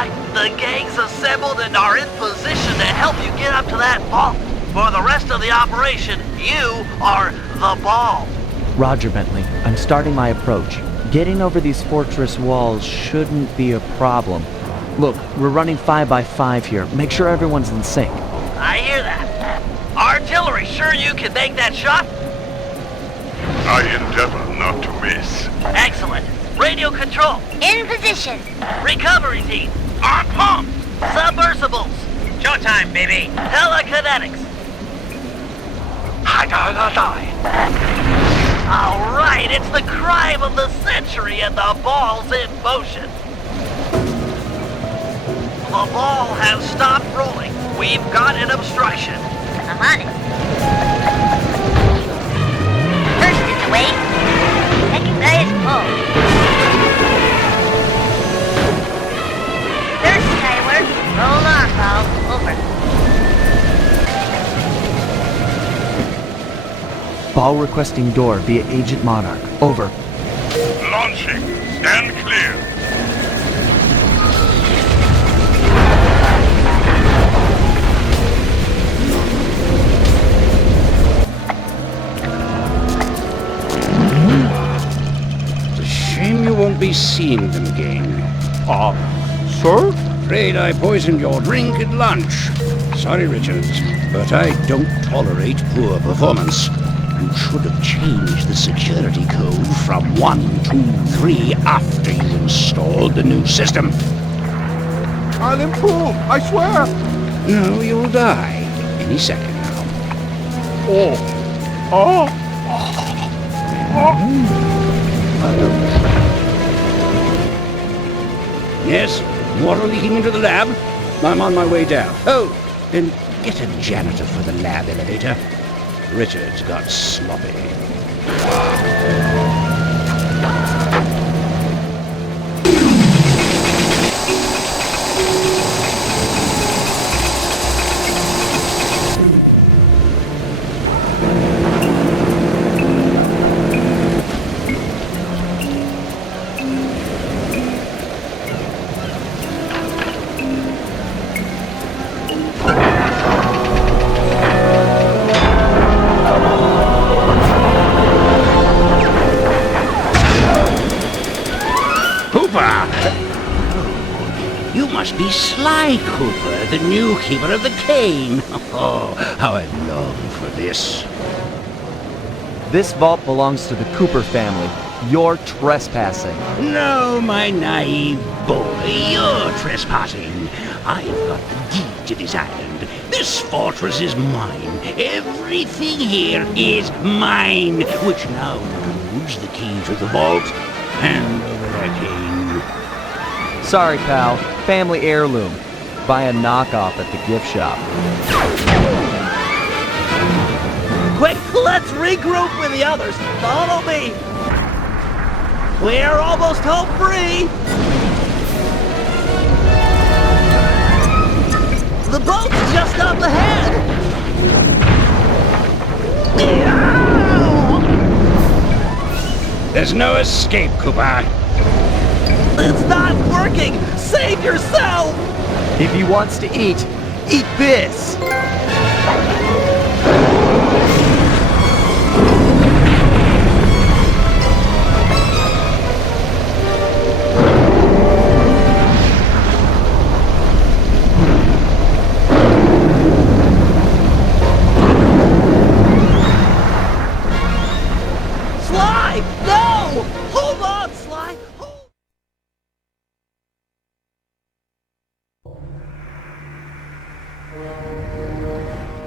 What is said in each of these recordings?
Sly. The gang's assembled and are in position to help you get up to that vault. For the rest of the operation, you are the ball. Roger, Bentley. I'm starting my approach. Getting over these fortress walls shouldn't be a problem. Look, we're running 5 by 5 here. Make sure everyone's in sync. I hear that. Artillery, sure you can make that shot? I endeavor not to miss. Excellent. Radio control. In position. Recovery team. On pump. Submersibles. Showtime, baby. Telekinetics. All right, it's the crime of the century and the ball's in motion. The ball has stopped rolling. We've got an obstruction. I'm on it. First is away. Second guy is pulled. Third skyward. Roll on, pal. Over. Ball requesting door via Agent Monarch. Over. Launching. Stand clear. It's a shame you won't be seeing them again. Sir? Afraid I poisoned your drink at lunch. Sorry, Richards, but I don't tolerate poor performance. You should have changed the security code from 1, 2, 3 after you installed the new system. I'll improve, I swear. No, you'll die any second now. Yes, water leaking into the lab. I'm on my way down. Oh, then get a janitor for the lab elevator. Richards got sloppy. You must be Sly Cooper, the new keeper of the cane. Oh, how I long for this. This vault belongs to the Cooper family. You're trespassing. No, my naive boy, you're trespassing. I've got the deed to this island. This fortress is mine. Everything here is mine, which now includes the key to the vault and the cane. Sorry, pal. Family heirloom. Buy a knockoff at the gift shop. Quick, let's regroup with the others. Follow me. We're almost home free. The boat's just up ahead. There's no escape, Cooper. It's not working. Save yourself. If he wants to eat this! Sly! No! Hold on, Sly!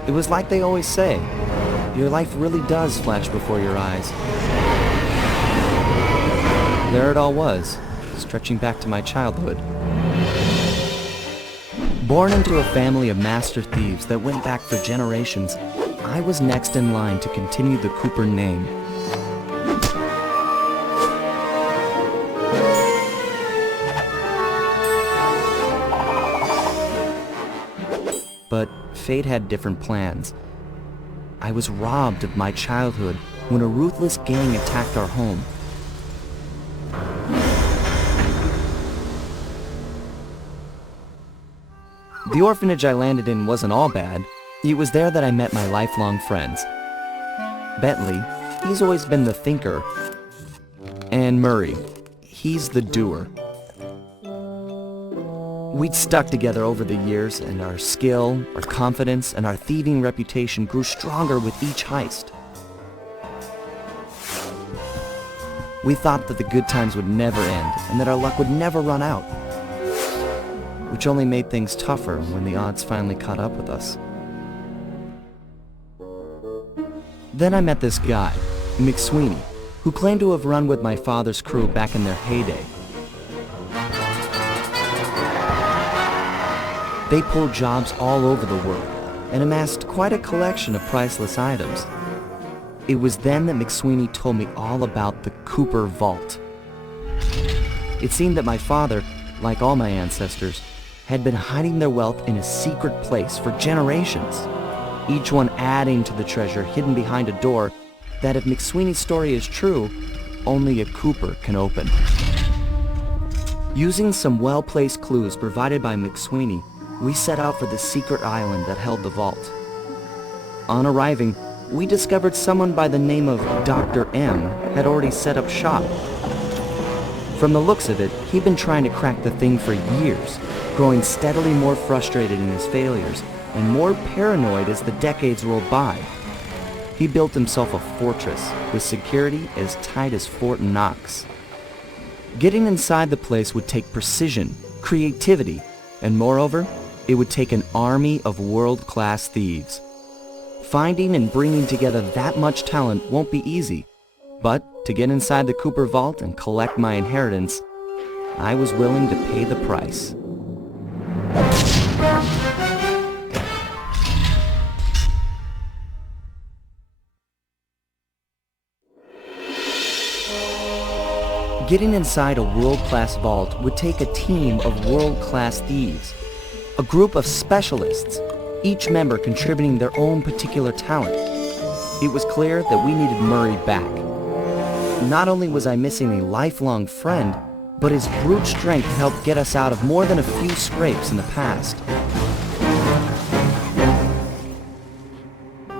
It was like they always say. Your life really does flash before your eyes. There it all was, stretching back to my childhood. Born into a family of master thieves that went back for generations, I was next in line to continue the Cooper name. But fate had different plans. I was robbed of my childhood when a ruthless gang attacked our home. The orphanage I landed in wasn't all bad. It was there that I met my lifelong friends. Bentley, he's always been the thinker. And Murray, he's the doer. We'd stuck together over the years, and our skill, our confidence, and our thieving reputation grew stronger with each heist. We thought that the good times would never end, and that our luck would never run out, which only made things tougher when the odds finally caught up with us. Then I met this guy, McSweeney, who claimed to have run with my father's crew back in their heyday. They pulled jobs all over the world and amassed quite a collection of priceless items. It was then that McSweeney told me all about the Cooper Vault. It seemed that my father, like all my ancestors, had been hiding their wealth in a secret place for generations, each one adding to the treasure hidden behind a door that, if McSweeney's story is true, only a Cooper can open. Using some well-placed clues provided by McSweeney, we set out for the secret island that held the vault. On arriving, we discovered someone by the name of Dr. M had already set up shop. From the looks of it, he'd been trying to crack the thing for years, growing steadily more frustrated in his failures and more paranoid as the decades rolled by. He built himself a fortress with security as tight as Fort Knox. Getting inside the place would take precision, creativity, and moreover, it would take an army of world-class thieves. Finding and bringing together that much talent won't be easy, but to get inside the Cooper Vault and collect my inheritance, I was willing to pay the price. Getting inside a world-class vault would take a team of world-class thieves, a group of specialists, each member contributing their own particular talent. It was clear that we needed Murray back. Not only was I missing a lifelong friend, but his brute strength helped get us out of more than a few scrapes in the past.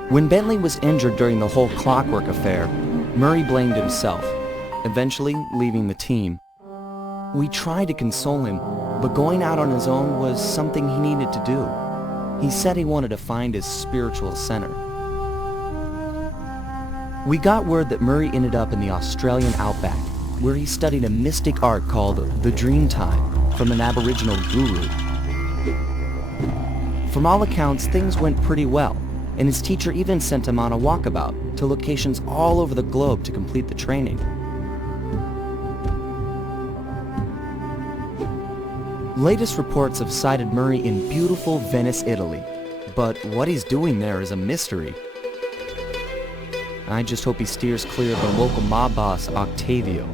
When Bentley was injured during the whole Clockwork affair, Murray blamed himself, eventually leaving the team. We tried to console him, but going out on his own was something he needed to do. He said he wanted to find his spiritual center. We got word that Murray ended up in the Australian outback, where he studied a mystic art called the Dreamtime from an Aboriginal guru. From all accounts, things went pretty well, and his teacher even sent him on a walkabout to locations all over the globe to complete the training. Latest reports have cited Murray in beautiful Venice, Italy, but what he's doing there is a mystery. I just hope he steers clear of the local mob boss, Octavio.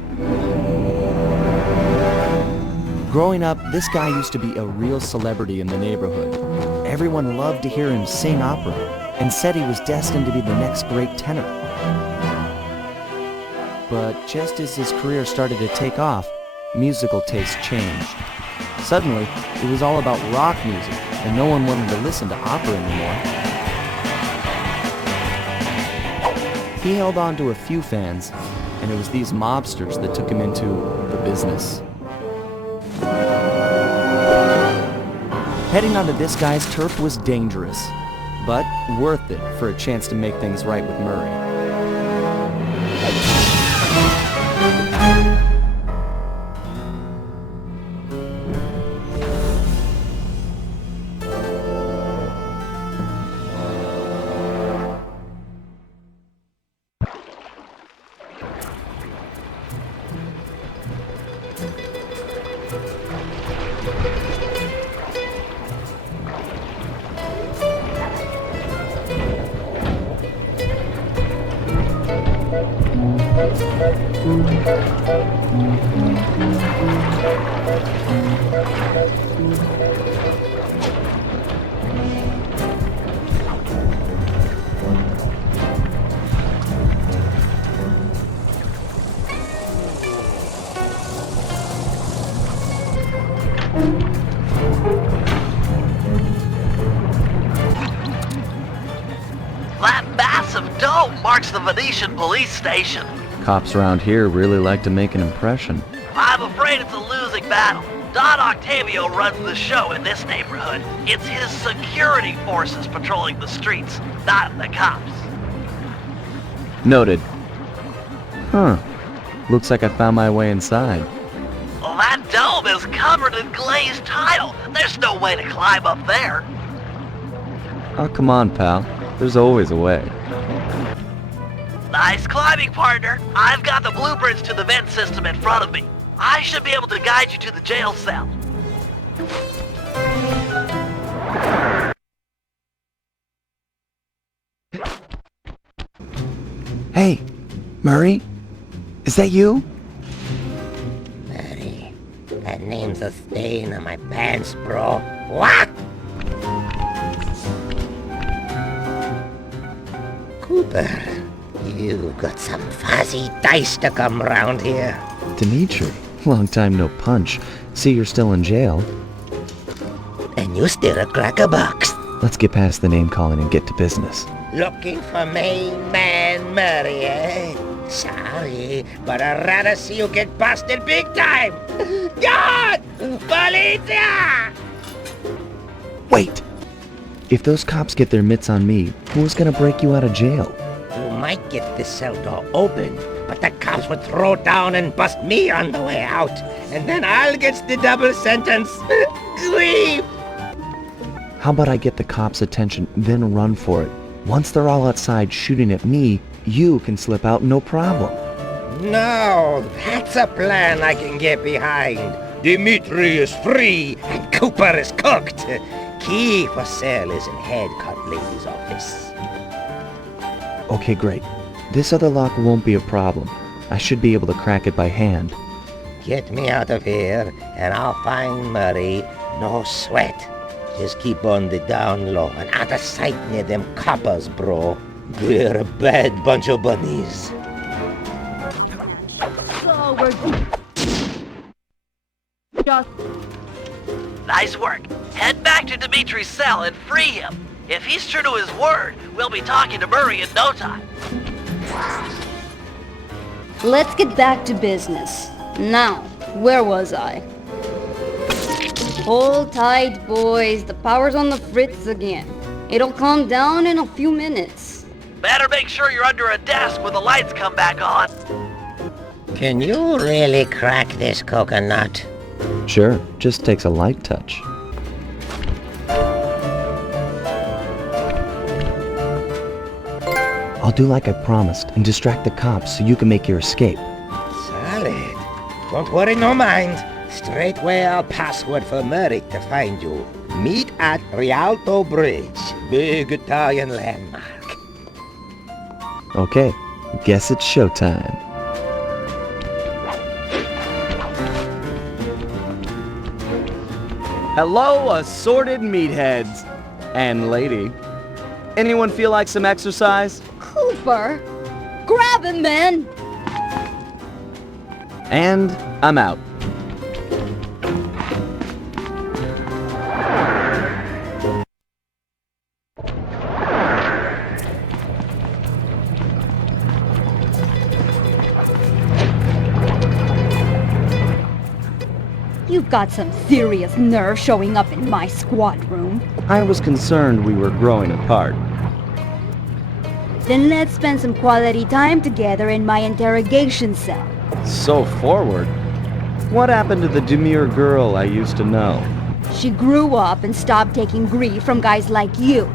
Growing up, this guy used to be a real celebrity in the neighborhood. Everyone loved to hear him sing opera and said he was destined to be the next great tenor. But just as his career started to take off, musical tastes changed. Suddenly, it was all about rock music, and no one wanted to listen to opera anymore. He held on to a few fans, and it was these mobsters that took him into the business. Heading onto this guy's turf was dangerous, but worth it for a chance to make things right with Murray. the Venetian police station. Cops around here really like to make an impression. I'm afraid it's a losing battle. Don Octavio runs the show in this neighborhood. It's his security forces patrolling the streets, not the cops. Noted. Huh. Looks like I found my way inside. Well, that dome is covered in glazed tile. There's no way to climb up there. Oh, come on, pal. There's always a way. Nice climbing, partner. I've got the blueprints to the vent system in front of me. I should be able to guide you to the jail cell. Hey, Murray? Is that you? Murray, that name's a stain on my pants, bro. What? Cooper, you got some fuzzy dice to come round here. Dimitri. Long time no punch. See, you're still in jail. And you still a crackerbox. Let's get past the name calling and get to business. Looking for main man Murray, eh? Sorry, but I'd rather see you get busted big time. God! Policia! Wait! If those cops get their mitts on me, who's gonna break you out of jail? You might get the cell door open, but the cops would throw down and bust me on the way out. And then I'll get the double sentence. Grief! How about I get the cops' attention, then run for it? Once they're all outside shooting at me, you can slip out no problem. No, that's a plan I can get behind. Dimitri is free and Cooper is cooked. Key for cell is in head cut lady's office. Okay, great. This other lock won't be a problem. I should be able to crack it by hand. Get me out of here and I'll find Murray. No sweat. Just keep on the down low and out of sight near them coppers, bro. We're a bad bunch of bunnies. So we're just... Nice work. Head back to Dimitri's cell and free him. If he's true to his word, we'll be talking to Murray in no time. Let's get back to business. Now, where was I? Hold tight, boys. The power's on the fritz again. It'll calm down in a few minutes. Better make sure you're under a desk when the lights come back on. Can you really crack this coconut? Sure, just takes a light touch. I'll do like I promised and distract the cops so you can make your escape. Solid. Don't worry, no mind. Straightway I'll password for Murray to find you. Meet at Rialto Bridge. Big Italian landmark. Okay, guess it's showtime. Hello, assorted meatheads. And lady. Anyone feel like some exercise? Cooper! Grab him, man! And I'm out. You've got some serious nerve showing up in my squad room. I was concerned we were growing apart. Then let's spend some quality time together in my interrogation cell. So forward. What happened to the demure girl I used to know? She grew up and stopped taking grief from guys like you.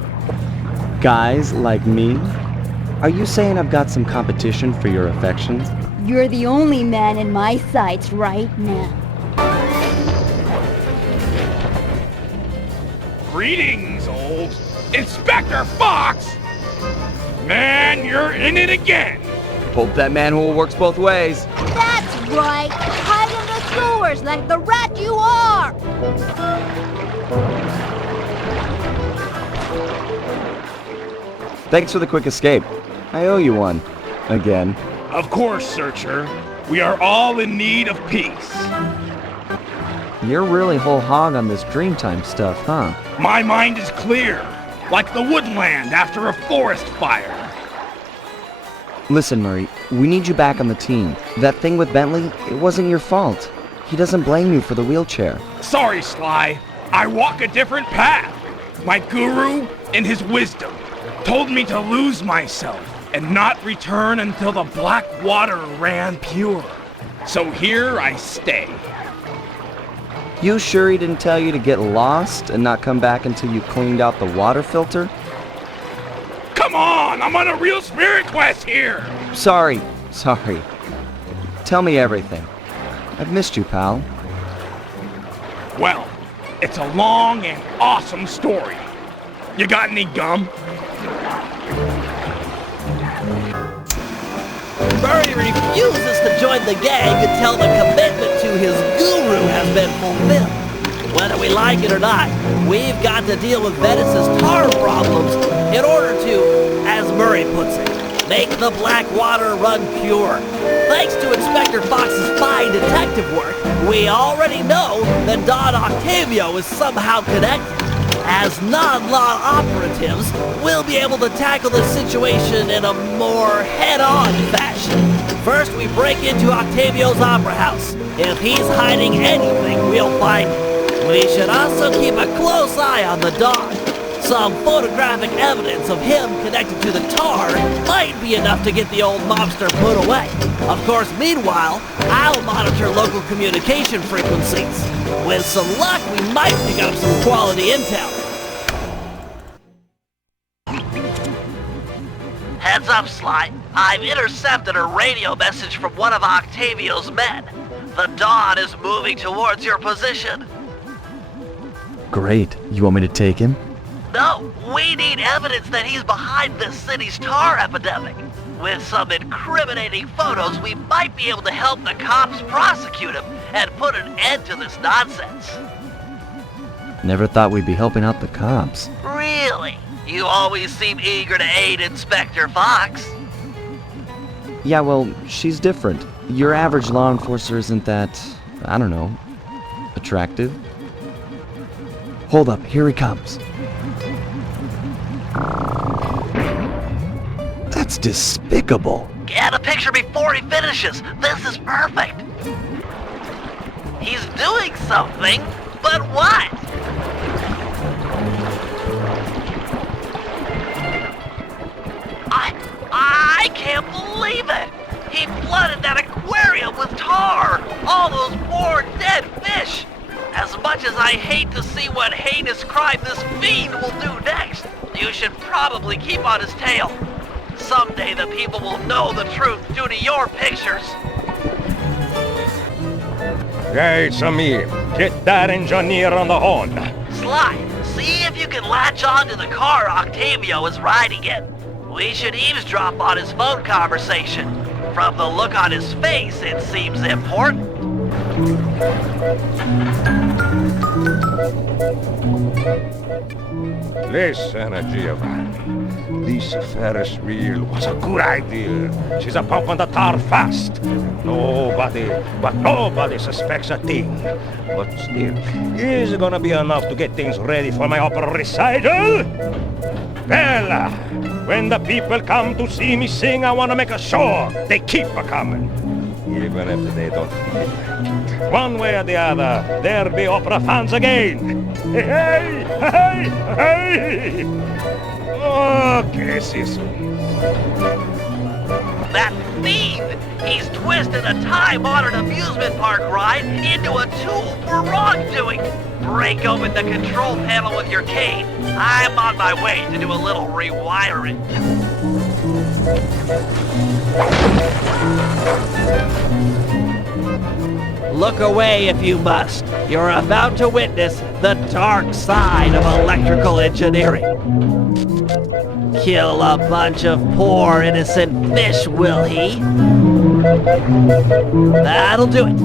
Guys like me? Are you saying I've got some competition for your affections? You're the only man in my sights right now. Greetings, old Inspector Fox! Man, you're in it again! Hope that manhole works both ways. That's right! Hide in the sewers like the rat you are! Thanks for the quick escape. I owe you one. Again. Of course, Searcher. We are all in need of peace. You're really whole hog on this Dreamtime stuff, huh? My mind is clear, like the woodland after a forest fire. Listen, Murray, we need you back on the team. That thing with Bentley, it wasn't your fault. He doesn't blame you for the wheelchair. Sorry, Sly. I walk a different path. My guru, in his wisdom, told me to lose myself and not return until the black water ran pure. So here I stay. You sure he didn't tell you to get lost and not come back until you cleaned out the water filter? Come on, I'm on a real spirit quest here. Sorry. Tell me everything. I've missed you, pal. Well, it's a long and awesome story. You got any gum? Murray refuses to join the gang until the commitment to his guru has been fulfilled. Whether we like it or not, we've got to deal with Venice's tar problems in order to, as Murray puts it, make the black water run pure. Thanks to Inspector Fox's fine detective work, we already know that Don Octavio is somehow connected. As non-law operatives, we'll be able to tackle the situation in a more head-on fashion. First, we break into Octavio's opera house. If he's hiding anything, we'll find it. We should also keep a close eye on the dog. Some photographic evidence of him connected to the tar might be enough to get the old mobster put away. Of course, meanwhile, I'll monitor local communication frequencies. With some luck, we might pick up some quality intel. Heads up, Sly. I've intercepted a radio message from one of Octavio's men. The Dawn is moving towards your position. Great. You want me to take him? No, we need evidence that he's behind this city's tar epidemic. With some incriminating photos, we might be able to help the cops prosecute him and put an end to this nonsense. Never thought we'd be helping out the cops. Really? You always seem eager to aid Inspector Fox. Yeah, well, she's different. Your average law enforcer isn't that, I don't know, attractive. Hold up, here he comes. That's despicable. Get a picture before he finishes. This is perfect. He's doing something, but what? I can't believe it. He flooded that aquarium with tar. All those poor dead fish. As much as I hate to see what heinous crime this fiend will do next, you should probably keep on his tail. Someday the people will know the truth due to your pictures. Hey, it's me. Get that engineer on the horn. Sly, see if you can latch on to the car Octavio is riding in. We should eavesdrop on his phone conversation. From the look on his face, it seems important. Listen, Giovanni. This Ferris wheel was a good idea. She's a pumping the tar fast. Nobody suspects a thing. But still, is it gonna be enough to get things ready for my opera recital? Bella, when the people come to see me sing, I want to make sure they keep a-coming. Even if they don't feel it. One way or the other, there'll be opera fans again. Hey, hey, hey! Okay, sis. That fiend! He's twisted a time-honored amusement park ride into a tool for wrongdoing. Break open the control panel with your cane. I'm on my way to do a little rewiring. Look away if you must. You're about to witness the dark side of electrical engineering. Kill a bunch of poor innocent fish, will he? That'll do it.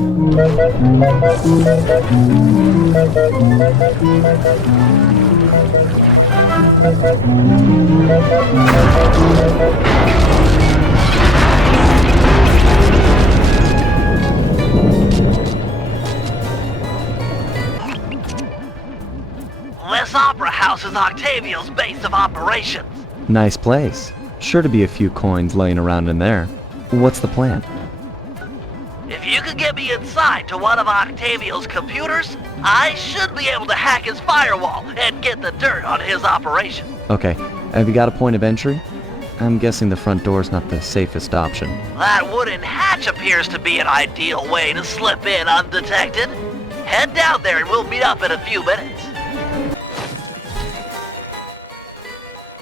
This opera house is Octavio's base of operations. Nice place. Sure to be a few coins laying around in there. What's the plan? If you could get me inside to one of Octavio's computers, I should be able to hack his firewall and get the dirt on his operation. Okay, have you got a point of entry? I'm guessing the front door's not the safest option. That wooden hatch appears to be an ideal way to slip in undetected. Head down there and we'll meet up in a few minutes.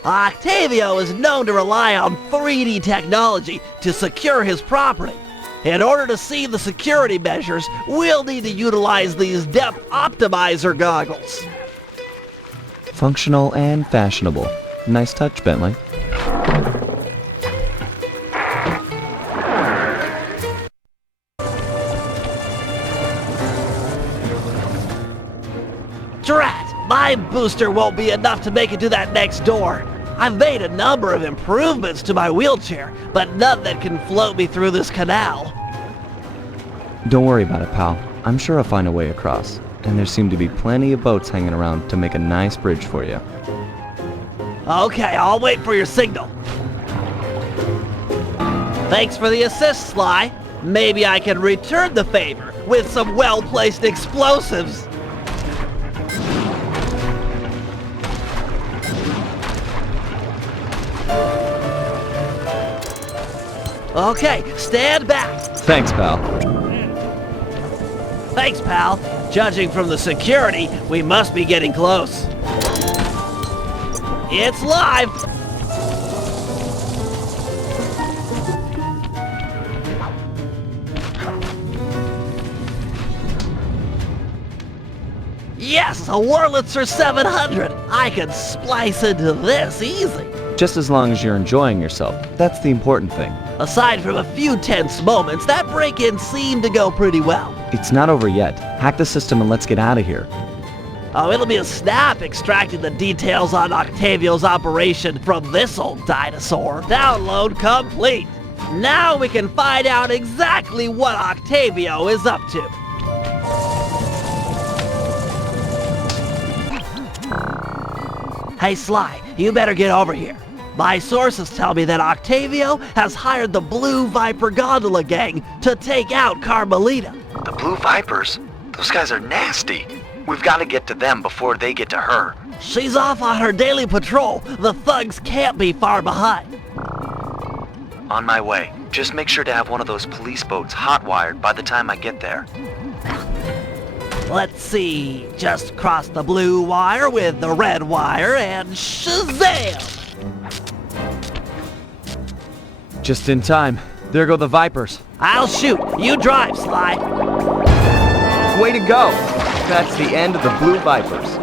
Octavio is known to rely on 3D technology to secure his property. In order to see the security measures, we'll need to utilize these depth optimizer goggles. Functional and fashionable. Nice touch, Bentley. Drat! My booster won't be enough to make it to that next door. I've made a number of improvements to my wheelchair, but none that can float me through this canal. Don't worry about it, pal. I'm sure I'll find a way across. And there seem to be plenty of boats hanging around to make a nice bridge for you. Okay, I'll wait for your signal. Thanks for the assist, Sly. Maybe I can return the favor with some well-placed explosives. Okay, stand back. Thanks, pal. Thanks, pal. Judging from the security, we must be getting close. It's live! Yes, a Wurlitzer 700! I can splice into this easy. Just as long as you're enjoying yourself. That's the important thing. Aside from a few tense moments, that break-in seemed to go pretty well. It's not over yet. Hack the system and let's get out of here. Oh, it'll be a snap extracting the details on Octavio's operation from this old dinosaur. Download complete. Now we can find out exactly what Octavio is up to. Hey, Sly, you better get over here. My sources tell me that Octavio has hired the Blue Viper Gondola gang to take out Carmelita. The Blue Vipers? Those guys are nasty. We've got to get to them before they get to her. She's off on her daily patrol. The thugs can't be far behind. On my way. Just make sure to have one of those police boats hot-wired by the time I get there. Let's see. Just cross the blue wire with the red wire and shazam! Just in time. There go the Vipers. I'll shoot. You drive, Sly. Way to go! That's the end of the Blue Vipers.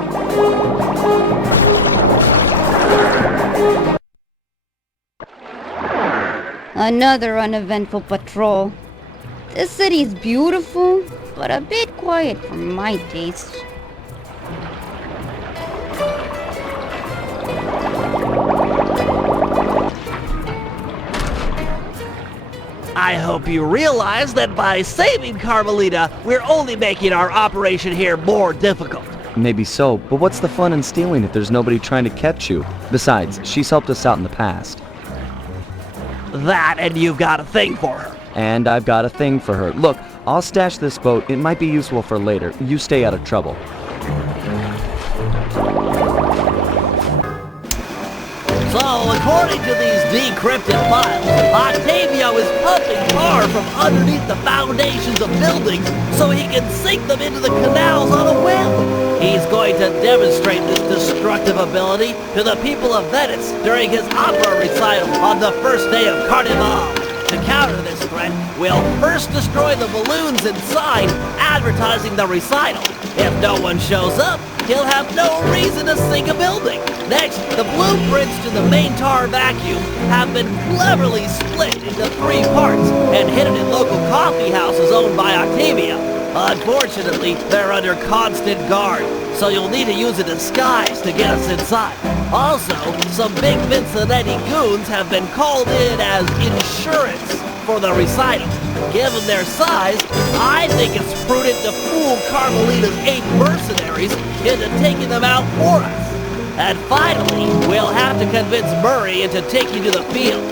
Another uneventful patrol. This city's beautiful, but a bit quiet for my taste. I hope you realize that by saving Carmelita, we're only making our operation here more difficult. Maybe so, but what's the fun in stealing if there's nobody trying to catch you? Besides, she's helped us out in the past. That, and you've got a thing for her. And I've got a thing for her. Look, I'll stash this boat. It might be useful for later. You stay out of trouble. So, according to these decrypted files, Octavio is pumping tar from underneath the foundations of buildings so he can sink them into the canals on a whim. He's going to demonstrate this destructive ability to the people of Venice during his opera recital on the first day of Carnival. To counter this threat, we'll first destroy the balloons inside, advertising the recital. If no one shows up, he'll have no reason to sink a building. Next, the blueprints to the main tar vacuum have been cleverly split into 3 parts and hidden in local coffee houses owned by Octavia. Unfortunately, they're under constant guard, so you'll need to use a disguise to get us inside. Also, some big Vincinetti goons have been called in as insurance for the recital. Given their size, I think it's prudent to fool Carmelita's 8 mercenaries into taking them out for us. And finally, we'll have to convince Murray into taking to the field.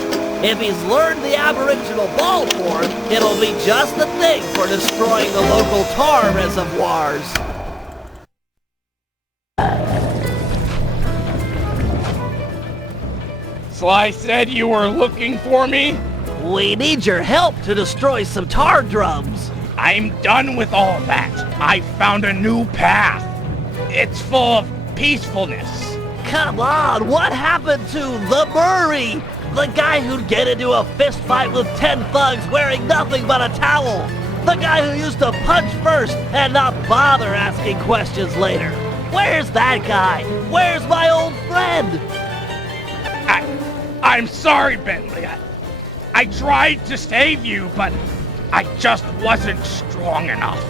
If he's learned the Aboriginal ball form, it'll be just the thing for destroying the local tar reservoirs. Sly said you were looking for me? We need your help to destroy some tar drums. I'm done with all that. I found a new path. It's full of peacefulness. Come on, what happened to the Murray? The guy who'd get into a fist fight with 10 thugs wearing nothing but a towel. The guy who used to punch first and not bother asking questions later. Where's that guy? Where's my old friend? I'm sorry, Bentley. I tried to save you, but I just wasn't strong enough.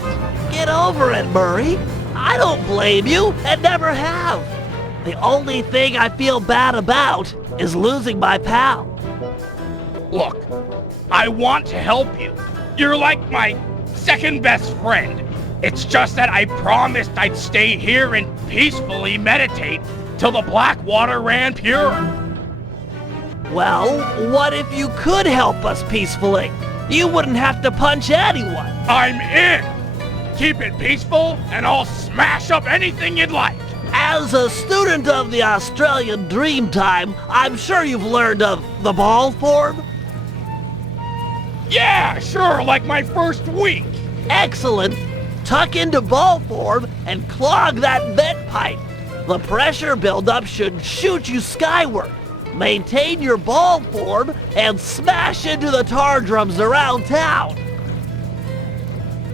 Get over it, Murray. I don't blame you, and never have. The only thing I feel bad about is losing my pal. Look, I want to help you. You're like my second best friend. It's just that I promised I'd stay here and peacefully meditate till the black water ran pure. Well, what if you could help us peacefully? You wouldn't have to punch anyone. I'm in! Keep it peaceful, and I'll smash up anything you'd like. As a student of the Australian Dreamtime, I'm sure you've learned of the ball form? Yeah, sure, like my first week. Excellent. Tuck into ball form and clog that vent pipe. The pressure buildup should shoot you skyward. Maintain your ball form and smash into the tar drums around town.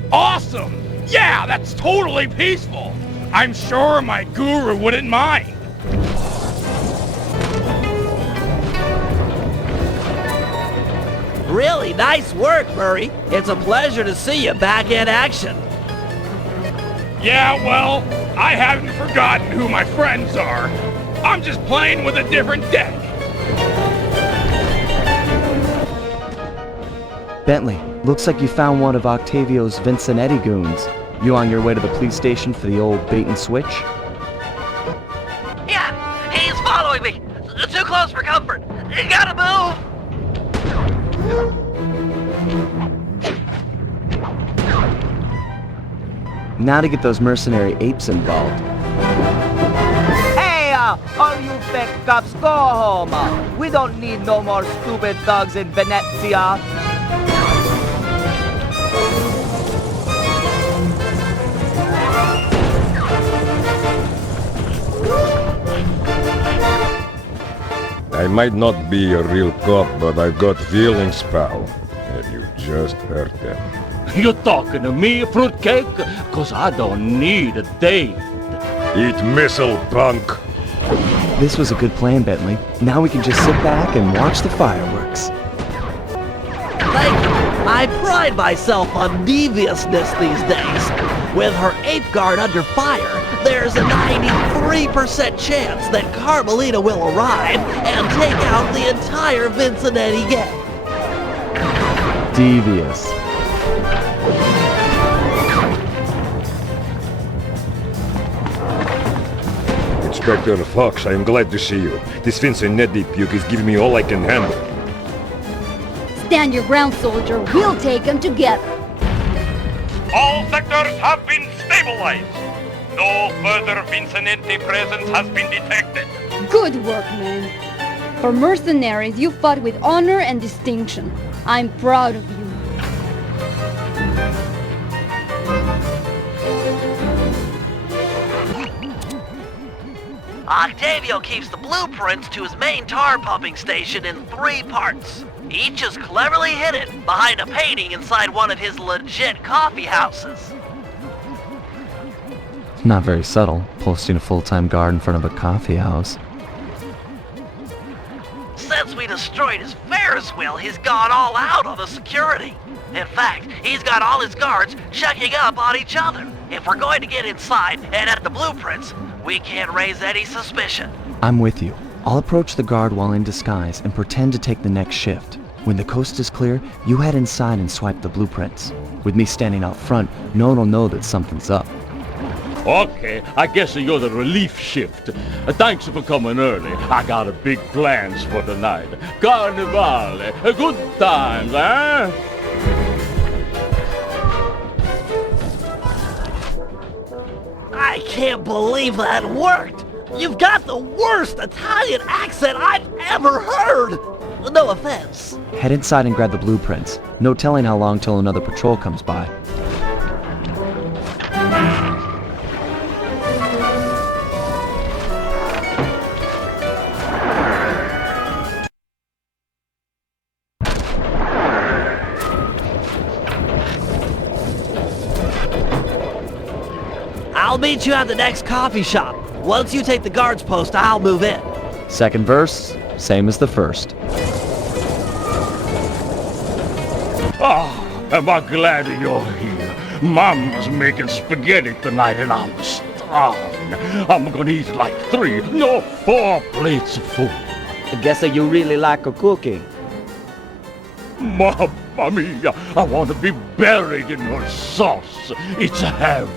Awesome! Yeah, that's totally peaceful. I'm sure my guru wouldn't mind. Really nice work, Murray. It's a pleasure to see you back in action. Yeah, well, I haven't forgotten who my friends are. I'm just playing with a different deck. Bentley, looks like you found one of Octavio's Vincenetti goons. You on your way to the police station for the old bait and switch? Yeah, he's following me. Too close for comfort. You gotta move. Now to get those mercenary apes involved. Hey, all you fake cops, go home. We don't need no more stupid thugs in Venezia. I might not be a real cop, but I've got feelings, pal. And you just hurt them. You talking to me, fruitcake? Cause I don't need a date. Eat missile, punk! This was a good plan, Bentley. Now we can just sit back and watch the fireworks. Thank you. I pride myself on deviousness these days. With her ape guard under fire, there's a 93% chance that Carmelita will arrive and take out the entire Vincenetti gang. Devious. Inspector Fox, I am glad to see you. This Vincenetti puke is giving me all I can handle. Stand your ground, soldier. We'll take them together. All sectors have been stabilized. No further Vincenetti presence has been detected. Good work, man. For mercenaries, you fought with honor and distinction. I'm proud of you. Octavio keeps the blueprints to his main tar pumping station in 3 parts. Each is cleverly hidden behind a painting inside one of his legit coffee houses. Not very subtle, posting a full-time guard in front of a coffee house. Since we destroyed his Ferris wheel, he's gone all out on the security. In fact, he's got all his guards checking up on each other. If we're going to get inside and at the blueprints, we can't raise any suspicion. I'm with you. I'll approach the guard while in disguise and pretend to take the next shift. When the coast is clear, you head inside and swipe the blueprints. With me standing out front, no one will know that something's up. Okay, I guess you're the relief shift. Thanks for coming early. I got big plans for tonight. Carnivale, good times, eh? I can't believe that worked! You've got the worst Italian accent I've ever heard! No offense. Head inside and grab the blueprints. No telling how long till another patrol comes by. I'll meet you at the next coffee shop. Once you take the guard's post, I'll move in. Second verse, same as the first. Oh, am I glad you're here. Mama's making spaghetti tonight and I'm starving. I'm gonna eat like 4 plates of food. I guess that you really like a cooking. Mamma mia, I want to be buried in your sauce. It's heaven.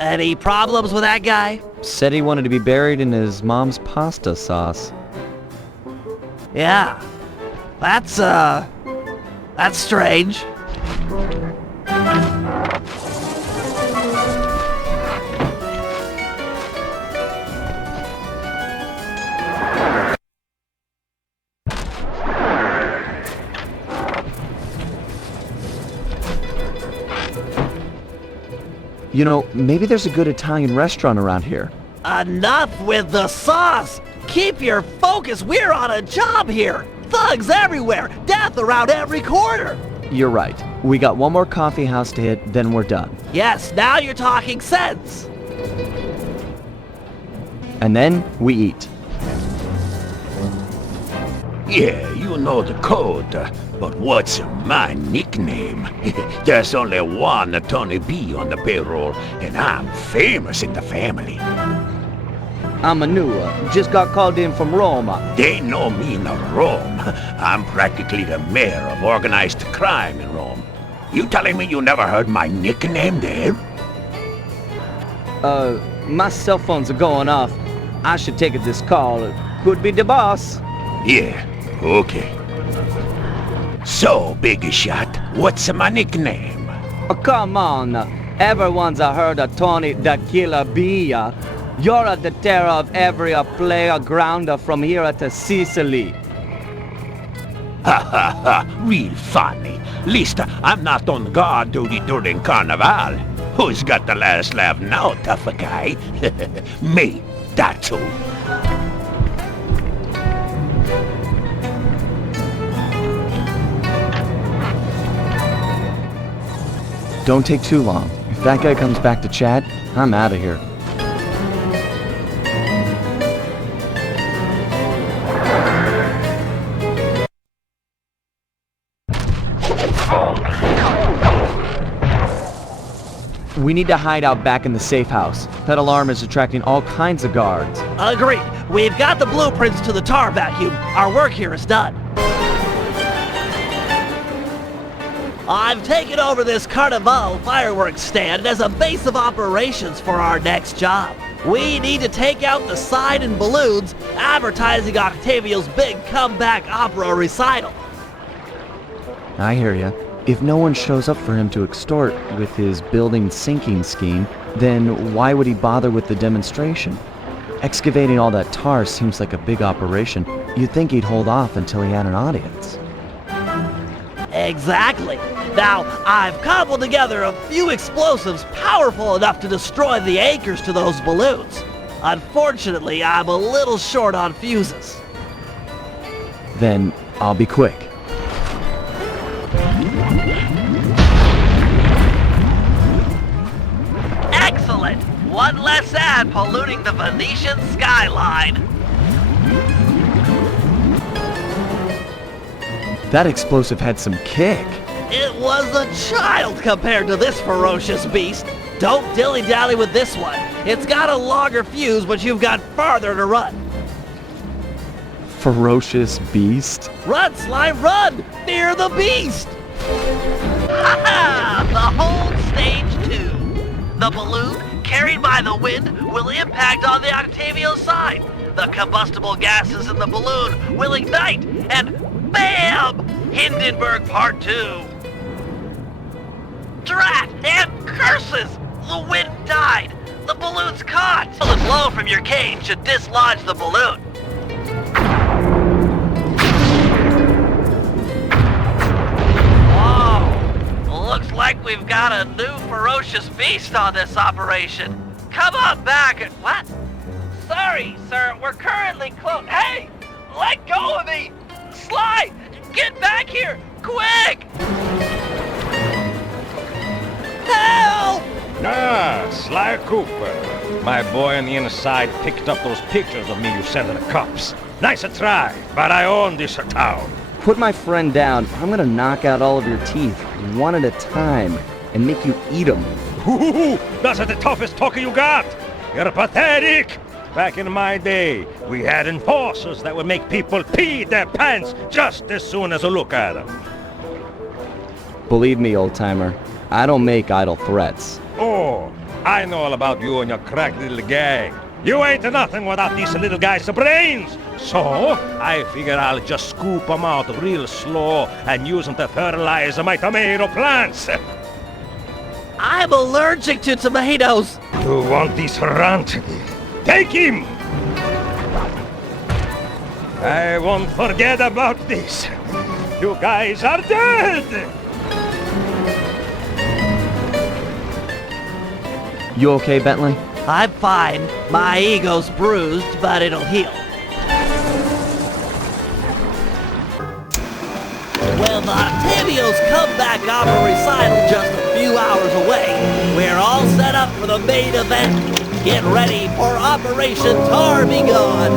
Any problems with that guy? Said he wanted to be buried in his mom's pasta sauce. Yeah. That's strange. You know, maybe there's a good Italian restaurant around here. Enough with the sauce! Keep your focus, we're on a job here! Thugs everywhere, death around every corner! You're right. We got one more coffee house to hit, then we're done. Yes, now you're talking sense! And then we eat. Yeah, you know the code. But what's my nickname? There's only one Tony B on the payroll, and I'm famous in the family. I'm a new just got called in from Roma. They know me in Rome. I'm practically the mayor of organized crime in Rome. You telling me you never heard my nickname there? My cell phone's going off. I should take this call. Could be the boss. Yeah, okay. So, big shot, what's my nickname? Oh, come on. Everyone's heard of Tony the Killer B. You're the terror of every player grounder from here to Sicily. Ha ha ha, real funny. Least I'm not on guard duty during Carnival. Who's got the last laugh now, tough guy? Me, that too. Don't take too long. If that guy comes back to chat, I'm out of here. We need to hide out back in the safe house. That alarm is attracting all kinds of guards. Agreed. We've got the blueprints to the tar vacuum. Our work here is done. I've taken over this Carnival fireworks stand as a base of operations for our next job. We need to take out the sign and balloons advertising Octavio's big comeback opera recital. I hear ya. If no one shows up for him to extort with his building sinking scheme, then why would he bother with the demonstration? Excavating all that tar seems like a big operation. You'd think he'd hold off until he had an audience. Exactly. Now, I've cobbled together a few explosives powerful enough to destroy the anchors to those balloons. Unfortunately, I'm a little short on fuses. Then I'll be quick. Excellent! One less ad polluting the Venetian skyline. That explosive had some kick. It was a child compared to this ferocious beast. Don't dilly-dally with this one. It's got a longer fuse, but you've got farther to run. ferocious beast? Run, Sly, run! Fear the beast! Ha-ha! The whole stage 2. The balloon, carried by the wind, will impact on the Octavio side. The combustible gases in the balloon will ignite, and BAM! Hindenburg Part 2. Drat and curses! The wind died. The balloon's caught. The blow from your cane should dislodge the balloon. Whoa! Looks like we've got a new ferocious beast on this operation. Come on back. What? Sorry, sir. We're currently closed. Hey! Let go of me! Sly! Get back here! Quick! Help! Ah, Sly Cooper. My boy on the inside picked up those pictures of me you sent to the cops. Nice a try, but I own this town. Put my friend down. I'm gonna knock out all of your teeth, one at a time, and make you eat them. Hoo-hoo-hoo! That's the toughest talker you got! You're pathetic! Back in my day, we had enforcers that would make people pee their pants just as soon as they look at them. Believe me, old-timer, I don't make idle threats. Oh, I know all about you and your crack little gang. You ain't nothing without these little guys' brains. So, I figure I'll just scoop them out real slow and use them to fertilize my tomato plants. I'm allergic to tomatoes. You want this runt? Take him! I won't forget about this. You guys are dead! You okay, Bentley? I'm fine. My ego's bruised, but it'll heal. With Octavio's comeback opera recital just a few hours away, we're all set up for the main event. Get ready for Operation Tar Be Gone.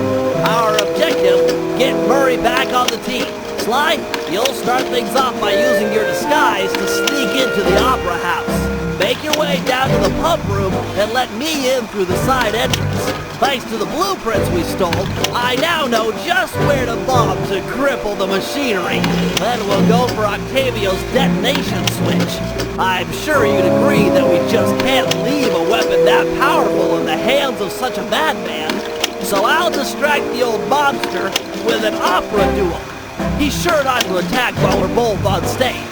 Our objective, get Murray back on the team. Sly, you'll start things off by using your disguise to sneak into the opera house. Make your way down to the pump room and let me in through the side entrance. Thanks to the blueprints we stole, I now know just where to bomb to cripple the machinery. Then we'll go for Octavio's detonation switch. I'm sure you'd agree that we just can't leave a weapon that powerful in the hands of such a madman. So I'll distract the old monster with an opera duel. He's sure not to attack while we're both on stage.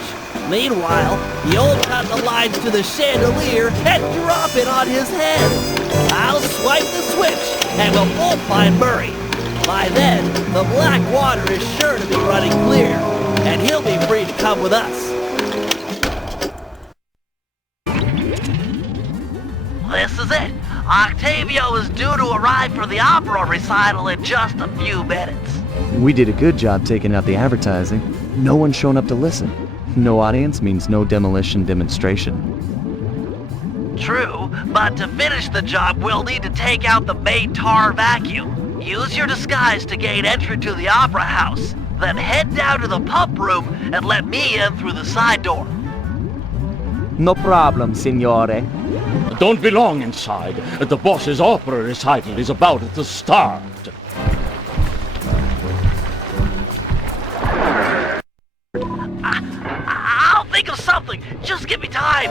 Meanwhile, you'll cut the lines to the chandelier and drop it on his head. I'll swipe the switch, and we'll both find Murray. By then, the black water is sure to be running clear, and he'll be free to come with us. This is it. Octavio is due to arrive for the opera recital in just a few minutes. We did a good job taking out the advertising. No one's shown up to listen. No audience means no demolition demonstration. True, but to finish the job, we'll need to take out the main tar vacuum. Use your disguise to gain entry to the opera house. Then head down to the pump room and let me in through the side door. No problem, signore. Don't be long inside. The boss's opera recital is about to start. I'll think of something. Just give me time.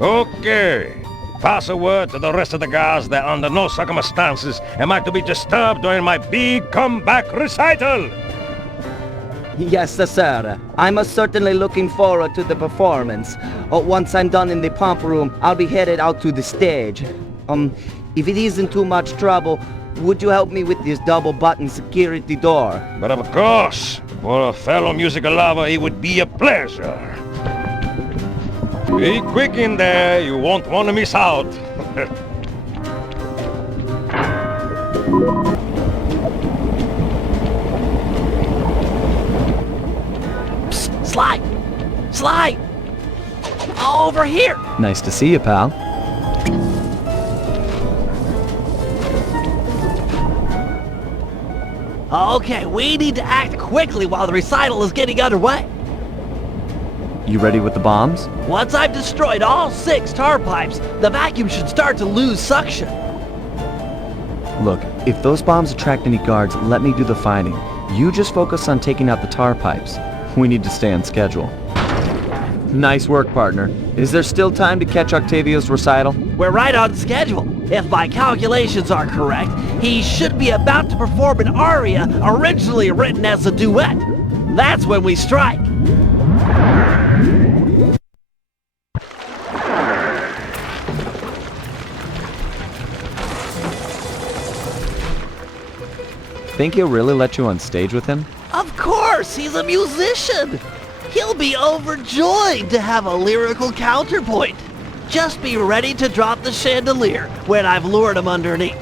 Okay. Pass a word to the rest of the guys that under no circumstances am I to be disturbed during my big comeback recital. Yes, sir. I'm certainly looking forward to the performance. Once I'm done in the pump room, I'll be headed out to the stage. If it isn't too much trouble, would you help me with this double-button security door? But of course, for a fellow musical lover, it would be a pleasure. Be quick in there, you won't want to miss out. Psst, Sly! Sly! Over here! Nice to see you, pal. Okay, we need to act quickly while the recital is getting underway. You ready with the bombs? Once I've destroyed all 6 tar pipes, the vacuum should start to lose suction. Look, if those bombs attract any guards, let me do the fighting. You just focus on taking out the tar pipes. We need to stay on schedule. Nice work, partner. Is there still time to catch Octavio's recital? We're right on schedule. If my calculations are correct, he should be about to perform an aria originally written as a duet. That's when we strike. Think he'll really let you on stage with him? Of course, he's a musician. He'll be overjoyed to have a lyrical counterpoint. Just be ready to drop the chandelier when I've lured him underneath.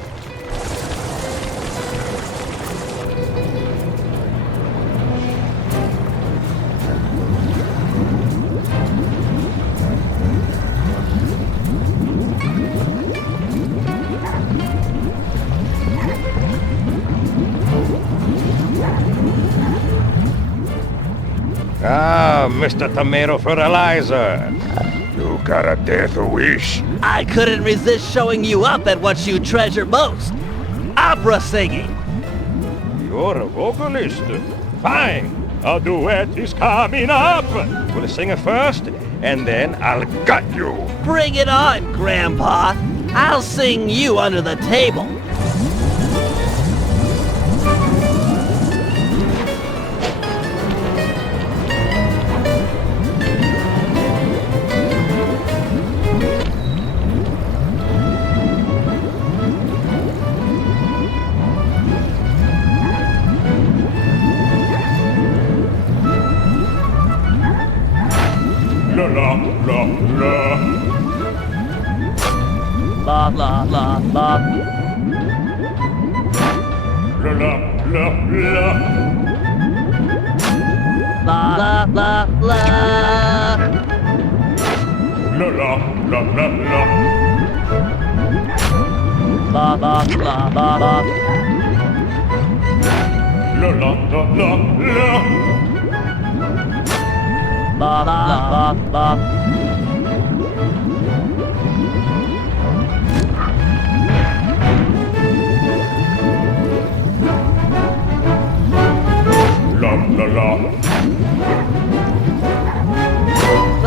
Ah, Mr. Tomato Fertilizer. You got a death wish? I couldn't resist showing you up at what you treasure most. Opera singing. You're a vocalist. Fine. A duet is coming up. We'll sing it first, and then I'll gut you. Bring it on, Grandpa. I'll sing you under the table. La la la la. La la la la. La la la la. La la la la. La la la la la. La la la la la. La la la la la. La la la la. La la la.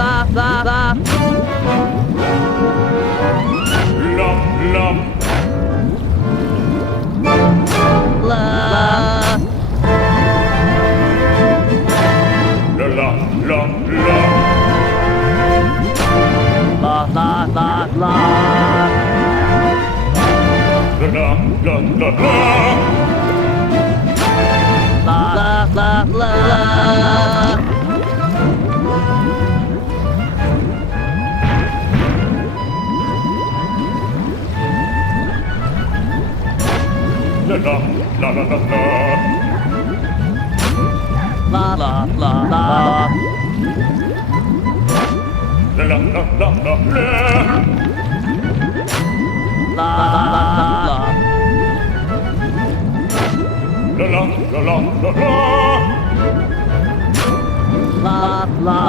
La la la. La la. La. La la la la. La la la la. La la la la la. La la la la. La la la la la la. La la la la. La la la la la la. La la la la. La la la la la la. La la la.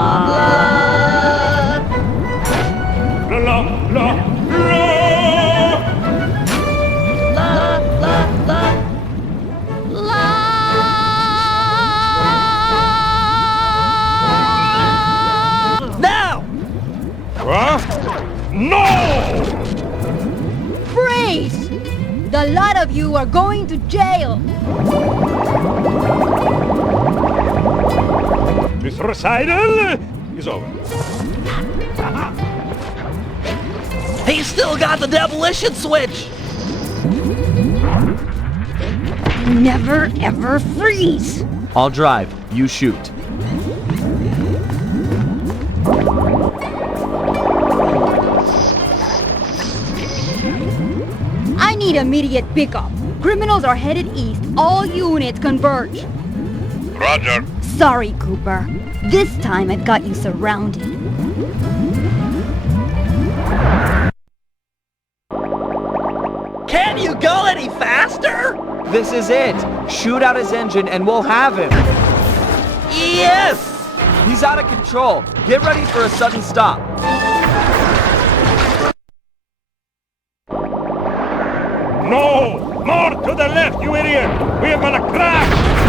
La la la la. Now! Huh? No! Freeze! The lot of you are going to jail! This recital is over. He's still got the demolition switch! Never ever freeze! I'll drive. You shoot. I need immediate pickup. Criminals are headed east. All units converge. Roger. Sorry, Cooper. This time I've got you surrounded. Can you go any faster? This is it. Shoot out his engine and we'll have him. Yes! He's out of control. Get ready for a sudden stop. No! More to the left, you idiot! We're gonna crash!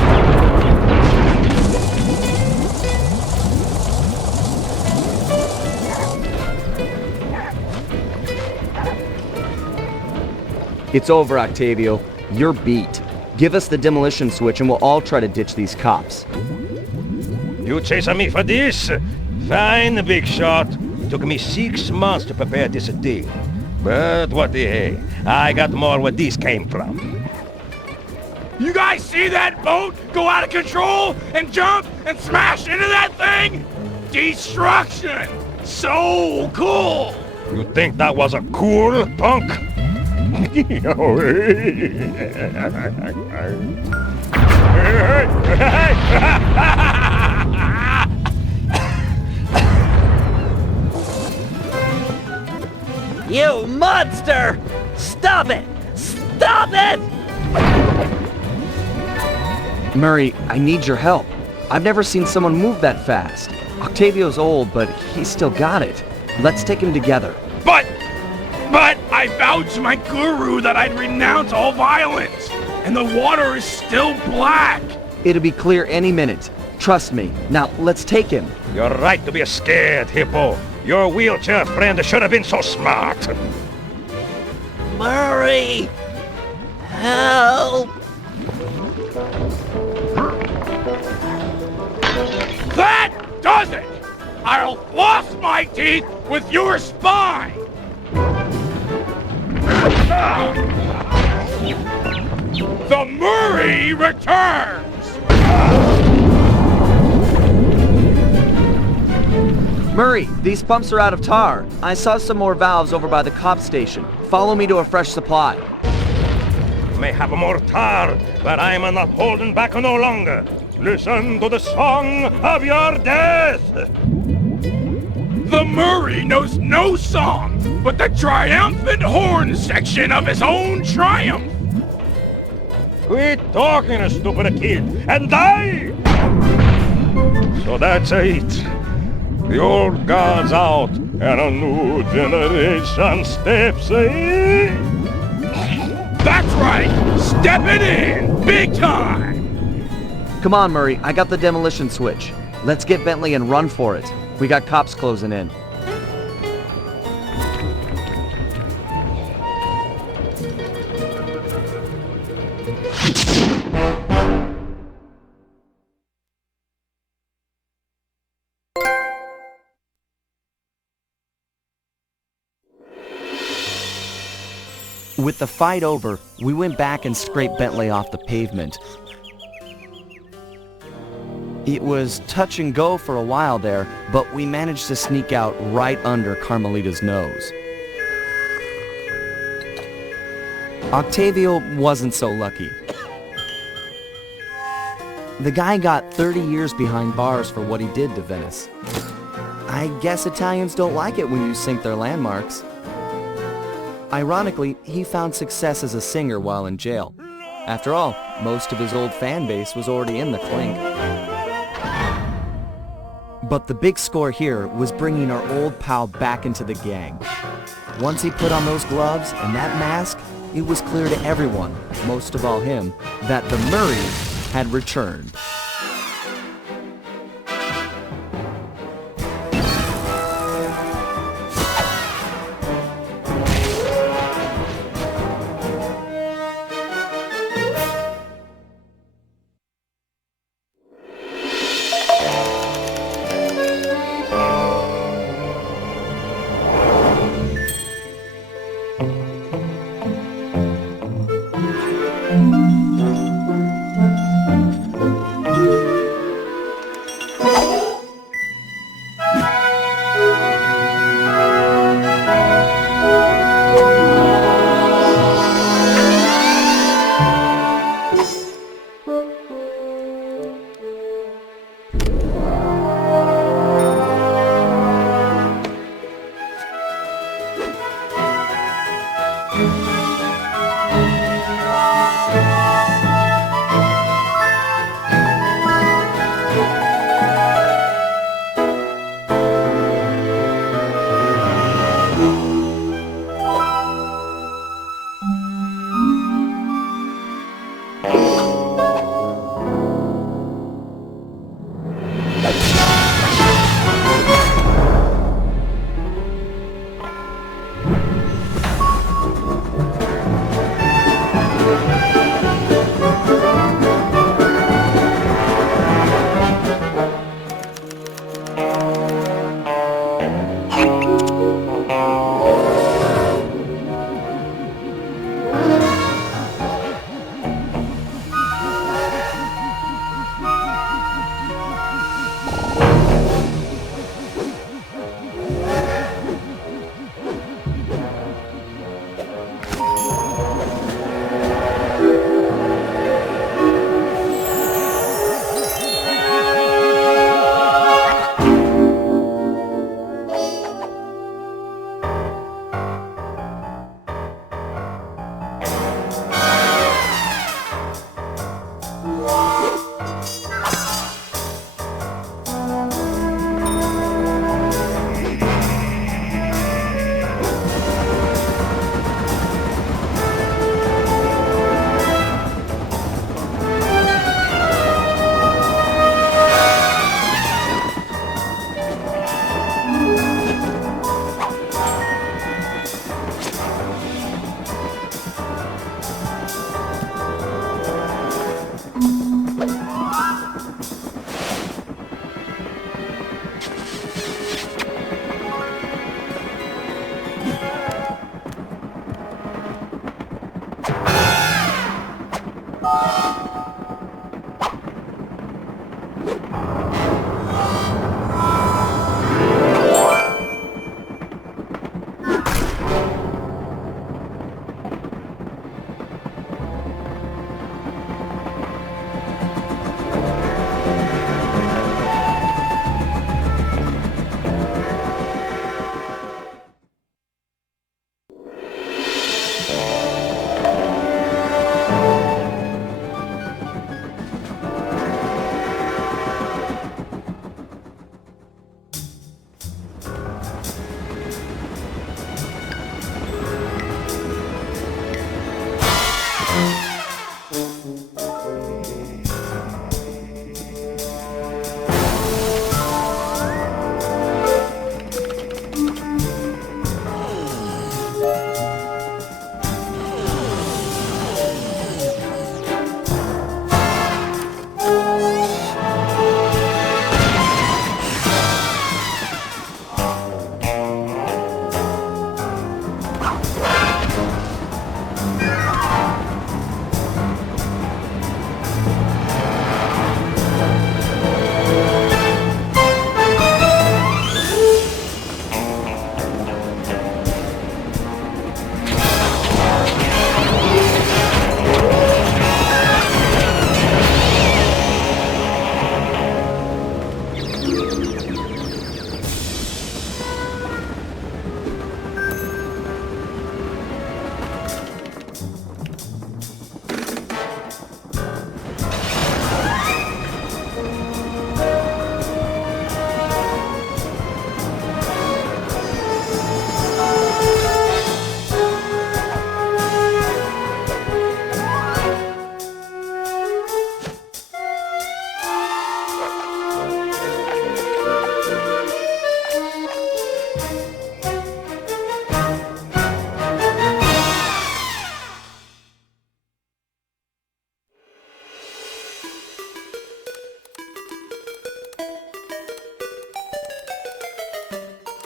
It's over, Octavio. You're beat. Give us the demolition switch and we'll all try to ditch these cops. You chasing me for this? Fine, big shot. Took me 6 months to prepare this deal. But what the hey? I got more where this came from. You guys see that boat go out of control and jump and smash into that thing? Destruction! So cool! You think that was a cool, punk? You monster! Stop it! Stop it! Murray, I need your help. I've never seen someone move that fast. Octavio's old, but he's still got it. Let's take him together. But I vowed to my guru that I'd renounce all violence, and the water is still black. It'll be clear any minute. Trust me. Now, let's take him. You're right to be scared, Hippo. Your wheelchair friend should have been so smart. Murray! Help! That does it! I'll floss my teeth with your spine! The Murray returns! Murray, these pumps are out of tar. I saw some more valves over by the cop station. Follow me to a fresh supply. May have more tar, but I'm not holding back no longer. Listen to the song of your death! The Murray knows no song but the triumphant horn section of his own triumph! Quit talking, stupid kid, and die! So that's it. The old guard's out, and a new generation steps in. That's right! Stepping in! Big time! Come on, Murray. I got the demolition switch. Let's get Bentley and run for it. We got cops closing in. With the fight over, we went back and scraped Bentley off the pavement. It was touch and go for a while there, but we managed to sneak out right under Carmelita's nose. Octavio wasn't so lucky. The guy got 30 years behind bars for what he did to Venice. I guess Italians don't like it when you sink their landmarks. Ironically, he found success as a singer while in jail. After all, most of his old fan base was already in the clink. But the big score here was bringing our old pal back into the gang. Once he put on those gloves and that mask, it was clear to everyone, most of all him, that the Murray had returned.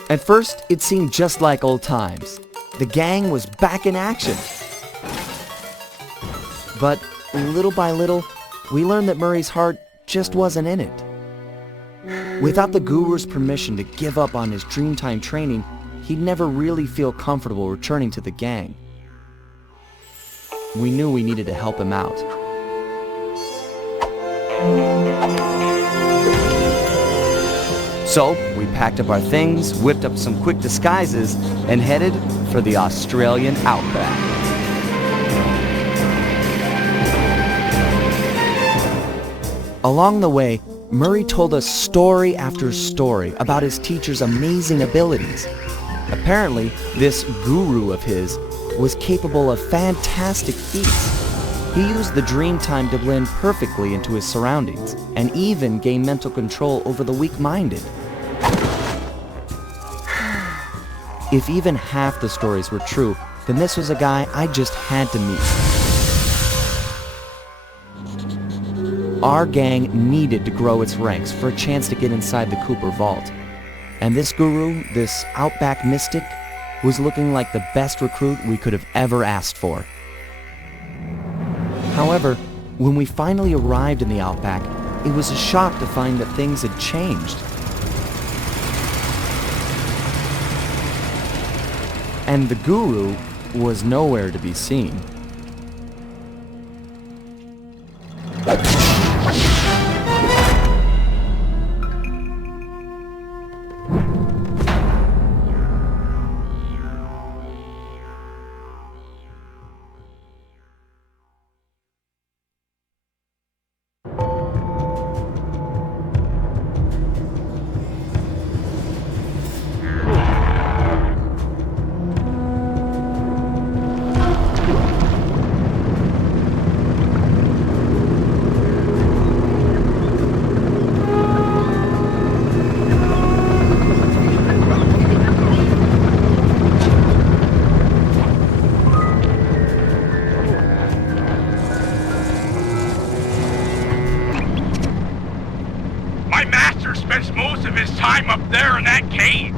At first, it seemed just like old times. The gang was back in action. But little by little, we learned that Murray's heart just wasn't in it. Without the Guru's permission to give up on his Dreamtime training, he'd never really feel comfortable returning to the gang. We knew we needed to help him out. So, we packed up our things, whipped up some quick disguises, and headed for the Australian outback. Along the way, Murray told us story after story about his teacher's amazing abilities. Apparently, this guru of his was capable of fantastic feats. He used the dream time to blend perfectly into his surroundings, and even gain mental control over the weak-minded. If even half the stories were true, then this was a guy I just had to meet. Our gang needed to grow its ranks for a chance to get inside the Cooper Vault. And this guru, this outback mystic, was looking like the best recruit we could have ever asked for. However, when we finally arrived in the outback, it was a shock to find that things had changed. And the guru was nowhere to be seen. My master spends most of his time up there in that cave,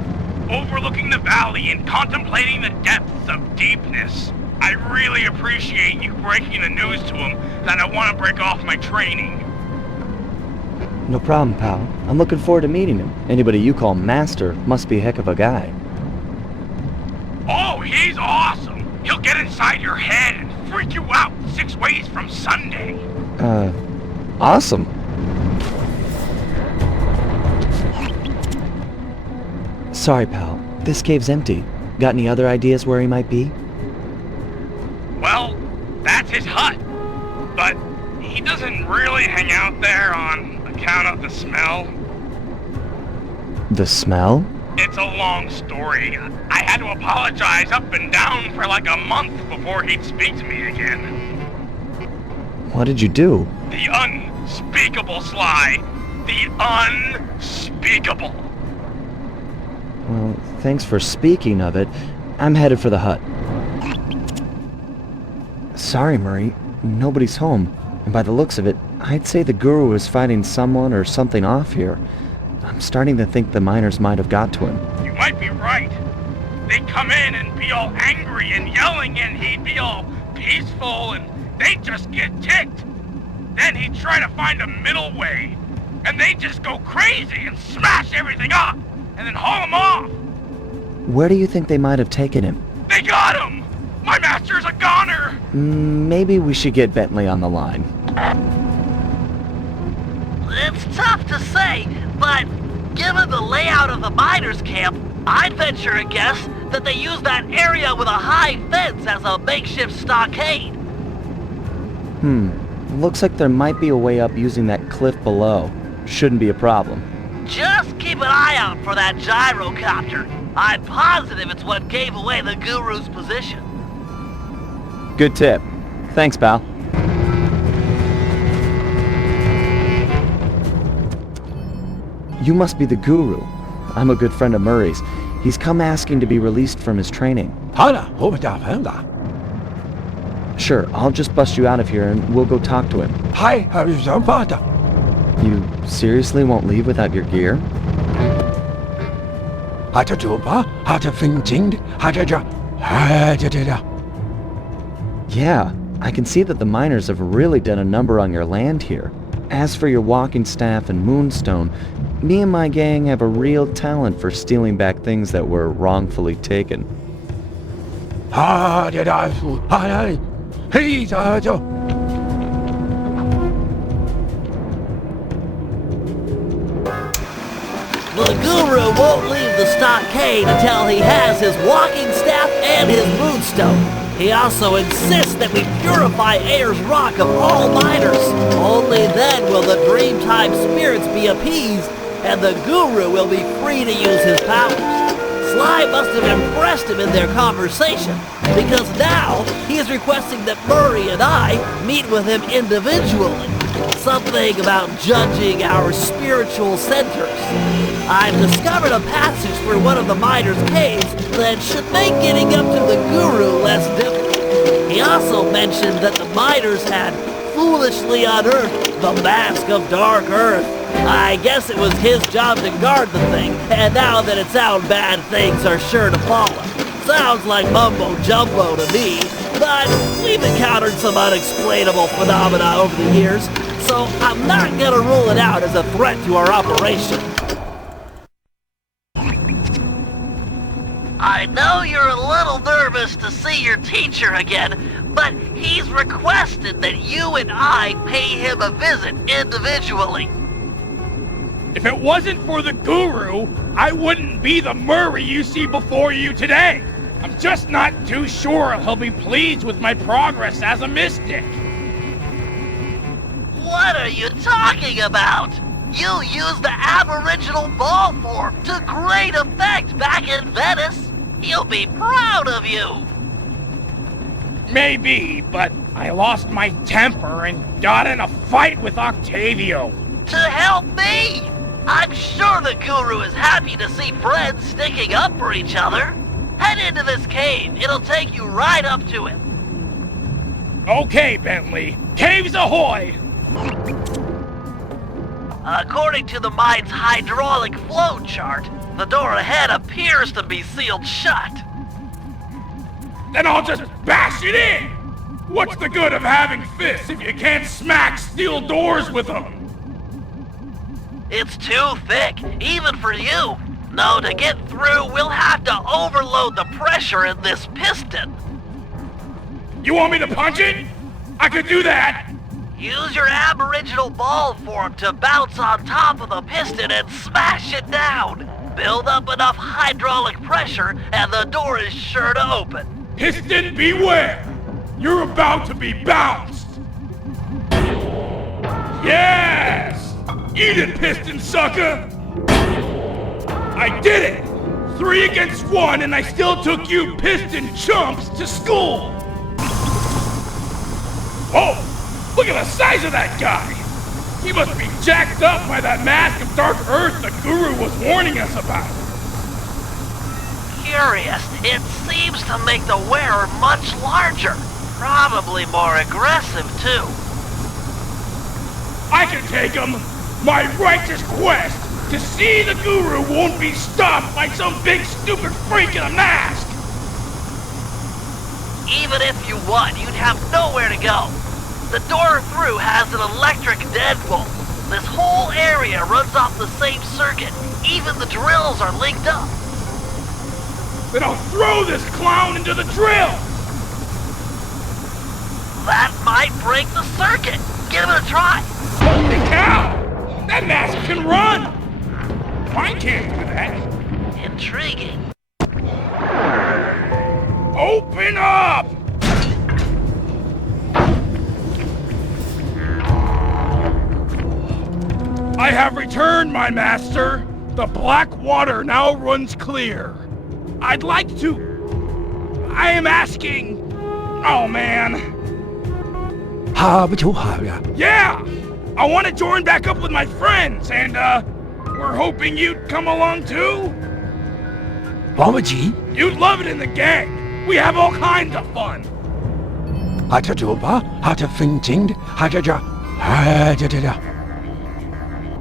overlooking the valley and contemplating the depths of deepness. I really appreciate you breaking the news to him that I want to break off my training. No problem, pal. I'm looking forward to meeting him. Anybody you call master must be a heck of a guy. Oh, he's awesome! He'll get inside your head and freak you out 6 ways from Sunday. Awesome. Sorry, pal. This cave's empty. Got any other ideas where he might be? Well, that's his hut. But he doesn't really hang out there on account of the smell. The smell? It's a long story. I had to apologize up and down for like a month before he'd speak to me again. What did you do? The unspeakable, Sly. The unspeakable. Well, thanks for speaking of it. I'm headed for the hut. Sorry, Murray. Nobody's home. And by the looks of it, I'd say the guru is fighting someone or something off here. I'm starting to think the miners might have got to him. You might be right. They'd come in and be all angry and yelling, and he'd be all peaceful, and they'd just get ticked. Then he'd try to find a middle way, and they'd just go crazy and smash everything up, and then haul him off. Where do you think they might have taken him? They got him! My master's a goner! Maybe we should get Bentley on the line. It's tough to say, but given the layout of the miners' camp, I'd venture a guess that they use that area with a high fence as a makeshift stockade. Looks like there might be a way up using that cliff below. Shouldn't be a problem. Just keep an eye out for that gyrocopter. I'm positive it's what gave away the guru's position. Good tip. Thanks, pal. You must be the guru. I'm a good friend of Murray's. He's come asking to be released from his training. Sure, I'll just bust you out of here and we'll go talk to him. You seriously won't leave without your gear? Yeah, I can see that the miners have really done a number on your land here. As for your walking staff and moonstone, me and my gang have a real talent for stealing back things that were wrongfully taken. The guru won't leave the stockade until he has his walking staff and his moonstone. He also insists that we purify Ayers Rock of all miners. Only then will the Dreamtime spirits be appeased, and the guru will be free to use his powers. Sly must have impressed him in their conversation, because now he is requesting that Murray and I meet with him individually. Something about judging our spiritual centers. I've discovered a passage through one of the miners' caves that should make getting up to the Guru less difficult. He also mentioned that the miners had foolishly unearthed the Mask of Dark Earth. I guess it was his job to guard the thing, and now that it's out, bad things are sure to follow. Sounds like mumbo-jumbo to me, but we've encountered some unexplainable phenomena over the years, so I'm not gonna rule it out as a threat to our operation. I know you're a little nervous to see your teacher again, but he's requested that you and I pay him a visit individually. If it wasn't for the Guru, I wouldn't be the Murray you see before you today. I'm just not too sure he'll be pleased with my progress as a mystic. What are you talking about? You used the Aboriginal ball form to great effect back in Venice. He'll be proud of you. Maybe, but I lost my temper and got in a fight with Octavio. To help me? I'm sure the Guru is happy to see friends sticking up for each other. Head into this cave. It'll take you right up to it. Okay, Bentley. Caves ahoy! According to the mine's hydraulic flow chart, the door ahead appears to be sealed shut. Then I'll just bash it in! What's the good of having fists if you can't smack steel doors with them? It's too thick, even for you. No, to get through, we'll have to overload the pressure in this piston. You want me to punch it? I could do that! Use your Aboriginal ball form to bounce on top of the piston and smash it down. Build up enough hydraulic pressure and the door is sure to open. Piston beware! You're about to be bounced! Yes! Eat it, piston sucker! I did it! 3 against 1 and I still took you piston chumps to school! Oh! Look at the size of that guy! He must be jacked up by that Mask of Dark Earth the Guru was warning us about. Curious, it seems to make the wearer much larger. Probably more aggressive, too. I can take him! My righteous quest to see the Guru won't be stopped by some big stupid freak in a mask! Even if you won, you'd have nowhere to go. The door through has an electric deadbolt. This whole area runs off the same circuit. Even the drills are linked up. Then I'll throw this clown into the drill! That might break the circuit. Give it a try. Holy cow! That mask can run! Mine can't do that. Intriguing. Open up! I have returned, my master. The black water now runs clear. I'd like to... I am asking... Oh, man. Yeah! I want to join back up with my friends, and, we're hoping you'd come along, too? You'd love it in the gang. We have all kinds of fun.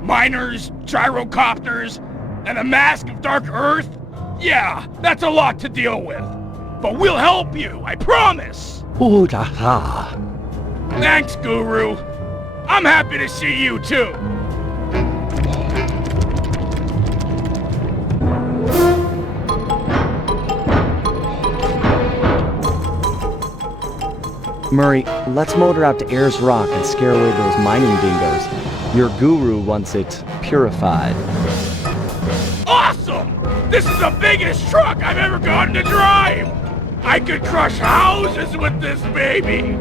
Miners, gyrocopters, and a Mask of Dark Earth? Yeah, that's a lot to deal with. But we'll help you, I promise! Thanks, Guru. I'm happy to see you, too. Murray, let's motor out to Ayers Rock and scare away those mining dingoes. Your guru wants it purified. Awesome! This is the biggest truck I've ever gotten to drive! I could crush houses with this baby!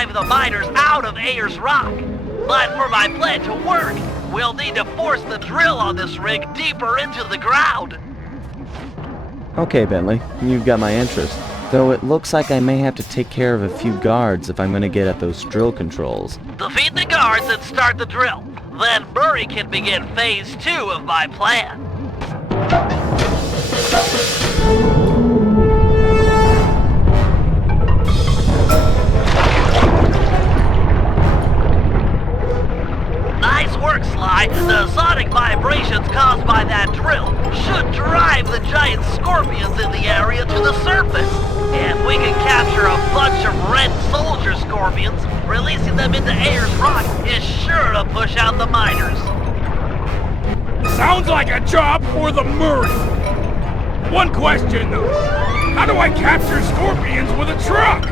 drive the miners out of Ayers Rock. But for my plan to work, we'll need to force the drill on this rig deeper into the ground. Okay, Bentley, you've got my interest. Though it looks like I may have to take care of a few guards if I'm gonna get at those drill controls. Defeat the guards and start the drill. Then Murray can begin phase 2 of my plan. Nice work, Sly. The sonic vibrations caused by that drill should drive the giant scorpions in the area to the surface. If we can capture a bunch of red soldier scorpions, releasing them into Ayers Rock is sure to push out the miners. Sounds like a job for the Murray. One question, though. How do I capture scorpions with a truck?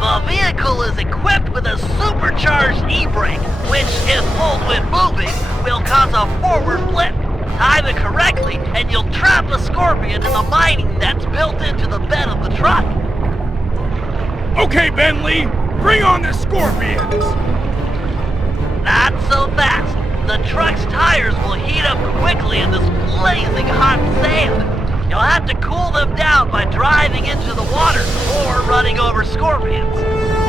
The vehicle is equipped with a supercharged e-brake, which, if pulled when moving, will cause a forward flip. Time it correctly, and you'll trap a scorpion in the mining nets built into the bed of the truck. Okay, Bentley, bring on the scorpions. Not so fast. The truck's tires will heat up quickly in this blazing hot sand. You'll have to cool them down by driving into the water or running over scorpions.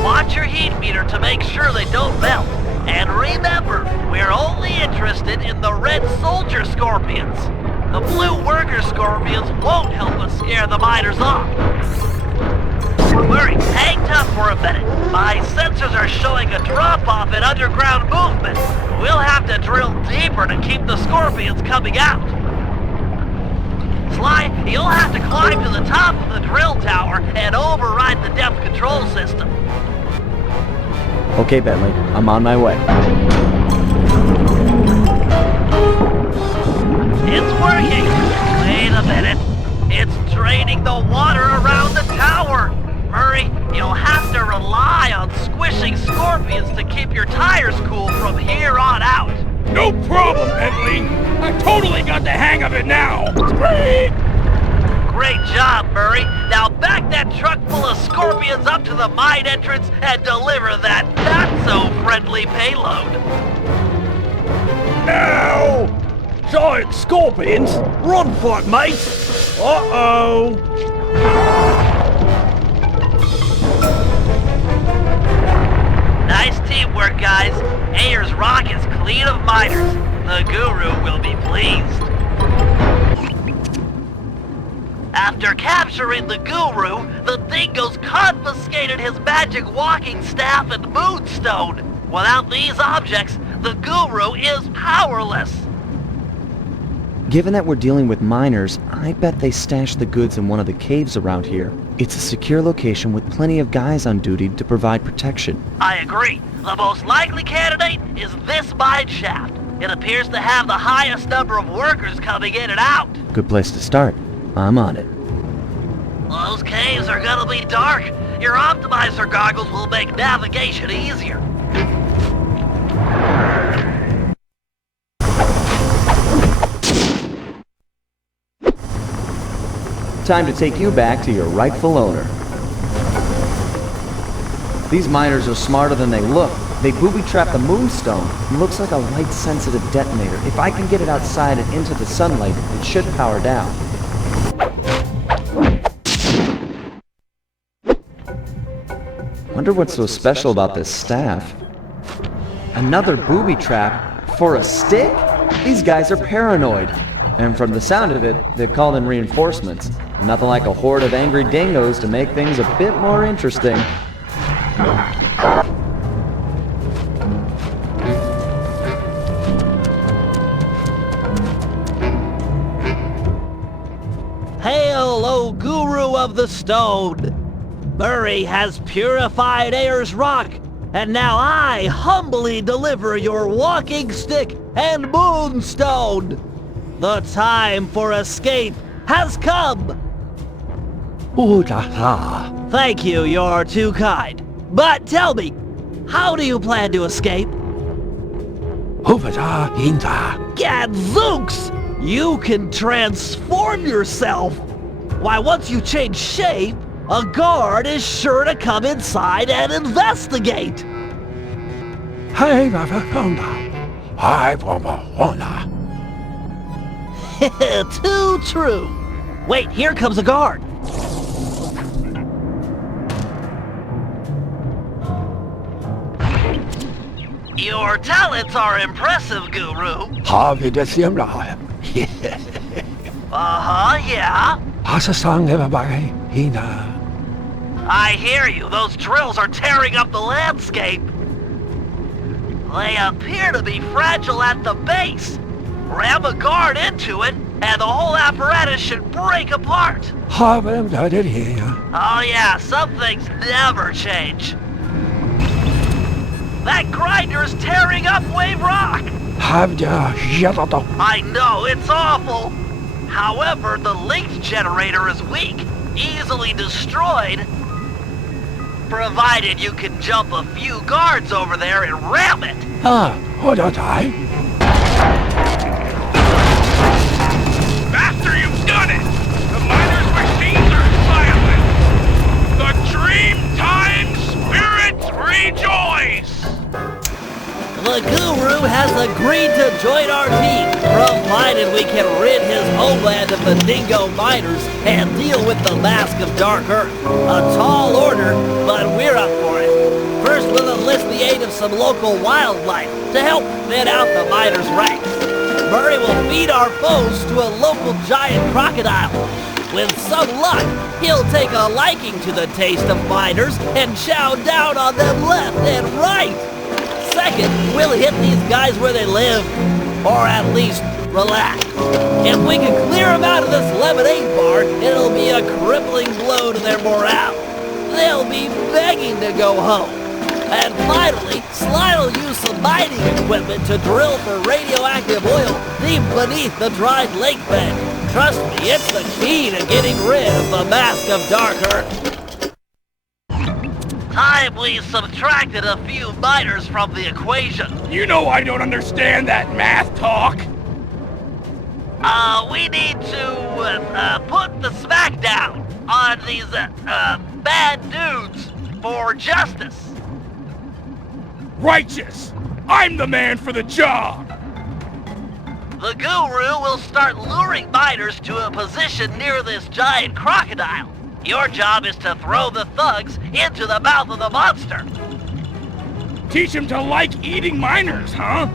Watch your heat meter to make sure they don't melt. And remember, we're only interested in the red soldier scorpions. The blue worker scorpions won't help us scare the miners off. Murray, hang tough for a minute. My sensors are showing a drop-off in underground movement. We'll have to drill deeper to keep the scorpions coming out. Sly, you'll have to climb to the top of the drill tower and override the depth control system. Okay, Bentley, I'm on my way. It's working! Wait a minute. It's draining the water around the tower. Murray, you'll have to rely on squishing scorpions to keep your tires cool from here on out. No problem, Bentley. I totally got the hang of it now. Great! Great job, Murray. Now back that truck full of scorpions up to the mine entrance and deliver that not-so-friendly payload. Now! Giant scorpions? Run for it, mate! Uh-oh! Nice teamwork, guys. Ayers Rock is clean of miners. The Guru will be pleased. After capturing the Guru, the Dingoes confiscated his magic walking staff and moonstone. Without these objects, the Guru is powerless. Given that we're dealing with miners, I bet they stashed the goods in one of the caves around here. It's a secure location with plenty of guys on duty to provide protection. I agree. The most likely candidate is this mine shaft. It appears to have the highest number of workers coming in and out. Good place to start. I'm on it. Those caves are gonna be dark. Your optimizer goggles will make navigation easier. Time to take you back to your rightful owner. These miners are smarter than they look. They booby-trapped the moonstone. It looks like a light-sensitive detonator. If I can get it outside and into the sunlight, it should power down. Wonder what's so special about this staff. Another booby trap for a stick? These guys are paranoid. And from the sound of it, they've called in reinforcements. Nothing like a horde of angry dingoes to make things a bit more interesting. Hail, O Guru of the Stone! Murray has purified Ayers Rock, and now I humbly deliver your walking stick and moonstone! The time for escape has come! Thank you, you're too kind. But tell me, how do you plan to escape? Gadzooks! You can transform yourself! Why, once you change shape, a guard is sure to come inside and investigate. Too true. Wait, here comes a guard. Your talents are impressive, Guru. Yeah. I hear you. Those drills are tearing up the landscape. They appear to be fragile at the base. Ram a guard into it, and the whole apparatus should break apart. Oh yeah, some things never change. That grinder's tearing up Wave Rock. I know, it's awful. However, the linked generator is weak, easily destroyed, provided you can jump a few guards over there and ram it. Master, you've done it! The miners' machines are silent! The Dreamtime spirits rejoice! The Guru has agreed to join our team, provided we can rid his homeland of the dingo miners and deal with the Mask of Dark Earth. A tall order, but we're up for it. First, we'll enlist the aid of some local wildlife to help thin out the miners' ranks. Murray will feed our foes to a local giant crocodile. With some luck, he'll take a liking to the taste of miners and chow down on them left and right. Second, we'll hit these guys where they live, or at least relax. If we can clear them out of this lemonade bar, it'll be a crippling blow to their morale. They'll be begging to go home. And finally, Sly will use some mining equipment to drill for radioactive oil deep beneath the dried lake bed. Trust me, it's the key to getting rid of the Mask of Dark Earth. Time we subtracted a few miners from the equation. You know I don't understand that math talk. We need to put the smack down on these bad dudes for justice. Righteous! I'm the man for the job! The Guru will start luring miners to a position near this giant crocodile. Your job is to throw the thugs into the mouth of the monster. Teach him to like eating miners, huh?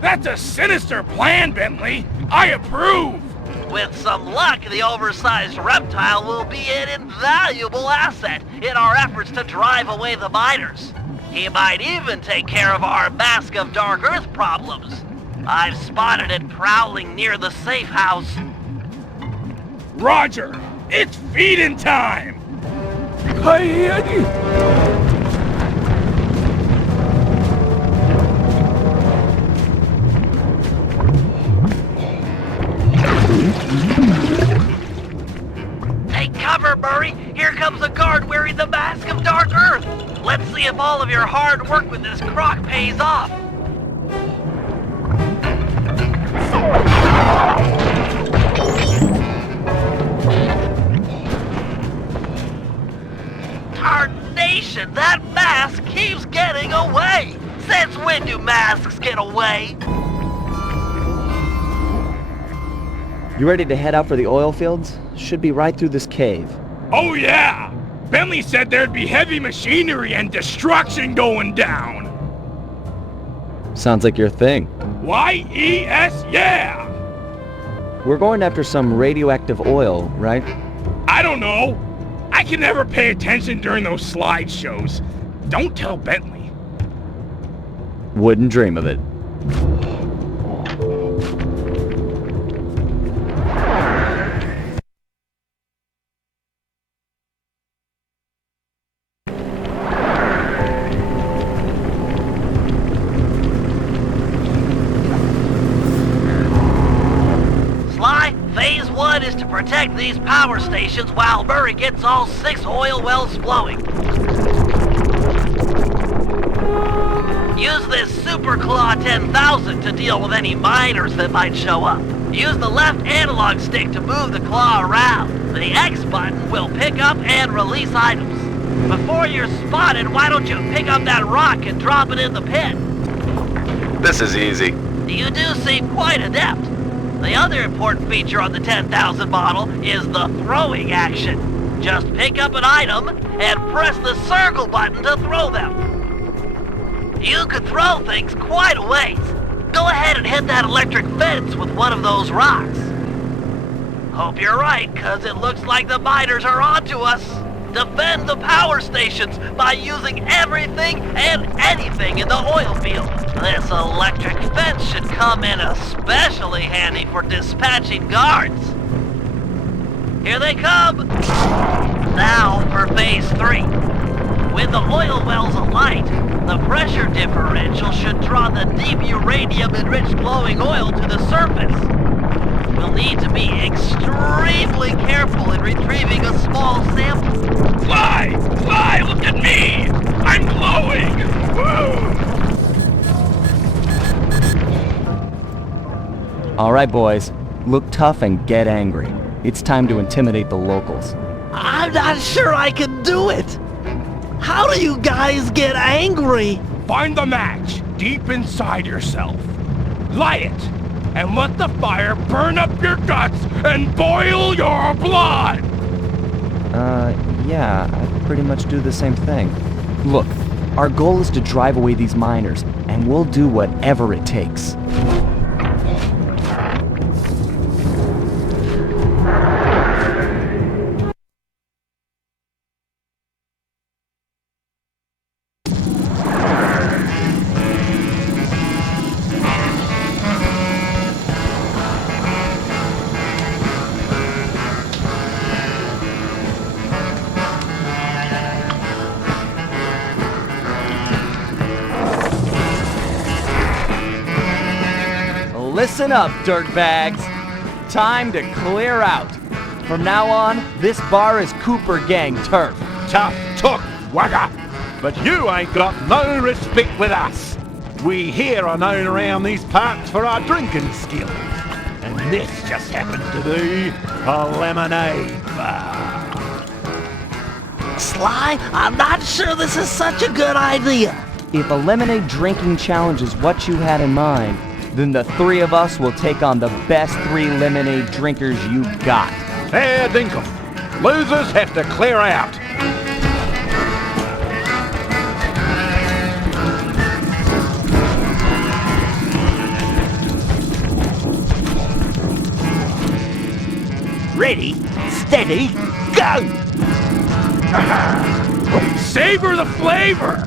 That's a sinister plan, Bentley. I approve. With some luck, the oversized reptile will be an invaluable asset in our efforts to drive away the miners. He might even take care of our Mask of Dark Earth problems. I've spotted it prowling near the safe house. Roger! It's feeding time! Take cover, Murray! Here comes a guard wearing the Mask of Dark Earth! Let's see if all of your hard work with this croc pays off! Tarnation! That mask keeps getting away! Since when do masks get away? You ready to head out for the oil fields? Should be right through this cave. Oh yeah! Bentley said there'd be heavy machinery and destruction going down! Sounds like your thing. Y-E-S, yeah! We're going after some radioactive oil, right? I don't know. I can never pay attention during those slideshows. Don't tell Bentley. Wouldn't dream of it. Is to protect these power stations while Murray gets all 6 oil wells flowing. Use this Super Claw 10,000 to deal with any miners that might show up. Use the left analog stick to move the claw around. The X button will pick up and release items. Before you're spotted, why don't you pick up that rock and drop it in the pit? This is easy. You do seem quite adept. The other important feature on the 10,000 model is the throwing action. Just pick up an item and press the circle button to throw them. You could throw things quite a ways. Go ahead and hit that electric fence with one of those rocks. Hope you're right, cause it looks like the miners are onto us. Defend the power stations by using everything and anything in the oil field. This electric fence should come in especially handy for dispatching guards. Here they come! Now for phase 3. With the oil wells alight, the pressure differential should draw the deep uranium-enriched glowing oil to the surface. We'll need to be extremely careful in retrieving a small sample. Fly! Fly! Look at me! I'm glowing! Woo! All right, boys. Look tough and get angry. It's time to intimidate the locals. I'm not sure I can do it. How do you guys get angry? Find the match deep inside yourself. Light it, and let the fire burn up your guts and boil your blood! Yeah, I pretty much do the same thing. Look, our goal is to drive away these miners, and we'll do whatever it takes. Listen up, dirtbags. Time to clear out. From now on, this bar is Cooper Gang turf. Tough talk, wagger. But you ain't got no respect with us. We here are known around these parts for our drinking skills. And this just happens to be a lemonade bar. Sly, I'm not sure this is such a good idea. If a lemonade drinking challenge is what you had in mind, then the three of us will take on the best 3 lemonade drinkers you got. Fair dinkum. Losers have to clear out. Ready, steady, go! Savor the flavor!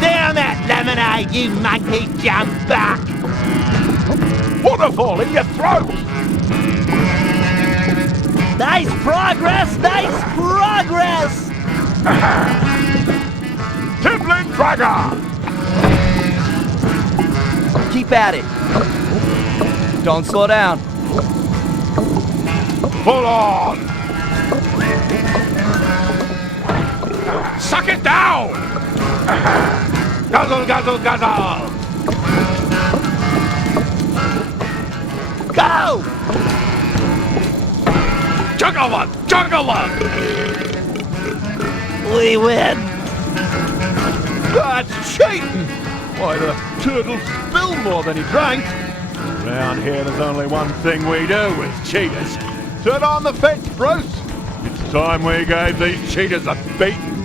Down that lemonade, you monkey jump back! Waterfall in your throat! Nice progress, nice progress! Tippling Trigger! Keep at it. Don't slow down. Full on! Suck it down! Guzzle, guzzle, guzzle! Go! Juggle-up! Juggle-up! We win! That's cheating! Why, the turtle spilled more than he drank. Round here, there's only one thing we do with cheaters. Turn on the fence, Bruce! It's time we gave these cheaters a beating.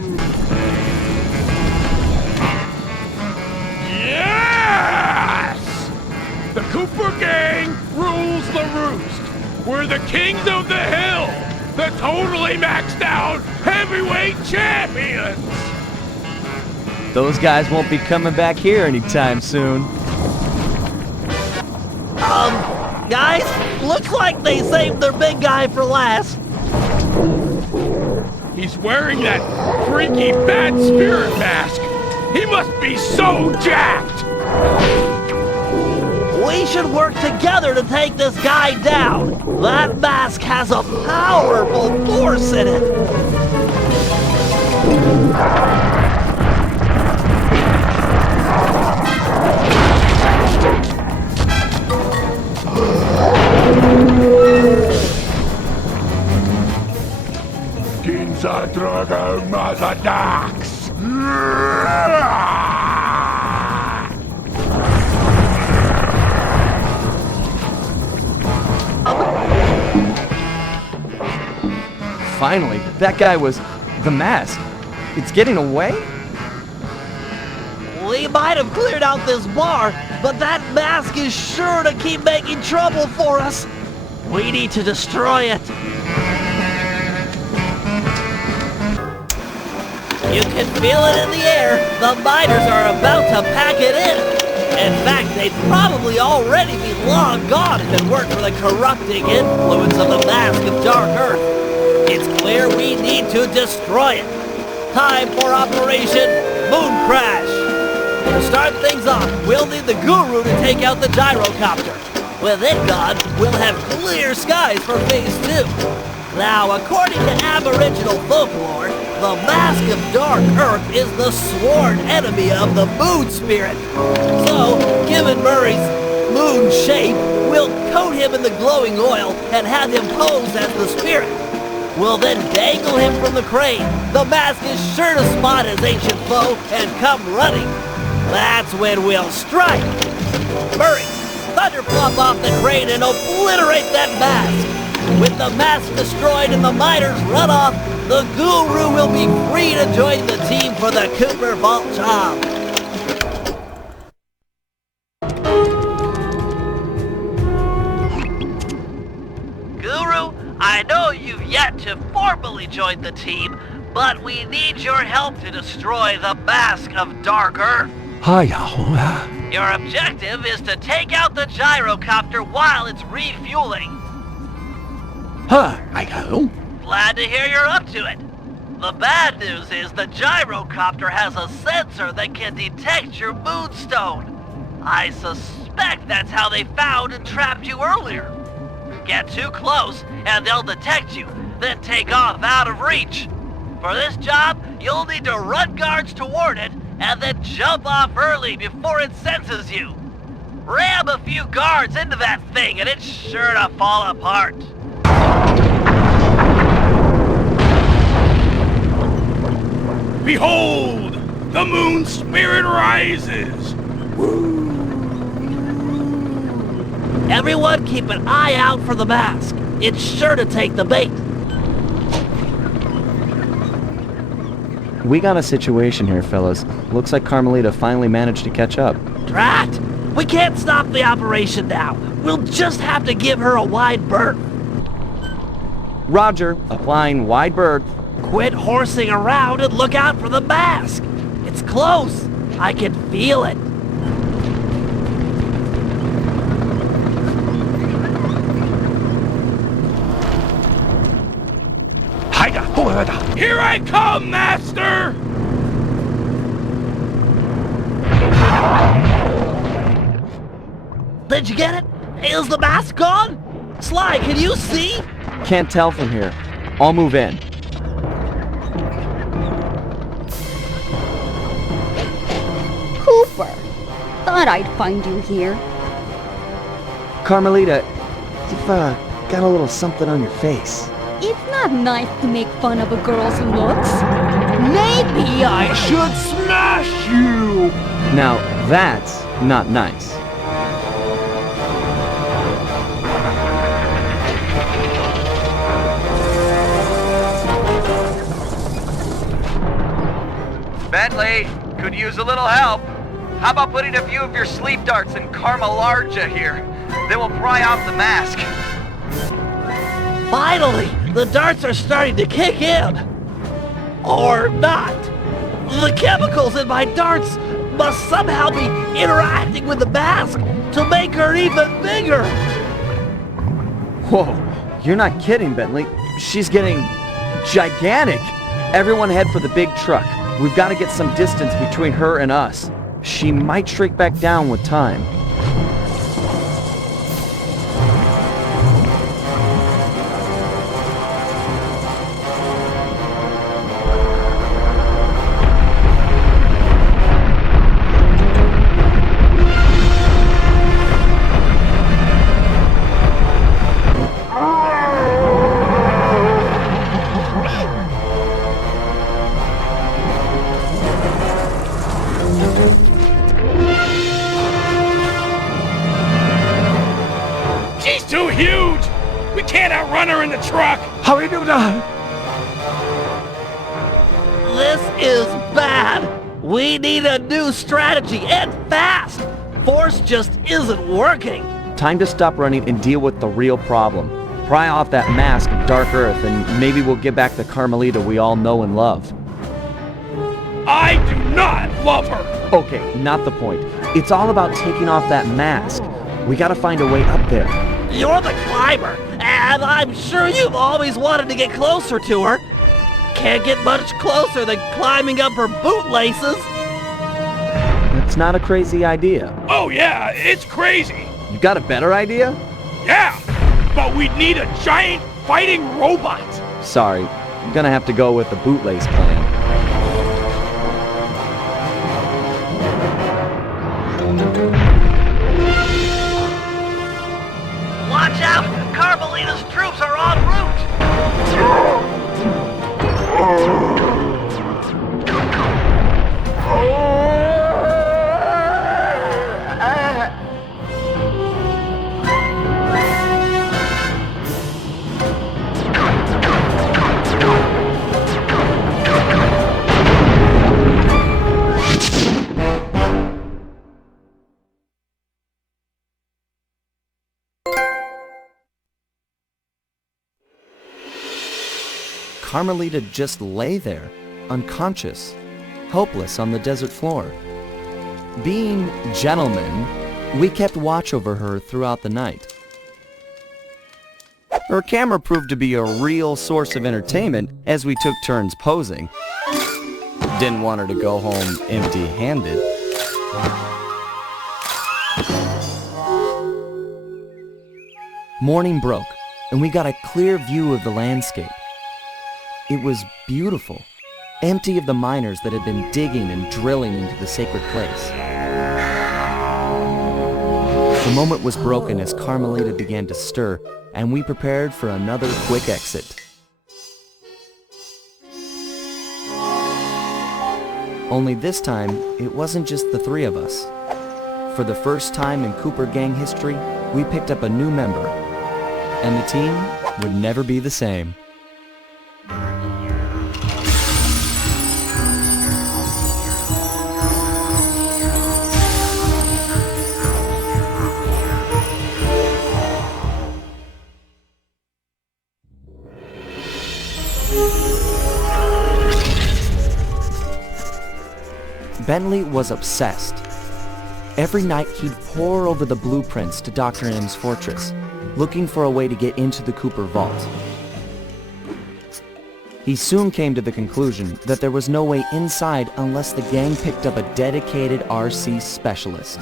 Yes! The Cooper Gang rules the roost. We're the kings of the hill, the totally maxed out heavyweight champions. Those guys won't be coming back here anytime soon. Guys, looks like they saved their big guy for last. He's wearing that freaky bad spirit mask. He must be so jacked. We should work together to take this guy down. That mask has a powerful force in it. Go, Mother Ducks! Finally, that guy was the mask. It's getting away? We might have cleared out this bar, but that mask is sure to keep making trouble for us. We need to destroy it. You can feel it in the air. The miners are about to pack it in. In fact, they'd probably already be long gone if it weren't for the corrupting influence of the Mask of Dark Earth. It's clear we need to destroy it. Time for Operation Moon Crash. To start things off, we'll need the Guru to take out the gyrocopter. With it gone, we'll have clear skies for Phase 2. Now, according to Aboriginal folklore, the Mask of Dark Earth is the sworn enemy of the Moon Spirit. So, given Murray's moon shape, we'll coat him in the glowing oil and have him pose as the spirit. We'll then dangle him from the crane. The mask is sure to spot his ancient foe and come running. That's when we'll strike. Murray, thunderflop off the crane and obliterate that mask. With the mask destroyed and the miners run off, the Guru will be free to join the team for the Cooper Vault job. Guru, I know you've yet to formally join the team, but we need your help to destroy the Mask of Dark Earth. Hiya. Your objective is to take out the gyrocopter while it's refueling. Hiya. Glad to hear you're up to it. The bad news is the gyrocopter has a sensor that can detect your moonstone. I suspect that's how they found and trapped you earlier. Get too close and they'll detect you, then take off out of reach. For this job, you'll need to run guards toward it and then jump off early before it senses you. Ram a few guards into that thing and it's sure to fall apart. Behold! The moon spirit rises! Everyone keep an eye out for the mask. It's sure to take the bait. We got a situation here, fellas. Looks like Carmelita finally managed to catch up. Drat! We can't stop the operation now. We'll just have to give her a wide berth. Roger, applying wide berth. Quit horsing around and look out for the mask. It's close. I can feel it. Here I come, Master! Did you get it? Is the mask gone? Sly, can you see? Can't tell from here. I'll move in. Cooper! Thought I'd find you here. Carmelita, you've got a little something on your face. It's not nice to make fun of a girl's looks. Maybe I should smash you! Now, that's not nice. Bentley, could use a little help. How about putting a few of your sleep darts in Carmelarja here? They will pry off the mask. Finally, the darts are starting to kick in. Or not. The chemicals in my darts must somehow be interacting with the mask to make her even bigger. Whoa, you're not kidding, Bentley. She's getting gigantic. Everyone head for the big truck. We've got to get some distance between her and us. She might shrink back down with time. She's too huge! We can't outrun her in the truck! How we do that? This is bad. We need a new strategy, and fast. Force just isn't working. Time to stop running and deal with the real problem. Pry off that mask of Dark Earth and maybe we'll get back the Carmelita we all know and love. I do not love her! Okay, not the point. It's all about taking off that mask. We gotta find a way up there. You're the climber, and I'm sure you've always wanted to get closer to her. Can't get much closer than climbing up her bootlaces. It's not a crazy idea. Oh yeah, it's crazy! You got a better idea? Yeah! But we'd need a giant fighting robot! Sorry, I'm gonna have to go with the bootlace plan. Watch out! Carmelita's troops are en route! Carmelita just lay there, unconscious, helpless on the desert floor. Being gentlemen, we kept watch over her throughout the night. Her camera proved to be a real source of entertainment as we took turns posing. Didn't want her to go home empty-handed. Morning broke, and we got a clear view of the landscape. It was beautiful, empty of the miners that had been digging and drilling into the sacred place. The moment was broken as Carmelita began to stir, and we prepared for another quick exit. Only this time, it wasn't just the three of us. For the first time in Cooper Gang history, we picked up a new member, and the team would never be the same. Bentley was obsessed. Every night he'd pore over the blueprints to Dr. M's fortress, looking for a way to get into the Cooper vault. He soon came to the conclusion that there was no way inside unless the gang picked up a dedicated RC specialist.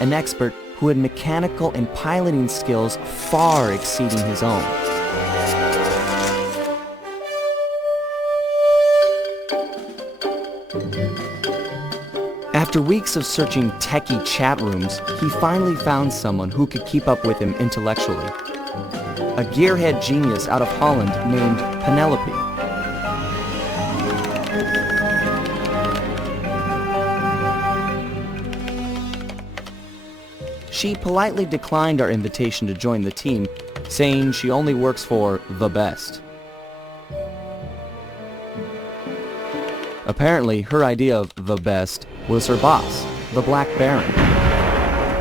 An expert who had mechanical and piloting skills far exceeding his own. After weeks of searching techie chat rooms, he finally found someone who could keep up with him intellectually. A gearhead genius out of Holland named Penelope. She politely declined our invitation to join the team, saying she only works for the best. Apparently, her idea of the best was her boss, the Black Baron,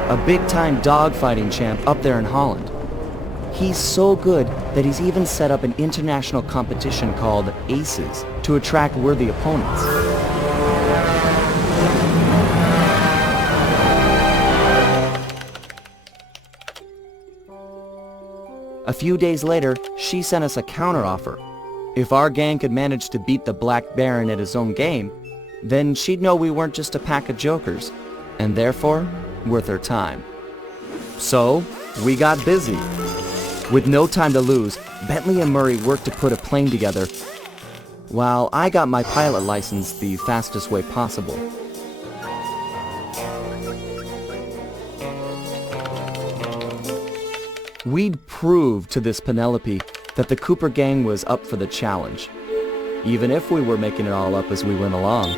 a big-time dogfighting champ up there in Holland. He's so good that he's even set up an international competition called Aces to attract worthy opponents. A few days later, she sent us a counteroffer. If our gang could manage to beat the Black Baron at his own game, then she'd know we weren't just a pack of jokers, and therefore, worth her time. So, we got busy. With no time to lose, Bentley and Murray worked to put a plane together, while I got my pilot license the fastest way possible. We'd prove to this Penelope that the Cooper gang was up for the challenge, even if we were making it all up as we went along.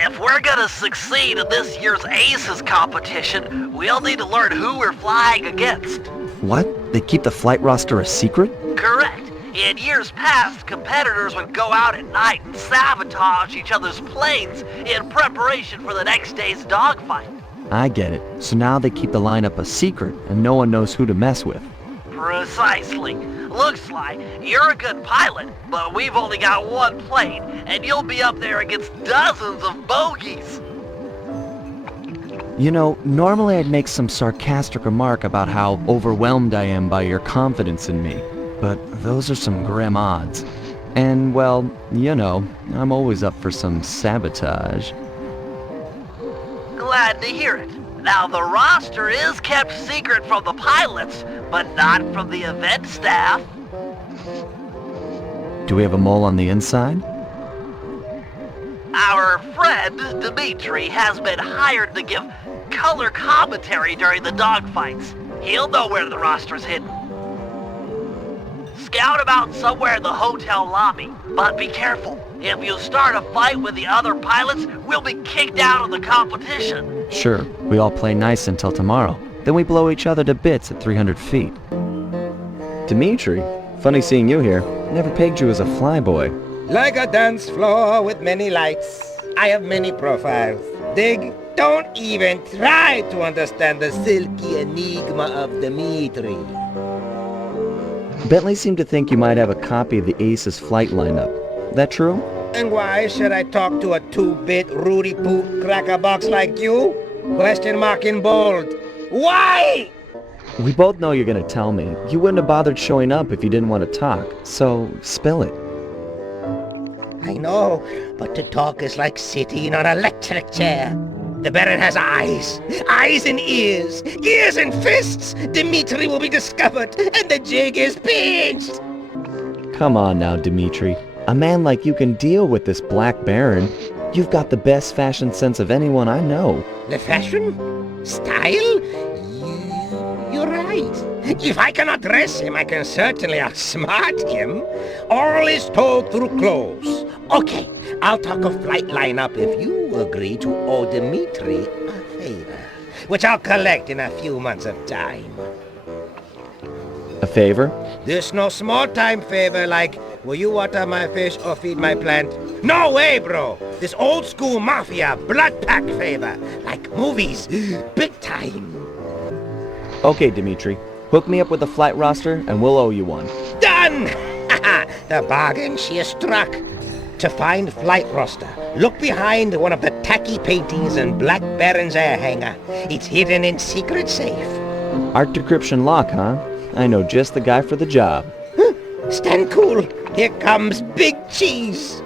If we're gonna succeed in this year's Aces competition, we'll need to learn who we're flying against. What? They keep the flight roster a secret? Correct. In years past, competitors would go out at night and sabotage each other's planes in preparation for the next day's dogfight. I get it. So now they keep the lineup a secret, and no one knows who to mess with. Precisely. Looks like you're a good pilot, but we've only got one plane, and you'll be up there against dozens of bogeys. You know, normally I'd make some sarcastic remark about how overwhelmed I am by your confidence in me, but those are some grim odds. And, well, you know, I'm always up for some sabotage. Glad to hear it. Now, the roster is kept secret from the pilots, but not from the event staff. Do we have a mole on the inside? Our friend, Dimitri, has been hired to give color commentary during the dogfights. He'll know where the roster's hidden. Scout him out somewhere in the hotel lobby, but be careful. If you start a fight with the other pilots, we'll be kicked out of the competition. Sure, we all play nice until tomorrow. Then we blow each other to bits at 300 feet. Dimitri, funny seeing you here. Never pegged you as a flyboy. Like a dance floor with many lights, I have many profiles. Dig, don't even try to understand the silky enigma of Dimitri. Bentley seemed to think you might have a copy of the Aces flight lineup. That true? And why should I talk to a two-bit Rudy Poot crackerbox like you? Question mark in bold. Why? We both know you're gonna tell me. You wouldn't have bothered showing up if you didn't want to talk. So, spill it. I know, but to talk is like sitting on an electric chair. The Baron has eyes and ears and fists. Dimitri will be discovered, and the jig is pinched. Come on now, Dimitri. A man like you can deal with this Black Baron. You've got the best fashion sense of anyone I know. The fashion? Style? You're right. If I cannot dress him, I can certainly outsmart him. All is told through clothes. Okay, I'll talk a flight lineup if you agree to owe Dimitri a favor, which I'll collect in a few months of time. A favor? This no small-time favor like, will you water my fish or feed my plant? No way, bro! This old-school mafia blood pack favor, like movies, big time. Okay, Dimitri. Hook me up with the flight roster, and we'll owe you one. Done! The bargain she is struck. To find flight roster, look behind one of the tacky paintings in Black Baron's air hangar. It's hidden in secret safe. Art decryption lock, huh? I know just the guy for the job. Stand cool. Here comes Big Cheese.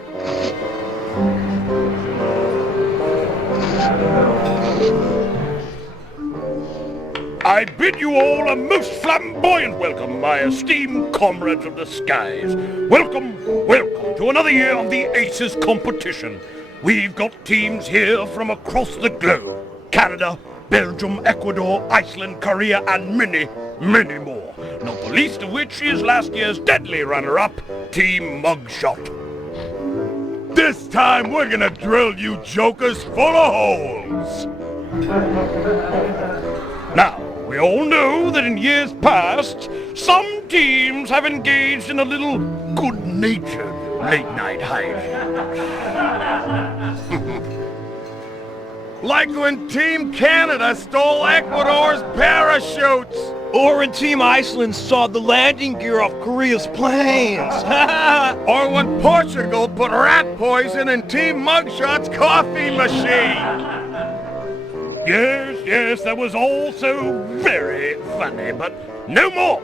I bid you all a most flamboyant welcome, my esteemed comrades of the skies. Welcome, welcome to another year of the Aces competition. We've got teams here from across the globe. Canada, Belgium, Ecuador, Iceland, Korea, and many, many more. Not the least of which is last year's deadly runner-up, Team Mugshot. This time we're gonna drill you jokers full of holes. Now, we all know that in years past, some teams have engaged in a little good-natured late night hiding. Like when Team Canada stole Ecuador's parachutes! Or when Team Iceland sawed the landing gear off Korea's planes. Or when Portugal put rat poison in Team Mugshot's coffee machine! Yes, that was also very funny, but no more.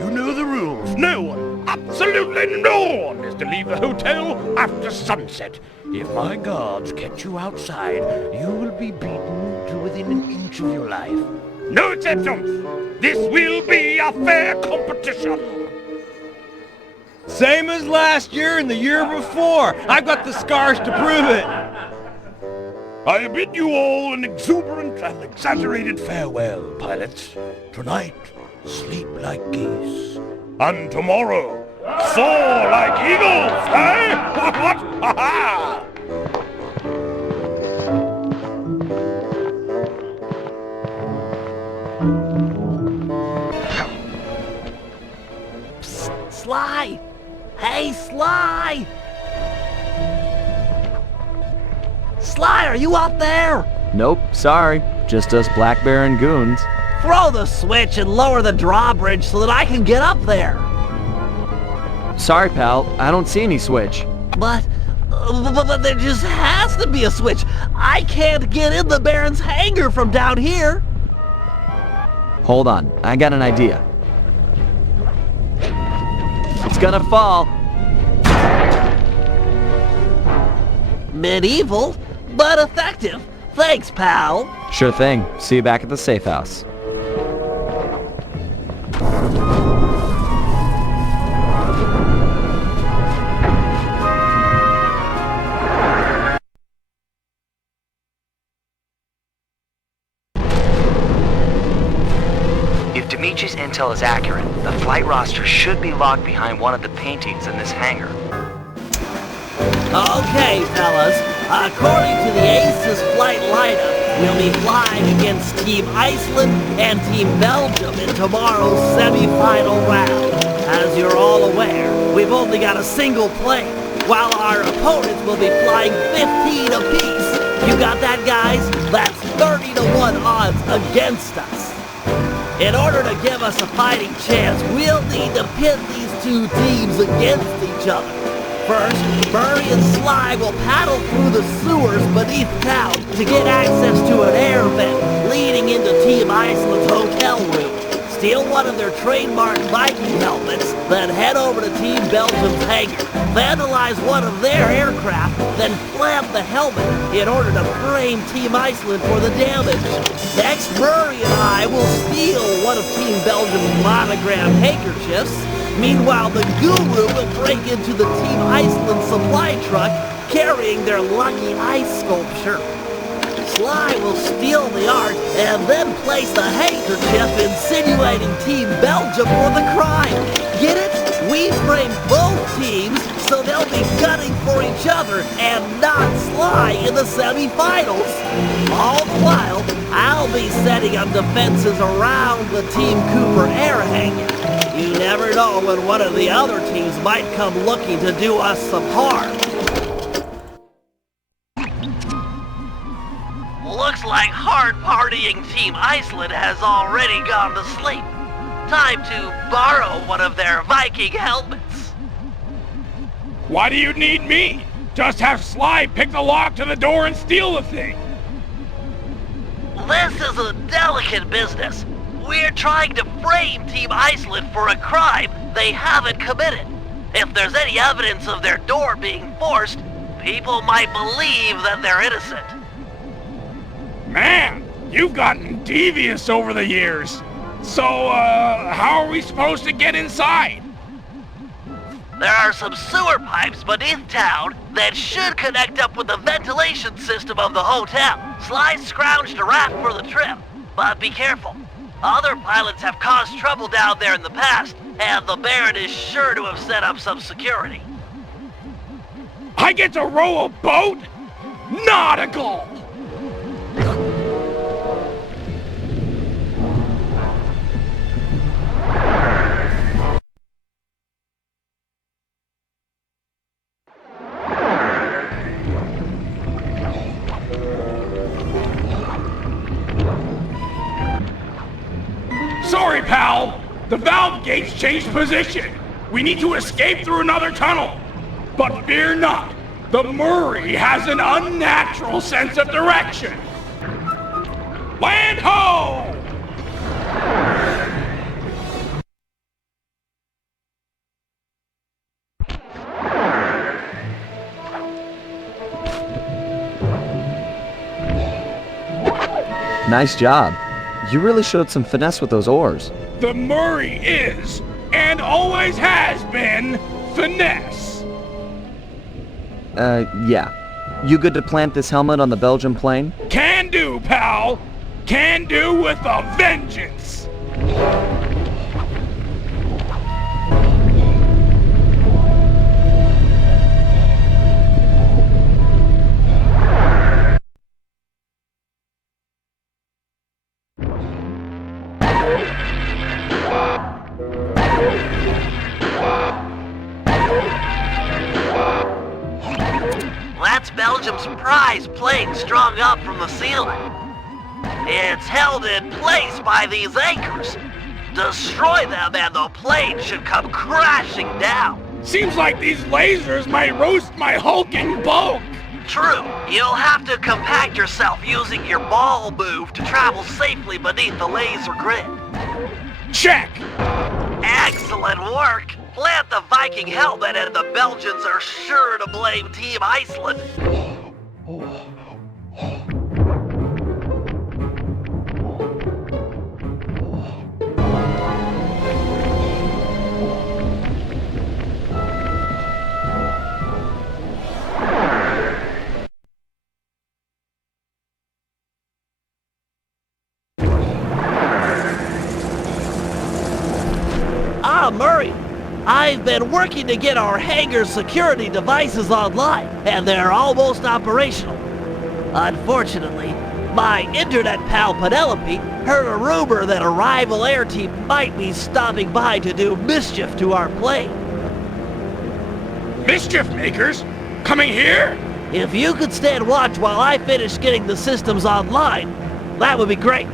You know the rules. No one, absolutely no one, is to leave the hotel after sunset. If my guards catch you outside, you will be beaten to within an inch of your life. No exceptions. This will be a fair competition. Same as last year and the year before. I've got the scars to prove it. I bid you all an exuberant and exaggerated farewell, pilots. Tonight, sleep like geese. And tomorrow, soar like eagles, eh? What? Ha ha! Psst, Sly! Hey, Sly! Sly, are you up there? Nope, sorry. Just us Black Bear and goons. Throw the switch and lower the drawbridge so that I can get up there. Sorry, pal. I don't see any switch. But there just has to be a switch. I can't get in the Baron's hangar from down here. Hold on. I got an idea. It's gonna fall. Medieval, but effective. Thanks, pal. Sure thing. See you back at the safe house. If Dimitri's intel is accurate, the flight roster should be locked behind one of the paintings in this hangar. Okay, fellas. According to the Aces flight lineup, we'll be flying against Team Iceland and Team Belgium in tomorrow's semi-final round. As you're all aware, we've only got a single plane, while our opponents will be flying 15 apiece. You got that, guys? That's 30 to 1 odds against us. In order to give us a fighting chance, we'll need to pit these two teams against each other. First, Murray and Sly will paddle through the sewers beneath town to get access to an air vent leading into Team Iceland's hotel room. Steal one of their trademark Viking helmets, then head over to Team Belgium's hangar. Vandalize one of their aircraft, then plant the helmet in order to frame Team Iceland for the damage. Next, Murray and I will steal one of Team Belgium's monogram handkerchiefs. Meanwhile, the guru will break into the Team Iceland supply truck carrying their lucky ice sculpture. Sly will steal the art and then place the handkerchief insinuating Team Belgium for the crime. Get it? We frame both teams so they'll be gunning for each other and not Sly in the semi-finals. All the while, I'll be setting up defenses around the Team Cooper air hangar. You never know when one of the other teams might come looking to do us some harm. Looks like hard-partying Team Iceland has already gone to sleep. Time to borrow one of their Viking helmets. Why do you need me? Just have Sly pick the lock to the door and steal the thing. This is a delicate business. We're trying to frame Team Iceland for a crime they haven't committed. If there's any evidence of their door being forced, people might believe that they're innocent. Man, you've gotten devious over the years. So, how are we supposed to get inside? There are some sewer pipes beneath town that should connect up with the ventilation system of the hotel. Sly scrounged a raft for the trip, but be careful. Other pilots have caused trouble down there in the past, and the Baron is sure to have set up some security. I get to row a boat? Nautical! The valve gates changed position. We need to escape through another tunnel. But fear not. The Murray has an unnatural sense of direction. Land ho! Nice job. You really showed some finesse with those oars. The Murray is, and always has been, finesse. Yeah. You good to plant this helmet on the Belgian plane? Can do, pal. Can do with a vengeance. That's Belgium's prize plane strung up from the ceiling. It's held in place by these anchors. Destroy them and the plane should come crashing down. Seems like these lasers might roast my hulking bulk. True. You'll have to compact yourself using your ball move to travel safely beneath the laser grid. Check! Excellent work! Plant the Viking helmet and the Belgians are sure to blame Team Iceland. Murray, I've been working to get our hangar security devices online, and they're almost operational. Unfortunately, my internet pal Penelope heard a rumor that a rival air team might be stopping by to do mischief to our plane. Mischief makers? Coming here? If you could stand watch while I finish getting the systems online, that would be great.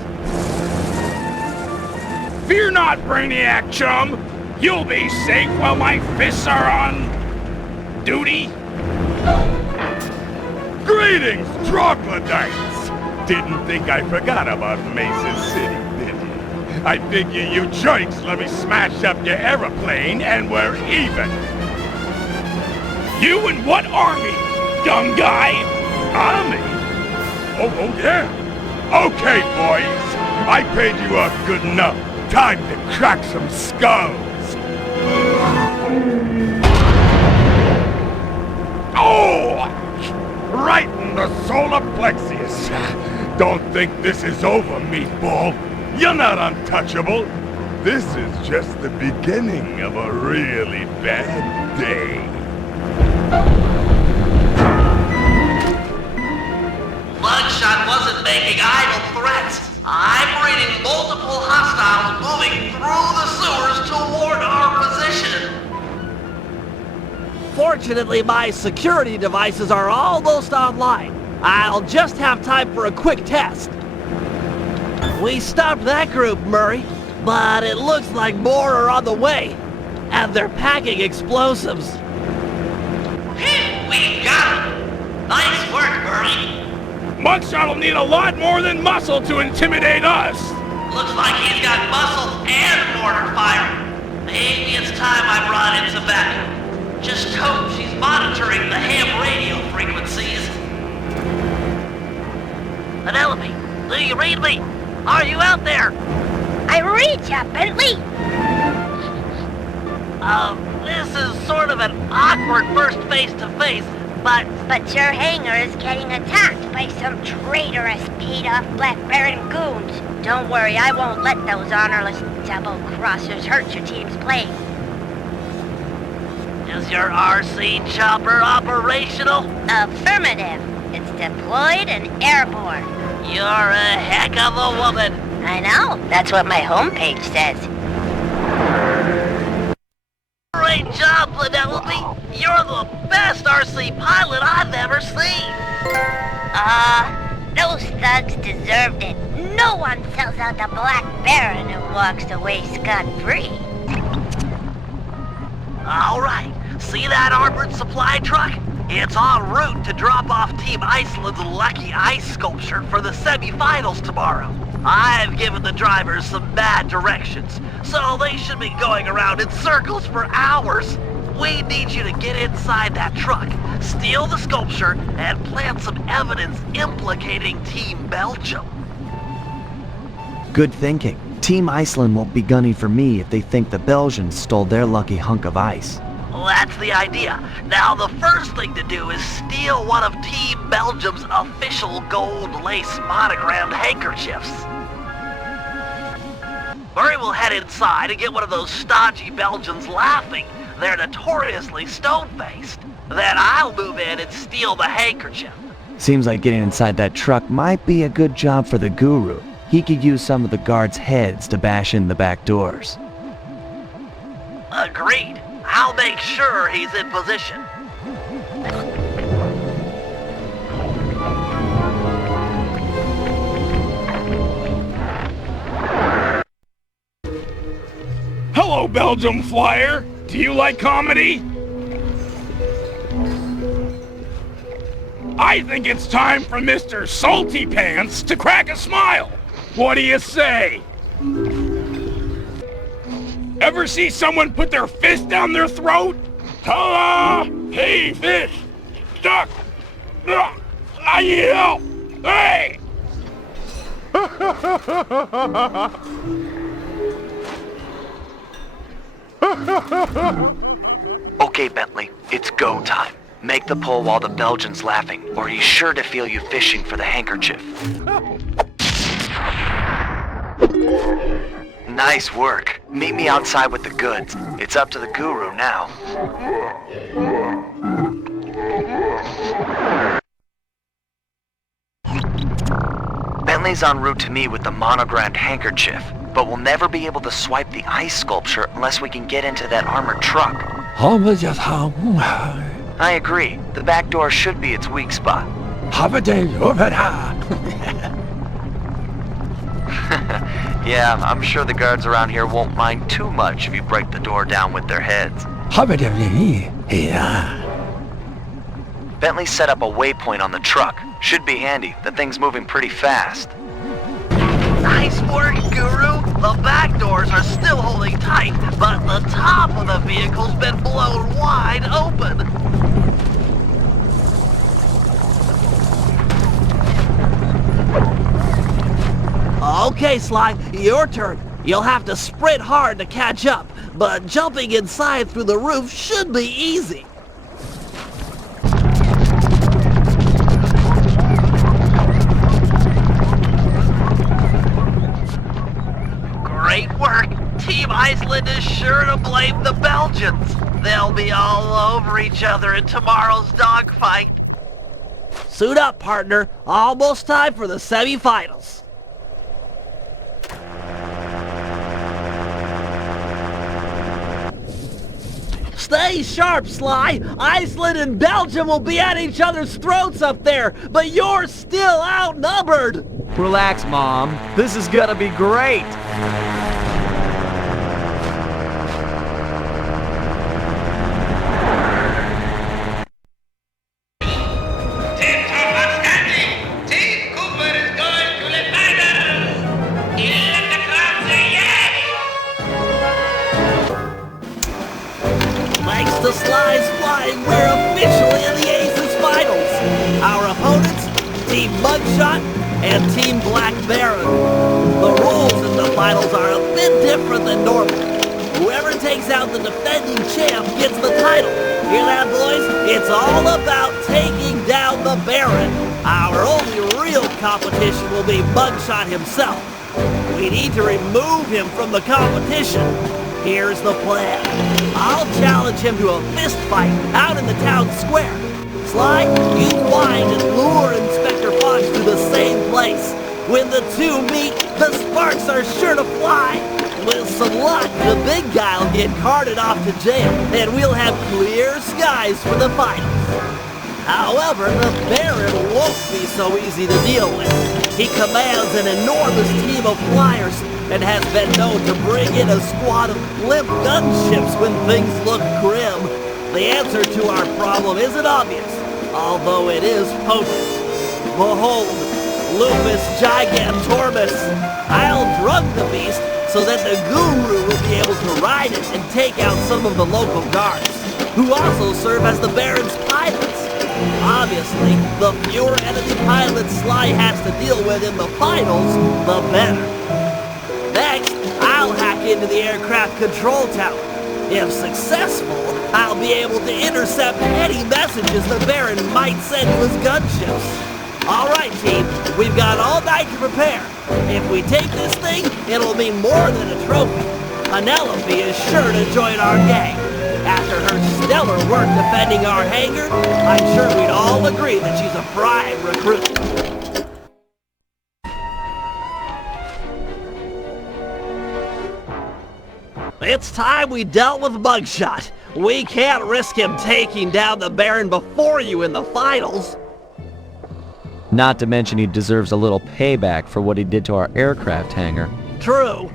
Fear not, Brainiac chum. You'll be safe while my fists are on duty. Greetings, troglodytes! Didn't think I forgot about Mesa City, did you? I figure you joints let me smash up your aeroplane and we're even. You and what army, dumb guy? Army? Oh yeah. Okay, boys. I paid you off good enough. Time to crack some skulls. Oh! Right in the solar plexus. Don't think this is over, meatball. You're not untouchable. This is just the beginning of a really bad day. Mugshot wasn't making idle threats. I'm reading multiple hostiles moving through the sewers toward our position. Fortunately, my security devices are almost online. I'll just have time for a quick test. We stopped that group, Murray, but it looks like more are on the way, and they're packing explosives. We got it! Nice work, Murray. Mugshot'll need a lot more than muscle to intimidate us. Looks like he's got muscle and mortar fire. Maybe it's time I brought in some backup. Just hope she's monitoring the ham radio frequencies. Penelope, do you read me? Are you out there? I read ya, Bentley. This is sort of an awkward first face-to-face, but your hangar is getting attacked by some traitorous, paid-off Black Baron goons. Don't worry, I won't let those honorless double-crossers hurt your team's plane. Is your RC chopper operational? Affirmative. It's deployed and airborne. You're a heck of a woman. I know. That's what my homepage says. Great job, Penelope. You're the best RC pilot I've ever seen. Those thugs deserved it. No one sells out the Black Baron and walks away scot-free. All right, see that armored supply truck? It's en route to drop off Team Iceland's lucky ice sculpture for the semifinals tomorrow. I've given the drivers some bad directions, so they should be going around in circles for hours. We need you to get inside that truck, steal the sculpture, and plant some evidence implicating Team Belgium. Good thinking. Team Iceland won't be gunning for me if they think the Belgians stole their lucky hunk of ice. Well, that's the idea. Now, the first thing to do is steal one of Team Belgium's official gold lace monogrammed handkerchiefs. Murray will head inside and get one of those stodgy Belgians laughing. They're notoriously stone-faced. Then I'll move in and steal the handkerchief. Seems like getting inside that truck might be a good job for the guru. He could use some of the guards' heads to bash in the back doors. Agreed. I'll make sure he's in position. Hello, Belgium Flyer. Do you like comedy? I think it's time for Mr. Salty Pants to crack a smile. What do you say? Ever see someone put their fist down their throat? Ta-da! Hey, fish! Duck! I need help! Hey! Okay, Bentley, it's go time. Make the pull while the Belgian's laughing, or he's sure to feel you fishing for the handkerchief. Nice work. Meet me outside with the goods. It's up to the guru now. Bentley's en route to me with the monogrammed handkerchief, but we'll never be able to swipe the ice sculpture unless we can get into that armored truck. I agree. The back door should be its weak spot. Yeah, I'm sure the guards around here won't mind too much if you break the door down with their heads. Bentley set up a waypoint on the truck. Should be handy. The thing's moving pretty fast. Nice work, Guru. The back doors are still holding tight, but the top of the vehicle's been blown wide open. Okay, Sly, your turn. You'll have to sprint hard to catch up, but jumping inside through the roof should be easy. Great work. Team Iceland is sure to blame the Belgians. They'll be all over each other in tomorrow's dogfight. Suit up, partner. Almost time for the semifinals. Stay sharp, Sly! Iceland and Belgium will be at each other's throats up there, but you're still outnumbered! Relax, Mom. This is gonna be great! Thanks to Sly's flying, we're officially in the Aces Finals. Our opponents, Team Mugshot and Team Black Baron. The rules in the finals are a bit different than normal. Whoever takes out the defending champ gets the title. Hear that, boys? It's all about taking down the Baron. Our only real competition will be Mugshot himself. We need to remove him from the competition. Here's the plan. I'll challenge him to a fist fight out in the town square. Sly, you find and lure Inspector Fox to the same place. When the two meet, the sparks are sure to fly. With some luck, the big guy'll get carted off to jail, and we'll have clear skies for the finals. However, the Baron won't be so easy to deal with. He commands an enormous team of flyers and has been known to bring in a squad of blimp gunships when things look grim. The answer to our problem isn't obvious, although it is potent. Behold, Lupus Gigantormus. I'll drug the beast so that the Guru will be able to ride it and take out some of the local guards, who also serve as the Baron's pilots. Obviously, the fewer enemy pilots Sly has to deal with in the finals, the better. Next, I'll hack into the aircraft control tower. If successful, I'll be able to intercept any messages the Baron might send to his gunships. All right, team, we've got all night to prepare. If we take this thing, it'll mean more than a trophy. Penelope is sure to join our gang. After her stellar work defending our hangar, I'm sure we'd all agree that she's a prime recruit. It's time we dealt with Mugshot. We can't risk him taking down the Baron before you in the finals. Not to mention he deserves a little payback for what he did to our aircraft hangar. True.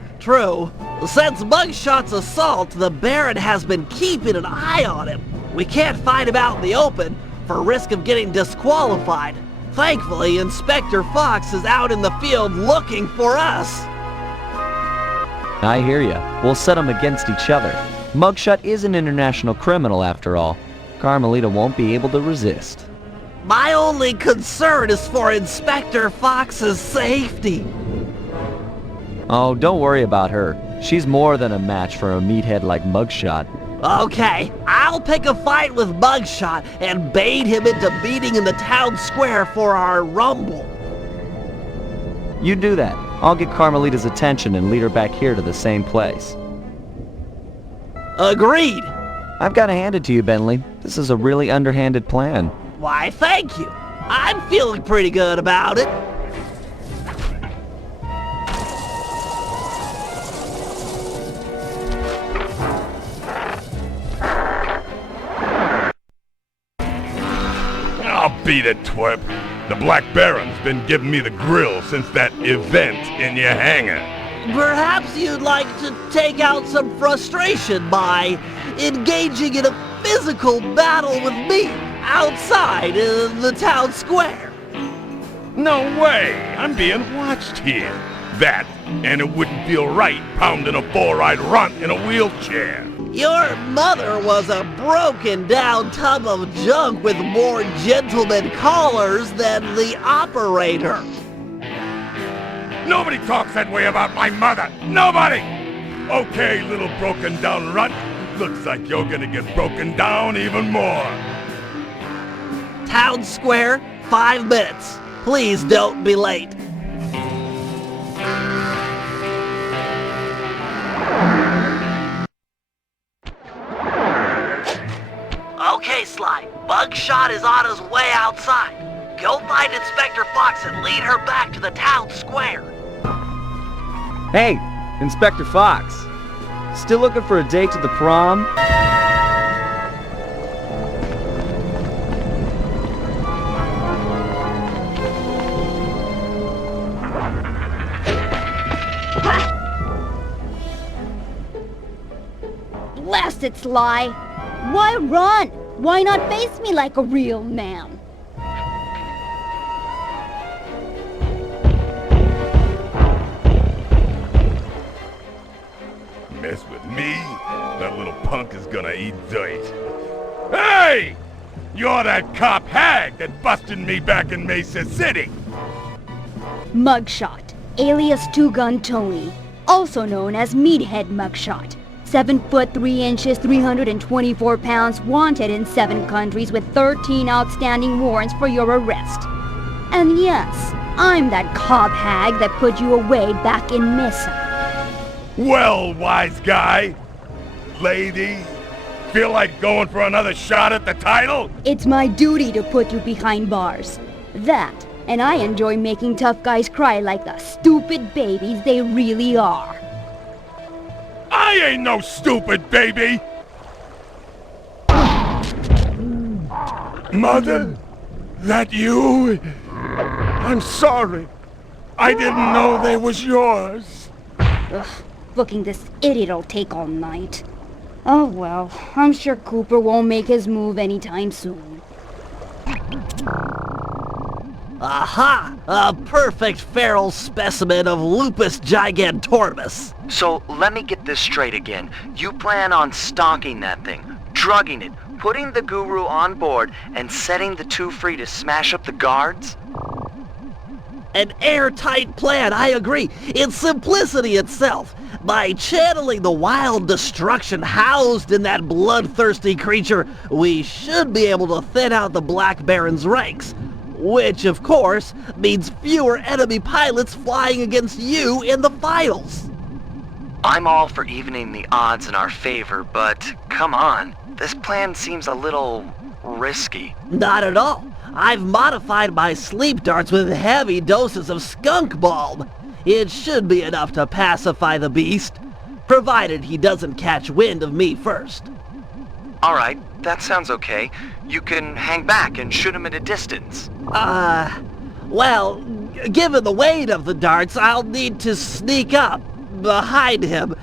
Since Mugshot's assault, the Baron has been keeping an eye on him. We can't fight him out in the open for risk of getting disqualified. Thankfully, Inspector Fox is out in the field looking for us. I hear ya. We'll set them against each other. Mugshot is an international criminal after all. Carmelita won't be able to resist. My only concern is for Inspector Fox's safety. Oh, don't worry about her. She's more than a match for a meathead like Mugshot. Okay, I'll pick a fight with Mugshot and bait him into meeting in the town square for our rumble. You do that. I'll get Carmelita's attention and lead her back here to the same place. Agreed. I've got to hand it to you, Bentley. This is a really underhanded plan. Why, thank you. I'm feeling pretty good about it. I'll beat it, twerp. The Black Baron's been giving me the grill since that event in your hangar. Perhaps you'd like to take out some frustration by engaging in a physical battle with me outside in the town square. No way! I'm being watched here. That, and it wouldn't feel right pounding a four-eyed runt in a wheelchair. Your mother was a broken down tub of junk with more gentleman callers than the operator. Nobody talks that way about my mother. Nobody! Okay, little broken down runt. Looks like you're gonna get broken down even more. Town square, 5 minutes. Please don't be late. Okay, Sly. Mugshot is on his way outside. Go find Inspector Fox and lead her back to the town square. Hey, Inspector Fox. Still looking for a date to the prom? Blast it, Sly! Why run? Why not face me like a real man? Mess with me? That little punk is gonna eat dirt. Hey! You're that cop hag that busted me back in Mesa City! Mugshot, alias Two Gun Tony, also known as Meathead Mugshot. 7 foot 3 inches, 324 pounds, wanted in 7 countries with 13 outstanding warrants for your arrest. And yes, I'm that cop hag that put you away back in Mesa. Well, wise guy, lady, feel like going for another shot at the title? It's my duty to put you behind bars. That, and I enjoy making tough guys cry like the stupid babies they really are. I ain't no stupid baby! Mother? That you? I'm sorry. I didn't know they was yours. Ugh, booking this idiot'll take all night. Oh well, I'm sure Cooper won't make his move anytime soon. Aha! A perfect feral specimen of Lupus gigantormus. So let me get this straight again. You plan on stalking that thing, drugging it, putting the guru on board, and setting the two free to smash up the guards? An airtight plan, I agree. It's simplicity itself. By channeling the wild destruction housed in that bloodthirsty creature, we should be able to thin out the Black Baron's ranks. Which, of course, means fewer enemy pilots flying against you in the finals. I'm all for evening the odds in our favor, but come on. This plan seems a little risky. Not at all. I've modified my sleep darts with heavy doses of skunk balm. It should be enough to pacify the beast, provided he doesn't catch wind of me first. Alright, that sounds okay. You can hang back and shoot him at a distance. Well, given the weight of the darts, I'll need to sneak up behind him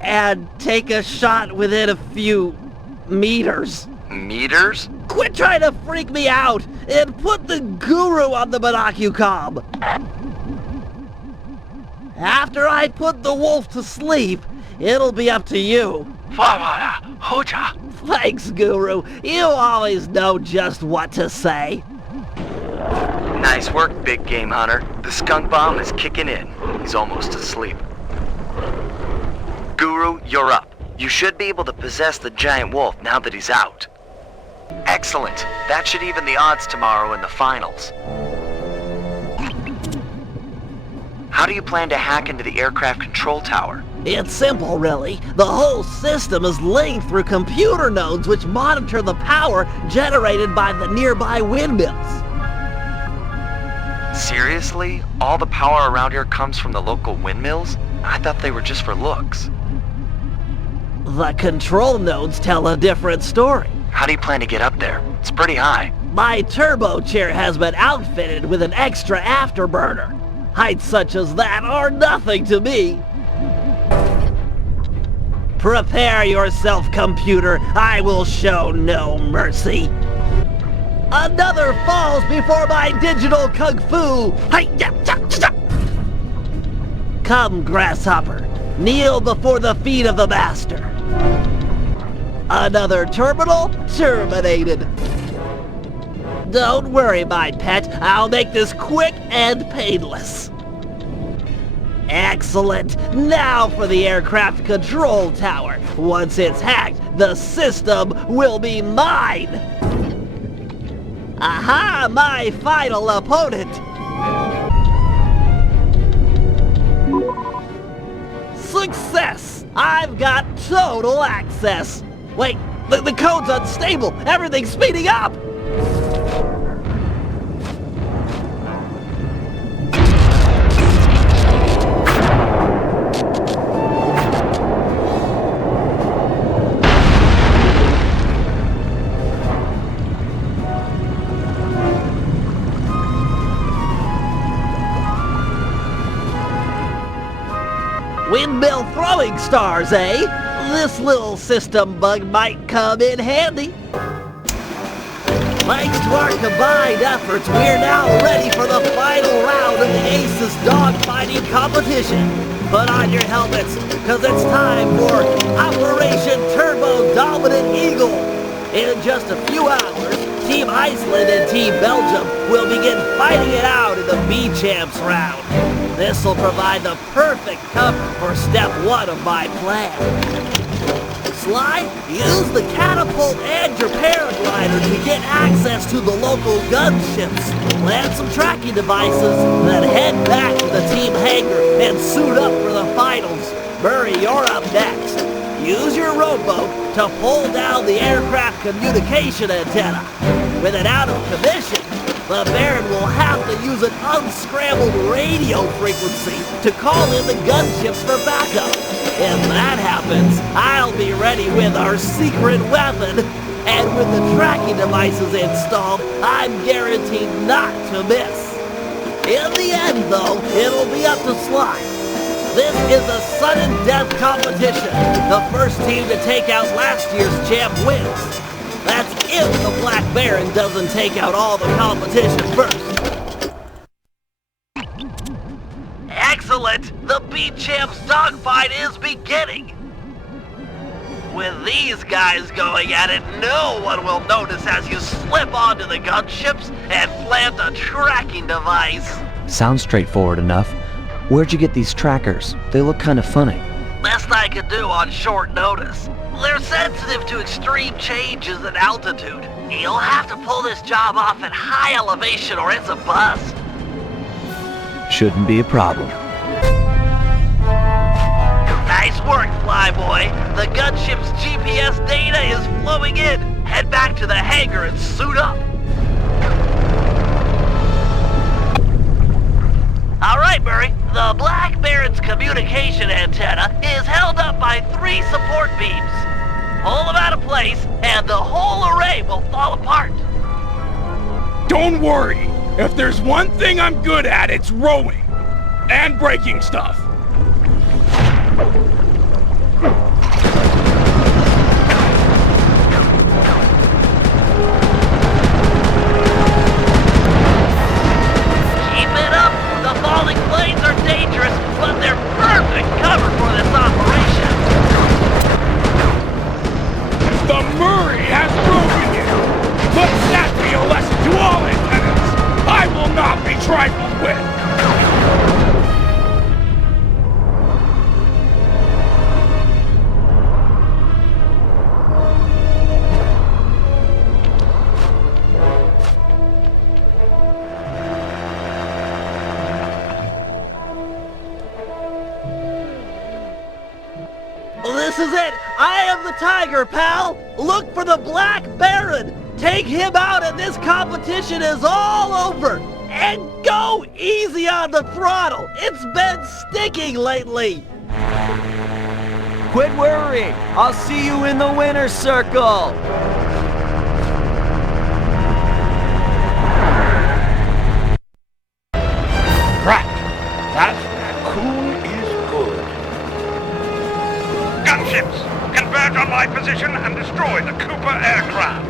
and take a shot within a few meters. Meters? Quit trying to freak me out and put the guru on the monocucom. After I put the wolf to sleep, it'll be up to you. Thanks, Guru. You always know just what to say. Nice work, big game hunter. The skunk bomb is kicking in. He's almost asleep. Guru, you're up. You should be able to possess the giant wolf now that he's out. Excellent. That should even the odds tomorrow in the finals. How do you plan to hack into the aircraft control tower? It's simple, really. The whole system is linked through computer nodes which monitor the power generated by the nearby windmills. Seriously? All the power around here comes from the local windmills? I thought they were just for looks. The control nodes tell a different story. How do you plan to get up there? It's pretty high. My turbo chair has been outfitted with an extra afterburner. Heights such as that are nothing to me. Prepare yourself, computer. I will show no mercy. Another falls before my digital kung fu. Come, grasshopper. Kneel before the feet of the master. Another terminal terminated. Don't worry, my pet. I'll make this quick and painless. Excellent. Now for the aircraft control tower. Once it's hacked, the system will be mine. Aha, my final opponent. Success! I've got total access. Wait, the code's unstable. Everything's speeding up. Windmill throwing stars, eh? This little system bug might come in handy. Thanks to our combined efforts, we're now ready for the final round of the Aces dogfighting competition. Put on your helmets, because it's time for Operation Turbo Dominant Eagle. In just a few hours, Team Iceland and Team Belgium will begin fighting it out in the B-Champs round. This will provide the perfect cover for step one of my plan. Sly, use the catapult and your paraglider to get access to the local gunships. Plant some tracking devices, then head back to the team hangar and suit up for the finals. Murray, you're up next. Use your rowboat to pull down the aircraft communication antenna. With it out of commission, the Baron will have to use an unscrambled radio frequency to call in the gunships for backup. If that happens, I'll be ready with our secret weapon, And with the tracking devices installed, I'm guaranteed not to miss. In the end, though, it'll be up to Sly. This is a sudden death competition. The first team to take out last year's champ wins. That's if the Black Baron doesn't take out all the competition first. Excellent! The B-Champ's dogfight is beginning! With these guys going at it, no one will notice as you slip onto the gunships and plant a tracking device. Sounds straightforward enough. Where'd you get these trackers? They look kind of funny. Best I could do on short notice. They're sensitive to extreme changes in altitude. You'll have to pull this job off at high elevation or it's a bust. Shouldn't be a problem. Nice work, Flyboy. The gunship's GPS data is flowing in. Head back to the hangar and suit up. All right, Murray. The Black Baron's communication antenna is held up by 3 support beams. Pull them out of place, and the whole array will fall apart. Don't worry. If there's one thing I'm good at, it's rowing. And breaking stuff. Keep it up. The falling planes are dangerous, but they're perfect cover for this operation. The Murray has broken you. Let that be a lesson to all lieutenants. I will not be trifled with. This is it! I am the Tiger, pal! Look for the Black Baron! Take him out and this competition is all over! And go easy on the throttle! It's been sticking lately! Quit worrying. I'll see you in the winner's circle. Right. That raccoon is good. Gunships, converge on my position and destroy the Cooper aircraft.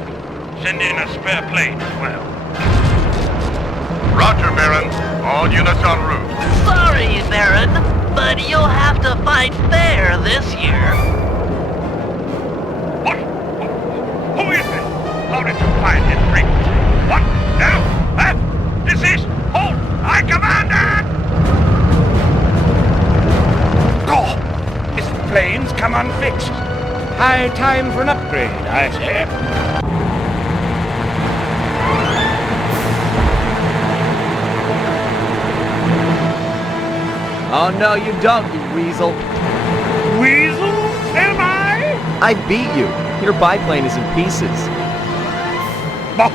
Send in a spare plane as well. Roger, Baron. All units en route. Sorry, Baron, but you'll have to fight fair this year. What? Who is this? How did you find his frequency? What? No? Huh? Desist! Hold! I command it! Oh! His planes come unfixed. High time for an upgrade, I say. Oh, no, you don't, you weasel. Weasel? Am I? I beat you. Your biplane is in pieces. But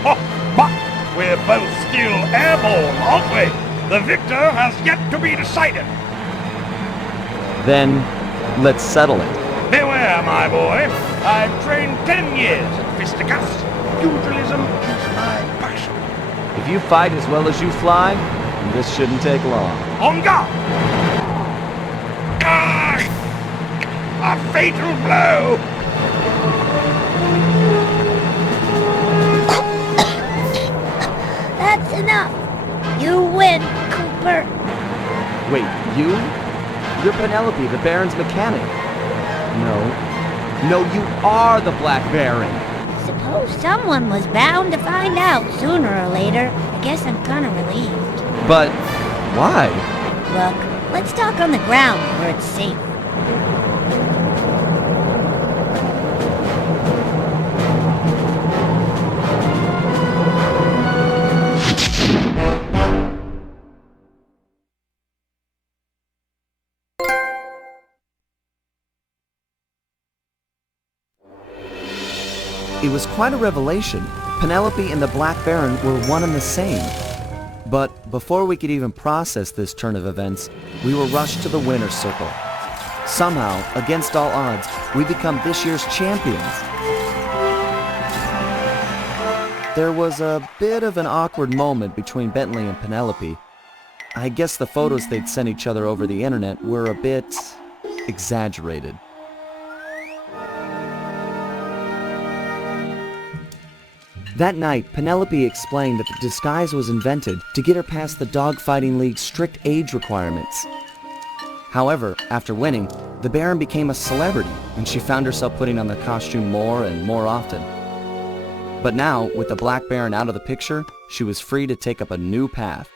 we're both still airborne, aren't we? The victor has yet to be decided. Then, let's settle it. Beware, my boy. I've trained 10 years in fisticuffs. Pugilism is my passion. If you fight as well as you fly, this shouldn't take long. On guard! Ah! A fatal blow! That's enough. You win, Cooper. Wait, you? You're Penelope, the Baron's mechanic. No, you are the Black Baron. Suppose someone was bound to find out sooner or later. I guess I'm kinda relieved. But why? Look, let's talk on the ground where it's safe. It was quite a revelation. Penelope and the Black Baron were one and the same. But before we could even process this turn of events, we were rushed to the winner's circle. Somehow, against all odds, we become this year's champions. There was a bit of an awkward moment between Bentley and Penelope. I guess the photos they'd sent each other over the internet were a bit exaggerated. That night, Penelope explained that the disguise was invented to get her past the Dogfighting League's strict age requirements. However, after winning, the Baron became a celebrity, and she found herself putting on the costume more and more often. But now, with the Black Baron out of the picture, she was free to take up a new path,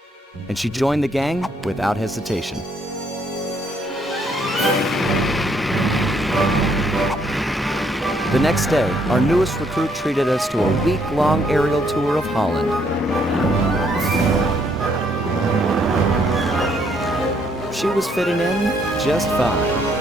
and she joined the gang without hesitation. The next day, our newest recruit treated us to a week-long aerial tour of Holland. She was fitting in just fine.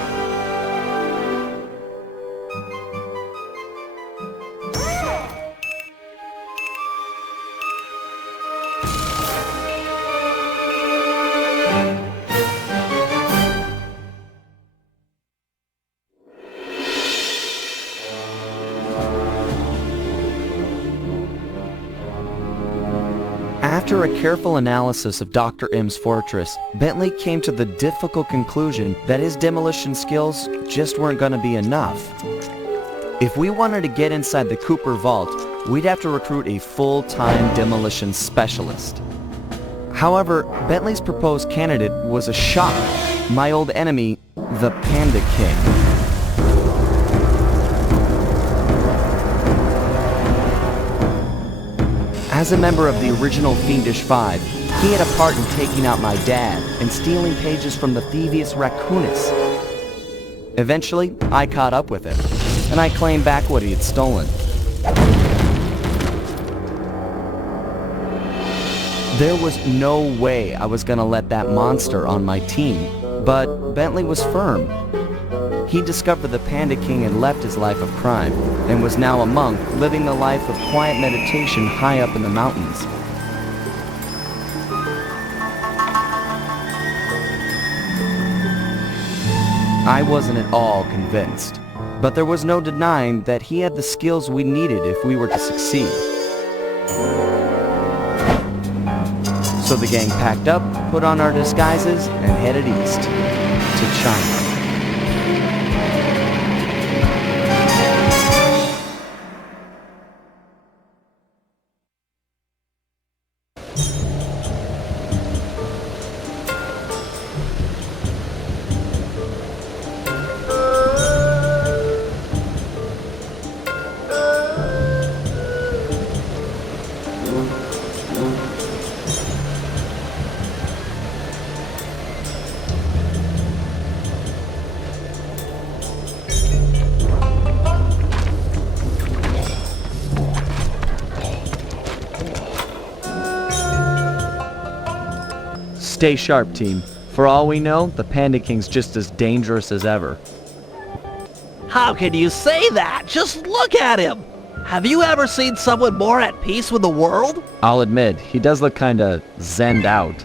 After a careful analysis of Dr. M's fortress, Bentley came to the difficult conclusion that his demolition skills just weren't going to be enough. If we wanted to get inside the Cooper vault, we'd have to recruit a full-time demolition specialist. However, Bentley's proposed candidate was a shock. My old enemy, the Panda King. As a member of the original Fiendish Five, he had a part in taking out my dad and stealing pages from the Thieves Raccoonus. Eventually, I caught up with him, and I claimed back what he had stolen. There was no way I was gonna let that monster on my team, but Bentley was firm. He discovered the Panda King had left his life of crime and was now a monk living the life of quiet meditation high up in the mountains. I wasn't at all convinced, but there was no denying that he had the skills we needed if we were to succeed. So the gang packed up, put on our disguises, and headed east to China. Stay sharp, team. For all we know, the Panda King's just as dangerous as ever. How can you say that? Just look at him! Have you ever seen someone more at peace with the world? I'll admit, he does look kinda zenned out.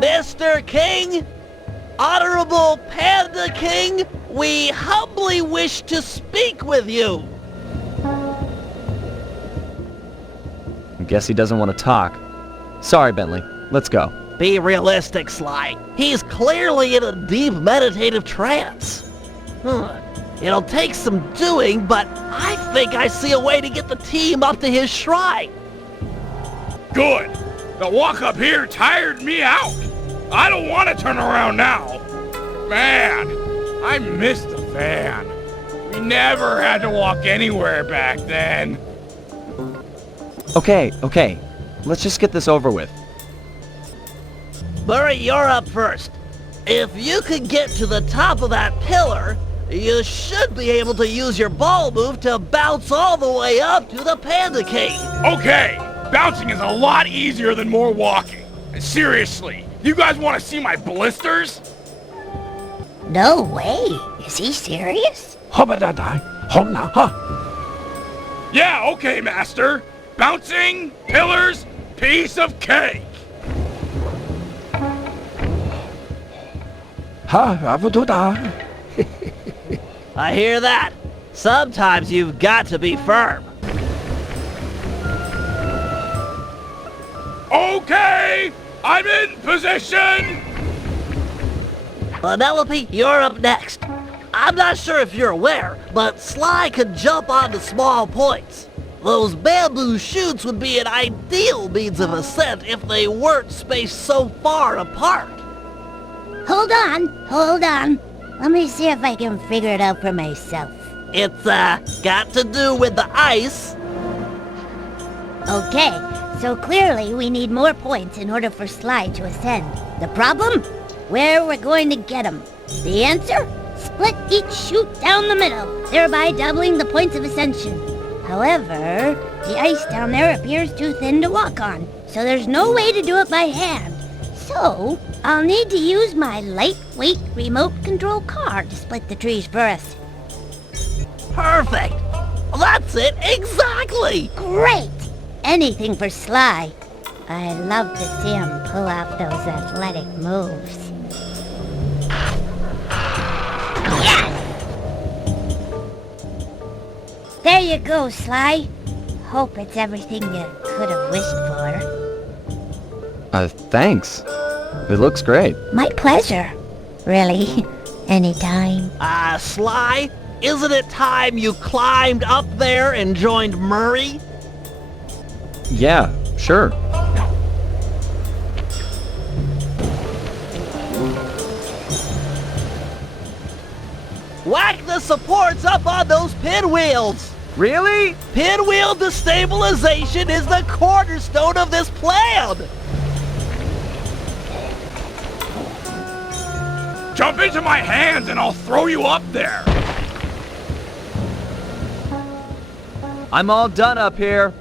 Mr. King? Honorable Panda King, we humbly wish to speak with you! I guess he doesn't want to talk. Sorry, Bentley. Let's go. Be realistic, Sly. He's clearly in a deep meditative trance. It'll take some doing, but I think I see a way to get the team up to his shrine. Good. The walk up here tired me out. I don't want to turn around now. Man, I miss the van. We never had to walk anywhere back then. Okay. Let's just get this over with. Murray, you're up first. If you could get to the top of that pillar, you should be able to use your ball move to bounce all the way up to the Panda King. Okay, bouncing is a lot easier than more walking. Seriously, you guys want to see my blisters? No way. Is he serious? Yeah, okay, master. Bouncing, pillars, piece of cake. I hear that. Sometimes you've got to be firm. Okay, I'm in position! Penelope, you're up next. I'm not sure if you're aware, but Sly could jump onto small points. Those bamboo chutes would be an ideal means of ascent if they weren't spaced so far apart. Hold on. Let me see if I can figure it out for myself. It's, got to do with the ice. Okay, so clearly we need more points in order for Sly to ascend. The problem? Where we're going to get them. The answer? Split each chute down the middle, thereby doubling the points of ascension. However, the ice down there appears too thin to walk on, so there's no way to do it by hand. So, I'll need to use my lightweight remote control car to split the trees for us. Perfect. That's it, exactly. Great! Anything for Sly. I love to see him pull off those athletic moves. Yes! There you go, Sly. Hope it's everything you could have wished for. Thanks. It looks great. My pleasure. Really. Anytime. Sly, isn't it time you climbed up there and joined Murray? Yeah, sure. Whack the supports up on those pinwheels! Really? Pinwheel destabilization is the cornerstone of this plan! Jump into my hands and I'll throw you up there! I'm all done up here.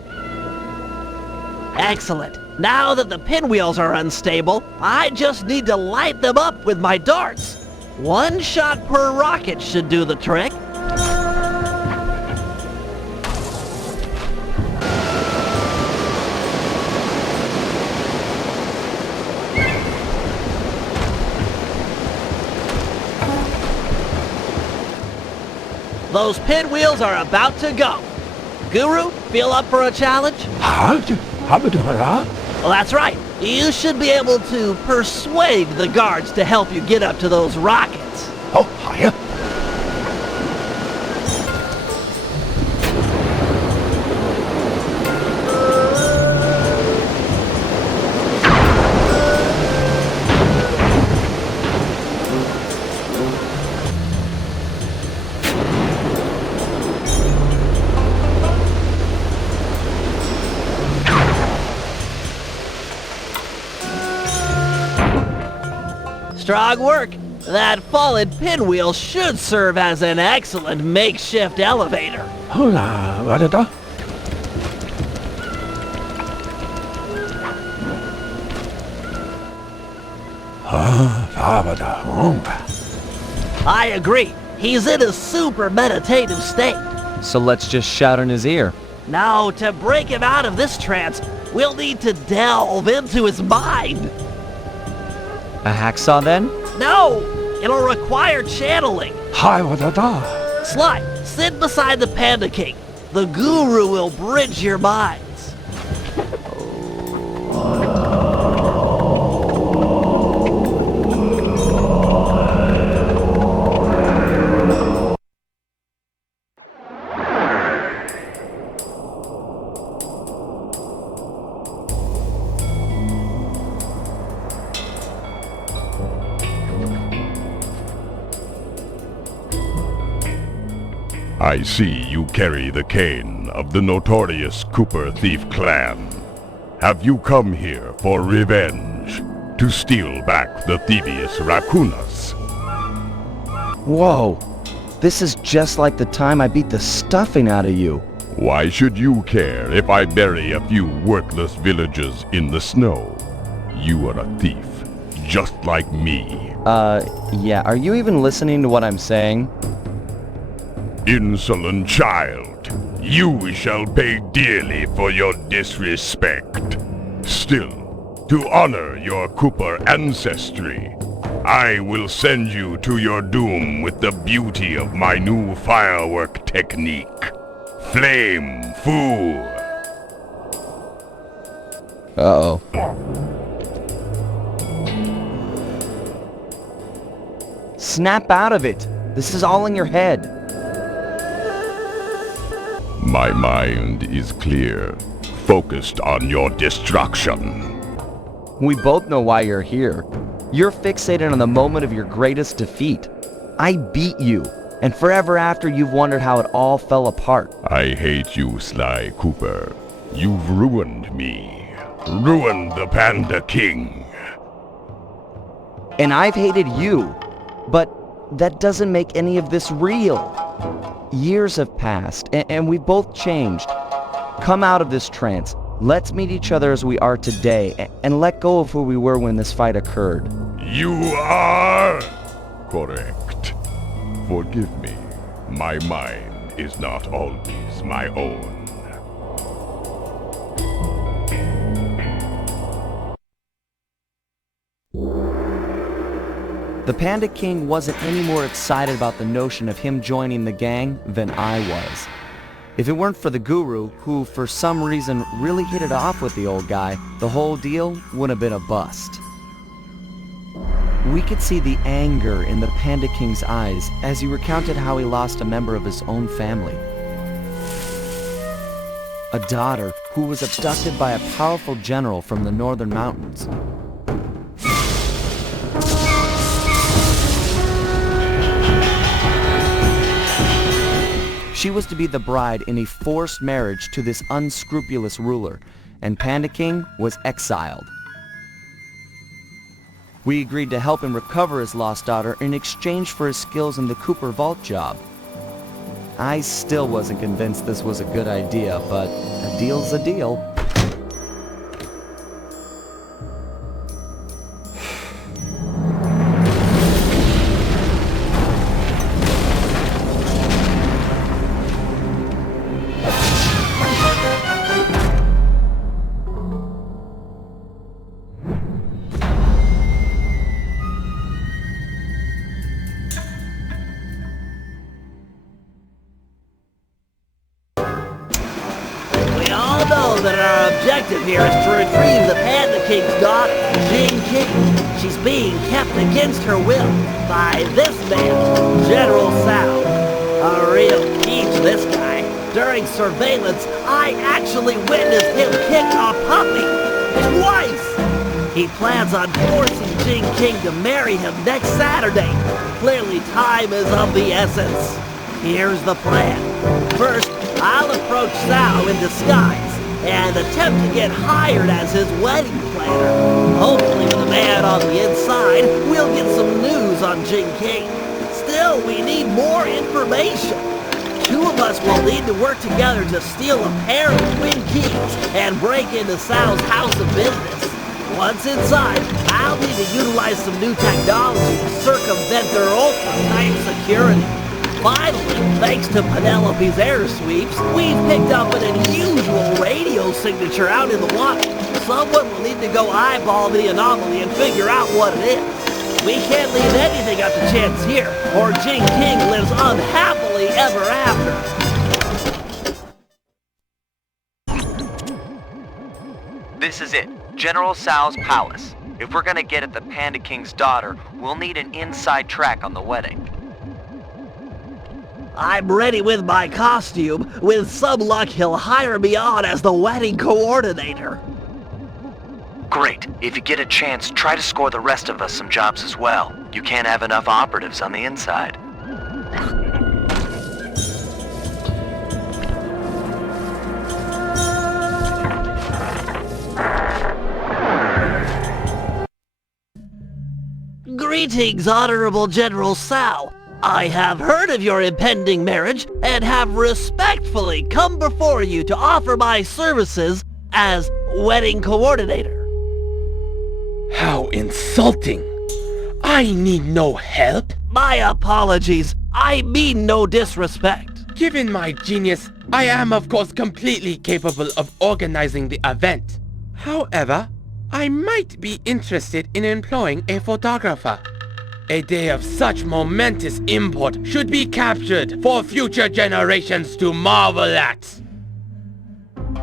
Excellent. Now that the pinwheels are unstable, I just need to light them up with my darts. One shot per rocket should do the trick. Those pinwheels are about to go. Guru, feel up for a challenge? Well, that's right. You should be able to persuade the guards to help you get up to those rockets. Oh, hiya. Strong work. That fallen pinwheel should serve as an excellent makeshift elevator. Hola, what is that? I agree. He's in a super meditative state. So let's just shout in his ear. Now, to break him out of this trance, we'll need to delve into his mind. A hacksaw then? No! It'll require channeling. Hi, what is that? Sly, sit beside the Panda King. The Guru will bridge your minds. I see you carry the cane of the notorious Cooper Thief clan. Have you come here for revenge? To steal back the Thievius Raccoonus? Whoa. This is just like the time I beat the stuffing out of you. Why should you care if I bury a few worthless villagers in the snow? You are a thief, just like me. Yeah, are you even listening to what I'm saying? Insolent child, you shall pay dearly for your disrespect. Still, to honor your Cooper ancestry, I will send you to your doom with the beauty of my new firework technique. Flame Fu. Uh-oh. Snap out of it. This is all in your head. My mind is clear, focused on your destruction. We both know why you're here. You're fixated on the moment of your greatest defeat. I beat you, and forever after you've wondered how it all fell apart. I hate you, Sly Cooper. You've ruined me. Ruined the Panda King. And I've hated you. But that doesn't make any of this real. Years have passed, and we've both changed. Come out of this trance. Let's meet each other as we are today, and let go of who we were when this fight occurred. You are correct. Forgive me. My mind is not always my own. The Panda King wasn't any more excited about the notion of him joining the gang than I was. If it weren't for the Guru, who for some reason really hit it off with the old guy, the whole deal would have been a bust. We could see the anger in the Panda King's eyes as he recounted how he lost a member of his own family. A daughter who was abducted by a powerful general from the northern mountains. She was to be the bride in a forced marriage to this unscrupulous ruler, and Panda King was exiled. We agreed to help him recover his lost daughter in exchange for his skills in the Cooper Vault job. I still wasn't convinced this was a good idea, but a deal's a deal. That our objective here is to retrieve the Panda King's daughter, Jing King. She's being kept against her will by this man, General Sal. A real peach, this guy. During surveillance, I actually witnessed him kick a puppy twice. He plans on forcing Jing King to marry him next Saturday. Clearly, time is of the essence. Here's the plan. First, I'll approach Sal in disguise and attempt to get hired as his wedding planner. Hopefully with a man on the inside, we'll get some news on Jing King. Still, we need more information. Two of us will need to work together to steal a pair of twin keys and break into Sal's house of business. Once inside, I'll need to utilize some new technology to circumvent their ultra-tight security. Finally, thanks to Penelope's air sweeps, we've picked up an unusual radio signature out in the water. Someone will need to go eyeball the anomaly and figure out what it is. We can't leave anything up to chance here, or Jing King lives unhappily ever after. This is it. General Sal's palace. If we're gonna get at the Panda King's daughter, we'll need an inside track on the wedding. I'm ready with my costume. With some luck, he'll hire me on as the wedding coordinator. Great. If you get a chance, try to score the rest of us some jobs as well. You can't have enough operatives on the inside. Greetings, Honorable General Sal. I have heard of your impending marriage and have respectfully come before you to offer my services as wedding coordinator. How insulting! I need no help. My apologies. I mean no disrespect. Given my genius, I am of course completely capable of organizing the event. However, I might be interested in employing a photographer. A day of such momentous import should be captured for future generations to marvel at.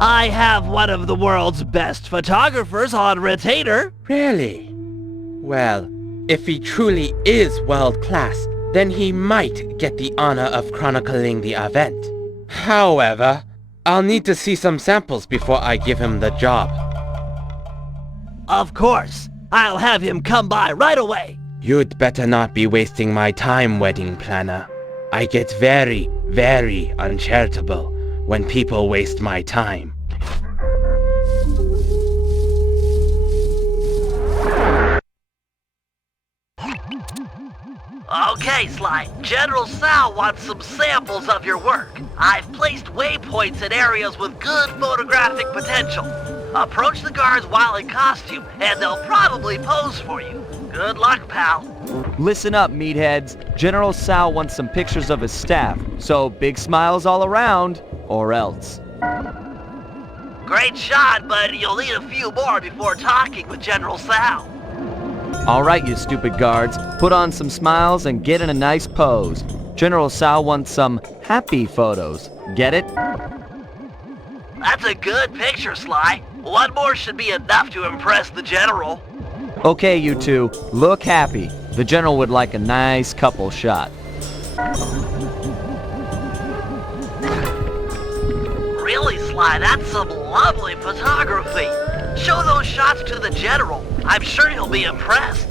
I have one of the world's best photographers on retainer. Really? Well, if he truly is world-class, then he might get the honor of chronicling the event. However, I'll need to see some samples before I give him the job. Of course. I'll have him come by right away. You'd better not be wasting my time, wedding planner. I get very, very uncharitable when people waste my time. Okay, Sly. General Sal wants some samples of your work. I've placed waypoints in areas with good photographic potential. Approach the guards while in costume, and they'll probably pose for you. Good luck, pal. Listen up, meatheads. General Sal wants some pictures of his staff, so big smiles all around, or else. Great shot, but you'll need a few more before talking with General Sal. All right, you stupid guards. Put on some smiles and get in a nice pose. General Sal wants some happy photos. Get it? That's a good picture, Sly. One more should be enough to impress the General. Okay, you two, look happy. The General would like a nice couple shot. Really, Sly, that's some lovely photography. Show those shots to the General. I'm sure he'll be impressed.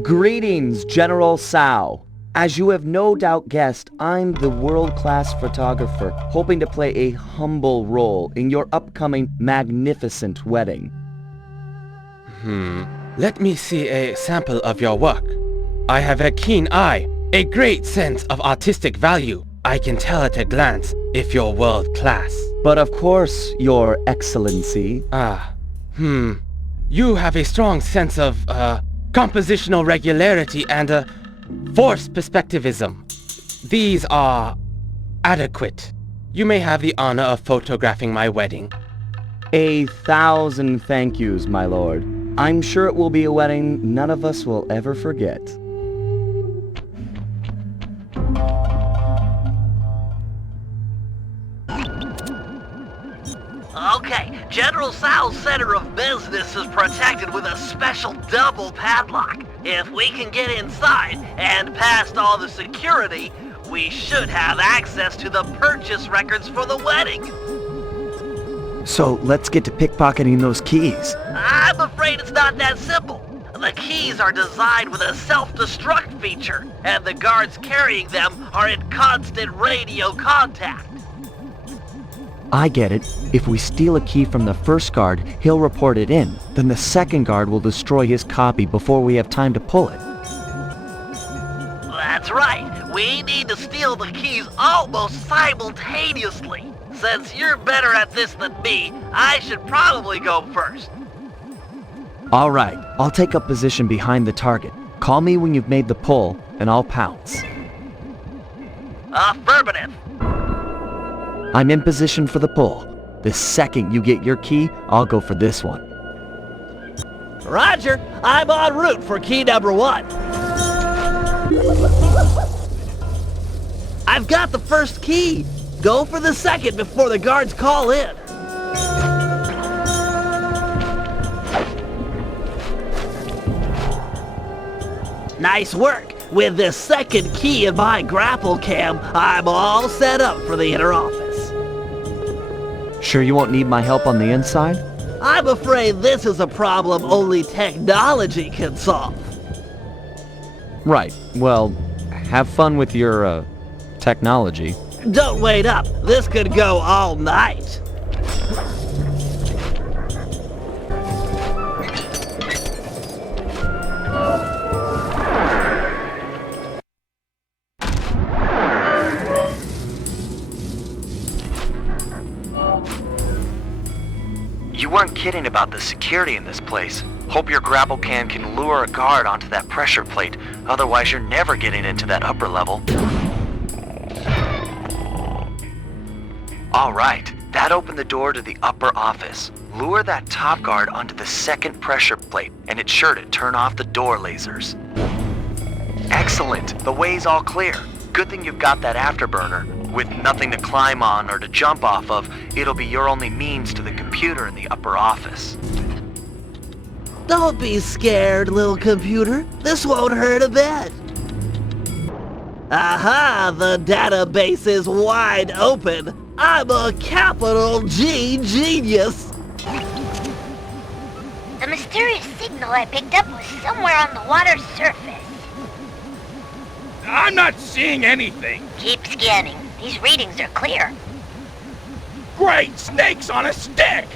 Greetings, General Sal. As you have no doubt guessed, I'm the world-class photographer, hoping to play a humble role in your upcoming magnificent wedding. Let me see a sample of your work. I have a keen eye, a great sense of artistic value. I can tell at a glance if you're world-class. But of course, Your Excellency. You have a strong sense of, compositional regularity and, forced perspectivism. These are adequate. You may have the honor of photographing my wedding. 1,000 thank yous, my lord. I'm sure it will be a wedding none of us will ever forget. Okay, General Sal's center of business is protected with a special double padlock. If we can get inside and past all the security, we should have access to the purchase records for the wedding. So let's get to pickpocketing those keys. I'm afraid it's not that simple. The keys are designed with a self-destruct feature, and the guards carrying them are in constant radio contact. I get it. If we steal a key from the first guard, he'll report it in. Then the second guard will destroy his copy before we have time to pull it. That's right. We need to steal the keys almost simultaneously. Since you're better at this than me, I should probably go first. All right, I'll take up position behind the target. Call me when you've made the pull, and I'll pounce. Affirmative. I'm in position for the pull. The second you get your key, I'll go for this one. Roger. I'm en route for key number 1. I've got the first key. Go for the second before the guards call in. Nice work. With this second key in my grapple cam, I'm all set up for the inner office. Sure you won't need my help on the inside? I'm afraid this is a problem only technology can solve. Right. Well, have fun with your, technology. Don't wait up. This could go all night. You weren't kidding about the security in this place. Hope your grapple can lure a guard onto that pressure plate. Otherwise, you're never getting into that upper level. All right, that opened the door to the upper office. Lure that top guard onto the second pressure plate, and it's sure to turn off the door lasers. Excellent, the way's all clear. Good thing you've got that afterburner. With nothing to climb on or to jump off of, it'll be your only means to the computer in the upper office. Don't be scared, little computer. This won't hurt a bit. Aha! The database is wide open. I'm a capital G genius. The mysterious signal I picked up was somewhere on the water's surface. I'm not seeing anything. Keep scanning. These readings are clear. Great snakes on a stick!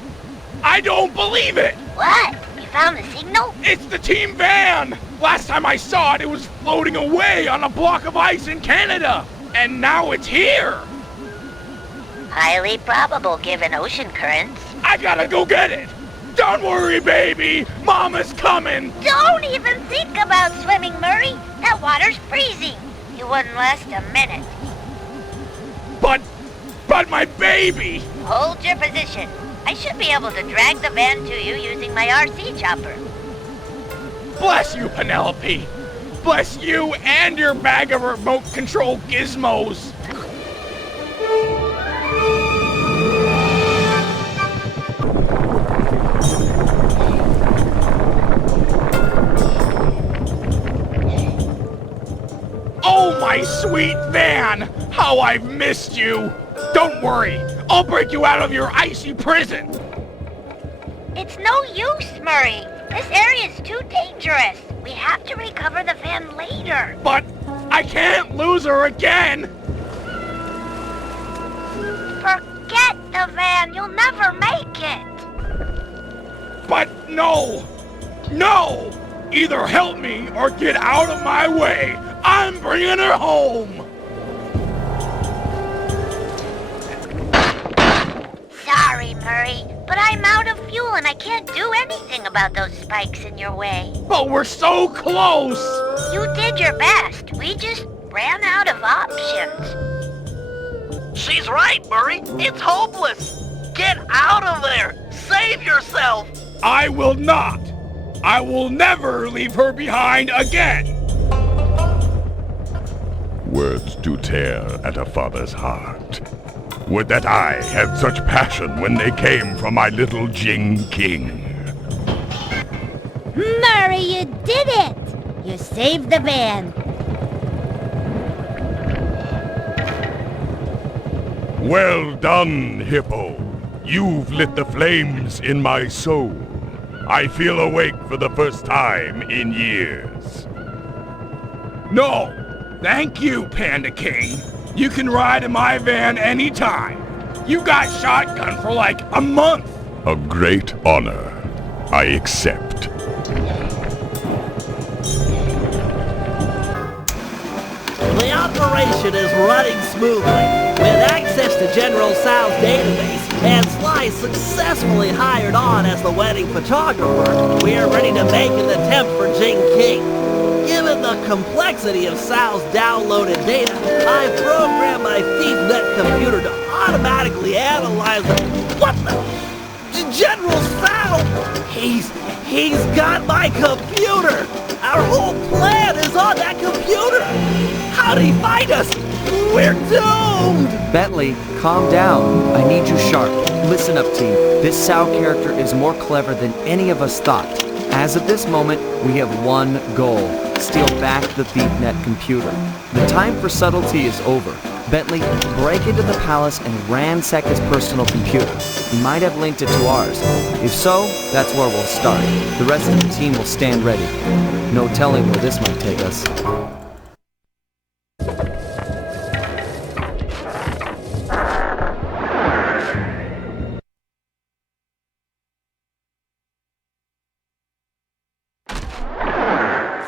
I don't believe it! What? You found the signal? It's the team van! Last time I saw it, it was floating away on a block of ice in Canada! And now it's here! Highly probable given ocean currents. I gotta go get it! Don't worry, baby! Mama's coming! Don't even think about swimming, Murray! That water's freezing! You wouldn't last a minute. But my baby! Hold your position. I should be able to drag the van to you using my RC chopper. Bless you, Penelope! Bless you and your bag of remote control gizmos! Oh, my sweet van! How I've missed you! Don't worry, I'll break you out of your icy prison! It's no use, Murray. This area's too dangerous. We have to recover the van later. But I can't lose her again! Forget the van. You'll never make it. But no! No! Either help me or get out of my way! I'm bringing her home! Sorry, Murray, but I'm out of fuel and I can't do anything about those spikes in your way. But we're so close! You did your best. We just ran out of options. She's right, Murray. It's hopeless. Get out of there. Save yourself. I will not. I will never leave her behind again. Words do tear at a father's heart. Would that I had such passion when they came from my little Jing King. Murray, you did it! You saved the van. Well done, Hippo. You've lit the flames in my soul. I feel awake for the first time in years. No, thank you, Panda King. You can ride in my van anytime. You got shotgun for like a month. A great honor. I accept. The operation is running smoothly. With access to General Sal's database and Sly successfully hired on as the wedding photographer, we are ready to make an attempt for Jing King. Given the complexity of Sal's downloaded data, I've programmed my ThiefNet computer to automatically analyze it. What the? General Sal! He's got my computer! Our whole plan is on that computer! How'd he find us? We're doomed! Bentley, calm down. I need you sharp. Listen up, team. This Sal character is more clever than any of us thought. As of this moment, we have one goal. Steal back the ThiefNet computer. The time for subtlety is over. Bentley, break into the palace and ransack his personal computer. He might have linked it to ours. If so, that's where we'll start. The rest of the team will stand ready. No telling where this might take us.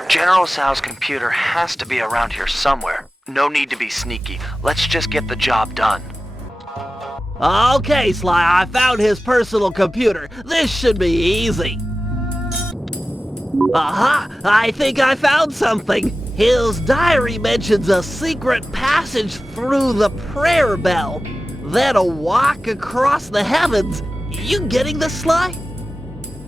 General Sal's computer has to be around here somewhere. No need to be sneaky. Let's just get the job done. Okay, Sly, I found his personal computer. This should be easy. Aha! I think I found something. His diary mentions a secret passage through the prayer bell, then a walk across the heavens. You getting this, Sly?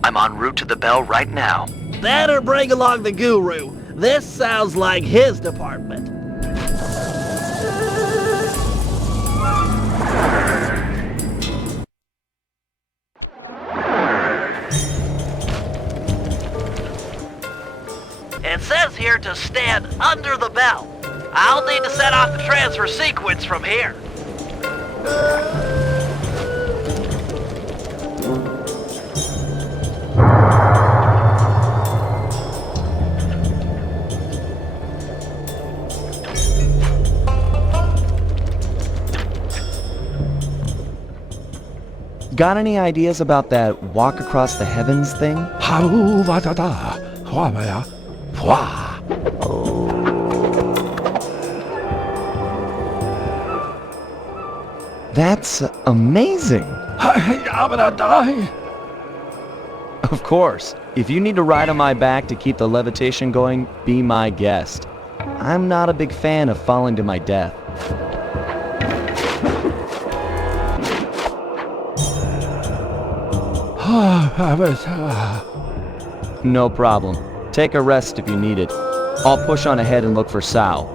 I'm en route to the bell right now. Better bring along the guru. This sounds like his department. It says here to stand under the bell. I'll need to set off the transfer sequence from here. Got any ideas about that walk across the heavens thing? That's amazing! Of course. If you need to ride on my back to keep the levitation going, be my guest. I'm not a big fan of falling to my death. No problem. Take a rest if you need it. I'll push on ahead and look for Sal.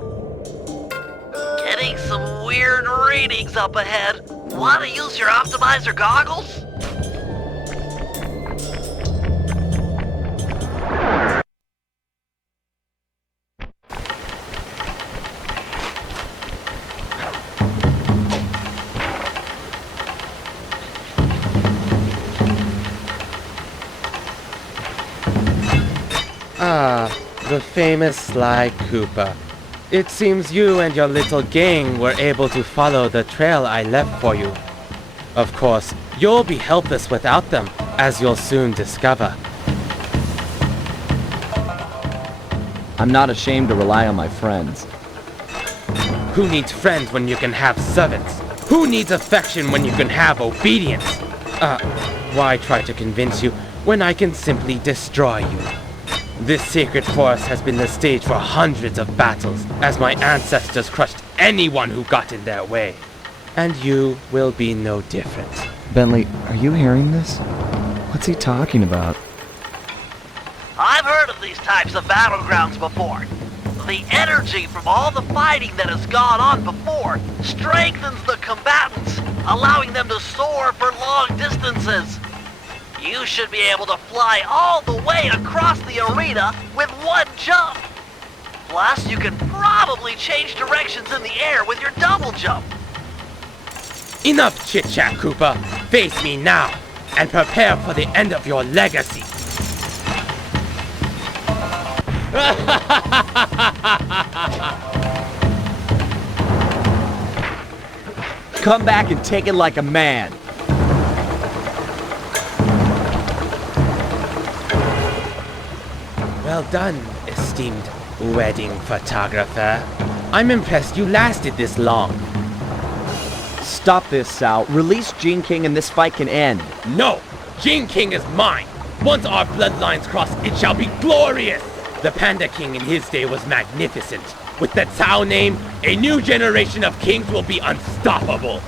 Getting some weird readings up ahead. Want to use your optimizer goggles? The famous Sly Cooper. It seems you and your little gang were able to follow the trail I left for you. Of course, you'll be helpless without them, as you'll soon discover. I'm not ashamed to rely on my friends. Who needs friends when you can have servants? Who needs affection when you can have obedience? Why try to convince you when I can simply destroy you? This sacred forest has been the stage for hundreds of battles, as my ancestors crushed anyone who got in their way. And you will be no different. Bentley, are you hearing this? What's he talking about? I've heard of these types of battlegrounds before. The energy from all the fighting that has gone on before strengthens the combatants, allowing them to soar for long distances. You should be able to fly all the way across the arena with one jump. Plus, you can probably change directions in the air with your double jump. Enough chit-chat, Cooper. Face me now, and prepare for the end of your legacy. Come back and take it like a man. Well done, esteemed wedding photographer. I'm impressed you lasted this long. Stop this, Sal. Release Gene King and this fight can end. No! Gene King is mine! Once our bloodlines cross, it shall be glorious! The Panda King in his day was magnificent. With the Tao name, a new generation of kings will be unstoppable.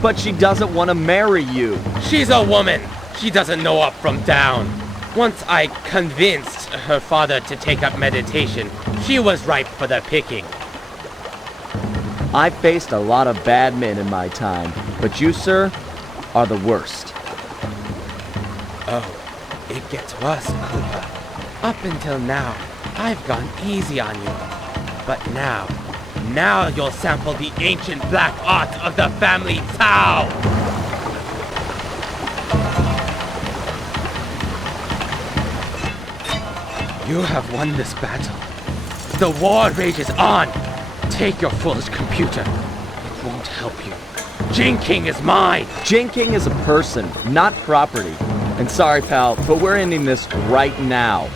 But she doesn't want to marry you. She's a woman. She doesn't know up from down. Once I convinced her father to take up meditation, she was ripe for the picking. I've faced a lot of bad men in my time, but you, sir, are the worst. Oh, it gets worse, Cooper. Up until now, I've gone easy on you. But now you'll sample the ancient black art of the family Tao! You have won this battle. The war rages on. Take your foolish computer. It won't help you. Jing King is mine. Jing King is a person, not property. And sorry, pal, but we're ending this right now.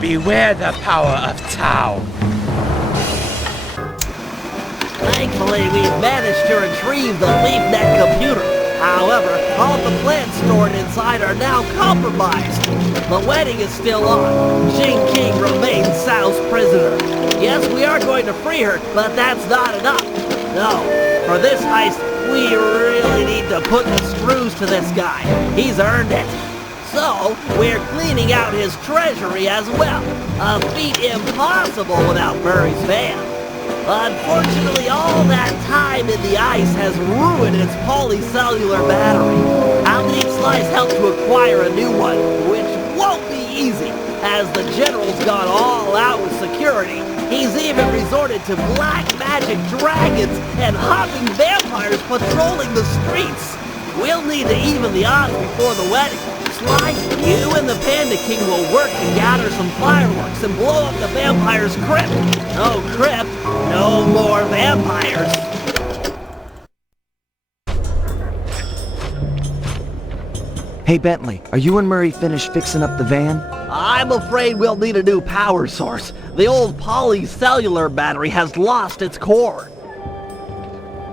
Beware the power of Tao. Thankfully, we've managed to retrieve the LeafNet computer. However, all the plants stored inside are now compromised. The wedding is still on. Jing King remains Sao's prisoner. Yes, we are going to free her, but that's not enough. No, for this heist, we really need to put the screws to this guy. He's earned it. So, we're cleaning out his treasury as well. A feat impossible without Murray's van. Unfortunately, all that time in the ice has ruined its polycellular battery. I'll need Sly's help to acquire a new one, which won't be easy, as the General's gone all out with security. He's even resorted to black magic dragons and hopping vampires patrolling the streets. We'll need to even the odds before the wedding. Sly, you and the Panda King will work to gather some fireworks and blow up the vampire's crypt. No crypt, no more vampires. Hey Bentley, are you and Murray finished fixing up the van? I'm afraid we'll need a new power source. The old polycellular battery has lost its cord.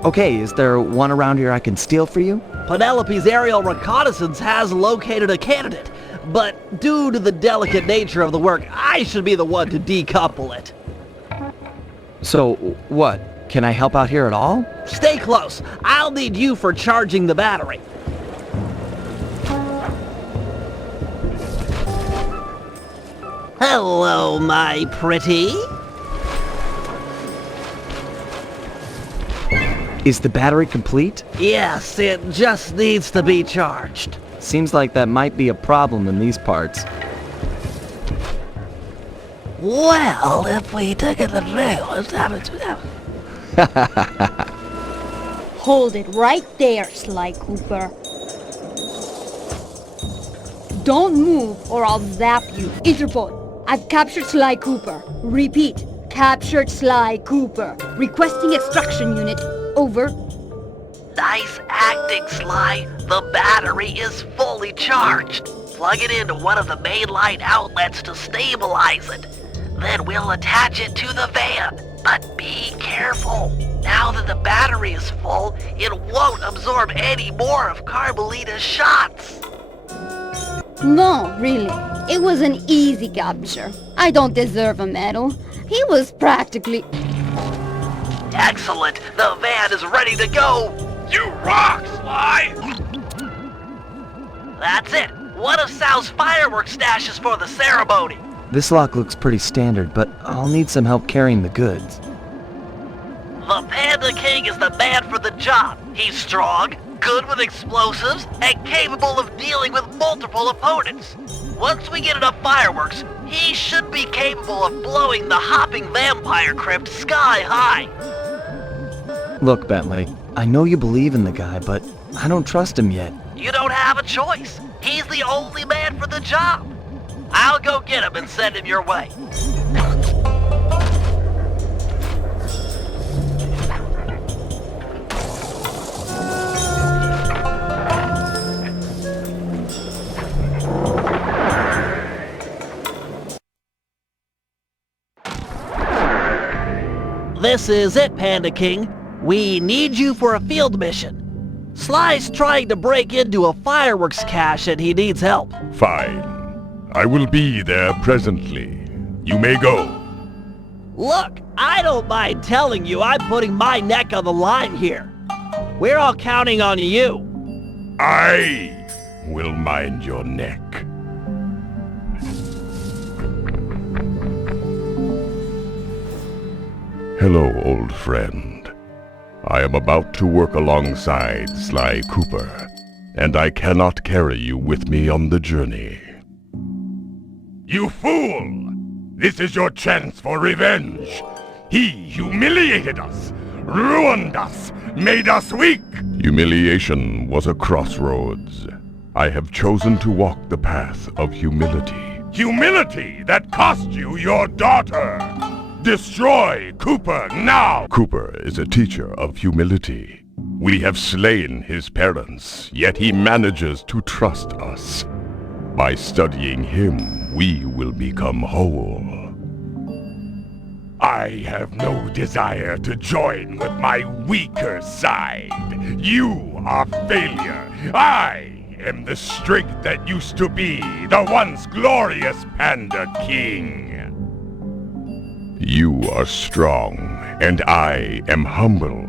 Okay, is there one around here I can steal for you? Penelope's aerial reconnaissance has located a candidate, but due to the delicate nature of the work, I should be the one to decouple it. So, what? Can I help out here at all? Stay close. I'll need you for charging the battery. Hello, my pretty. Is the battery complete? Yes, it just needs to be charged. Seems like that might be a problem in these parts. Well, if we took it the trail, Hold it right there, Sly Cooper. Don't move or I'll zap you. Interpol, I've captured Sly Cooper. Repeat, captured Sly Cooper. Requesting extraction unit. Over. Nice acting, Sly. The battery is fully charged. Plug it into one of the mainline outlets to stabilize it. Then we'll attach it to the van. But be careful. Now that the battery is full, it won't absorb any more of Carmelita's shots. No, really. It was an easy capture. I don't deserve a medal. He was practically... Excellent! The van is ready to go! You rock, Sly! That's it! One of Sal's fireworks stashes for the ceremony! This lock looks pretty standard, but I'll need some help carrying the goods. The Panda King is the man for the job. He's strong, good with explosives, and capable of dealing with multiple opponents. Once we get enough fireworks, he should be capable of blowing the hopping vampire crypt sky high. Look, Bentley, I know you believe in the guy, but I don't trust him yet. You don't have a choice. He's the only man for the job. I'll go get him and send him your way. This is it, Panda King. We need you for a field mission. Sly's trying to break into a fireworks cache and he needs help. Fine. I will be there presently. You may go. Look, I don't mind telling you I'm putting my neck on the line here. We're all counting on you. I will mind your neck. Hello, old friend. I am about to work alongside Sly Cooper, and I cannot carry you with me on the journey. You fool! This is your chance for revenge! He humiliated us, ruined us, made us weak! Humiliation was a crossroads. I have chosen to walk the path of humility. Humility that cost you your daughter! Destroy Cooper now! Cooper is a teacher of humility. We have slain his parents, yet he manages to trust us. By studying him, we will become whole. I have no desire to join with my weaker side. You are failure. I am the strength that used to be the once glorious Panda King. You are strong, and I am humble.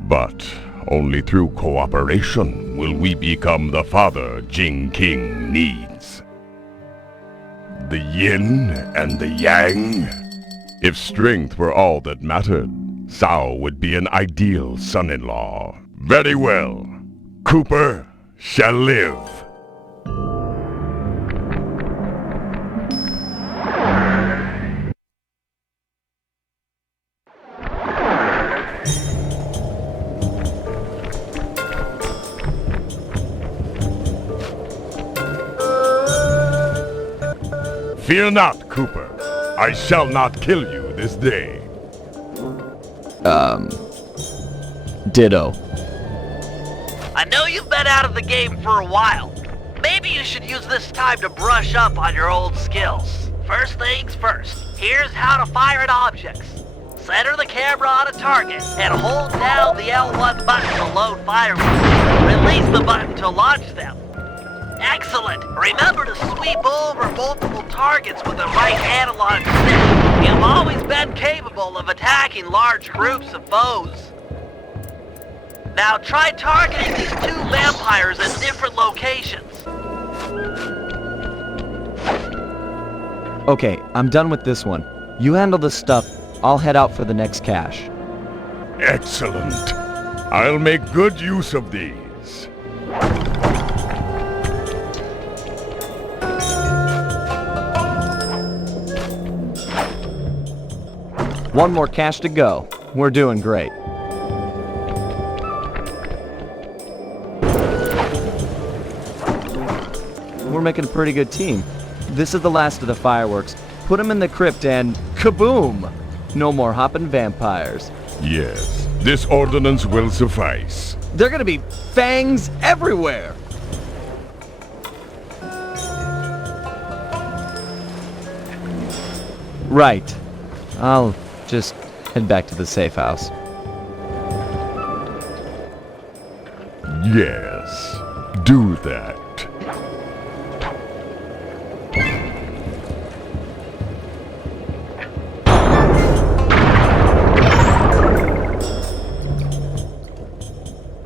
But only through cooperation will we become the father Jing King needs. The yin and the yang? If strength were all that mattered, Cao would be an ideal son-in-law. Very well. Cooper shall live. Fear not, Cooper. I shall not kill you this day. Ditto. I know you've been out of the game for a while. Maybe you should use this time to brush up on your old skills. First things first, here's how to fire at objects. Center the camera on a target and hold down the L1 button to load fireworks. Release the button to launch them. Excellent! Remember to sweep over multiple targets with the right analog stick. You've always been capable of attacking large groups of foes. Now try targeting these two vampires at different locations. Okay, I'm done with this one. You handle the stuff. I'll head out for the next cache. Excellent. I'll make good use of these. One more cache to go. We're doing great. We're making a pretty good team. This is the last of the fireworks. Put them in the crypt and kaboom! No more hopping vampires. Yes, this ordinance will suffice. They're gonna be fangs everywhere! Right. I'll just head back to the safe house. Yes, do that.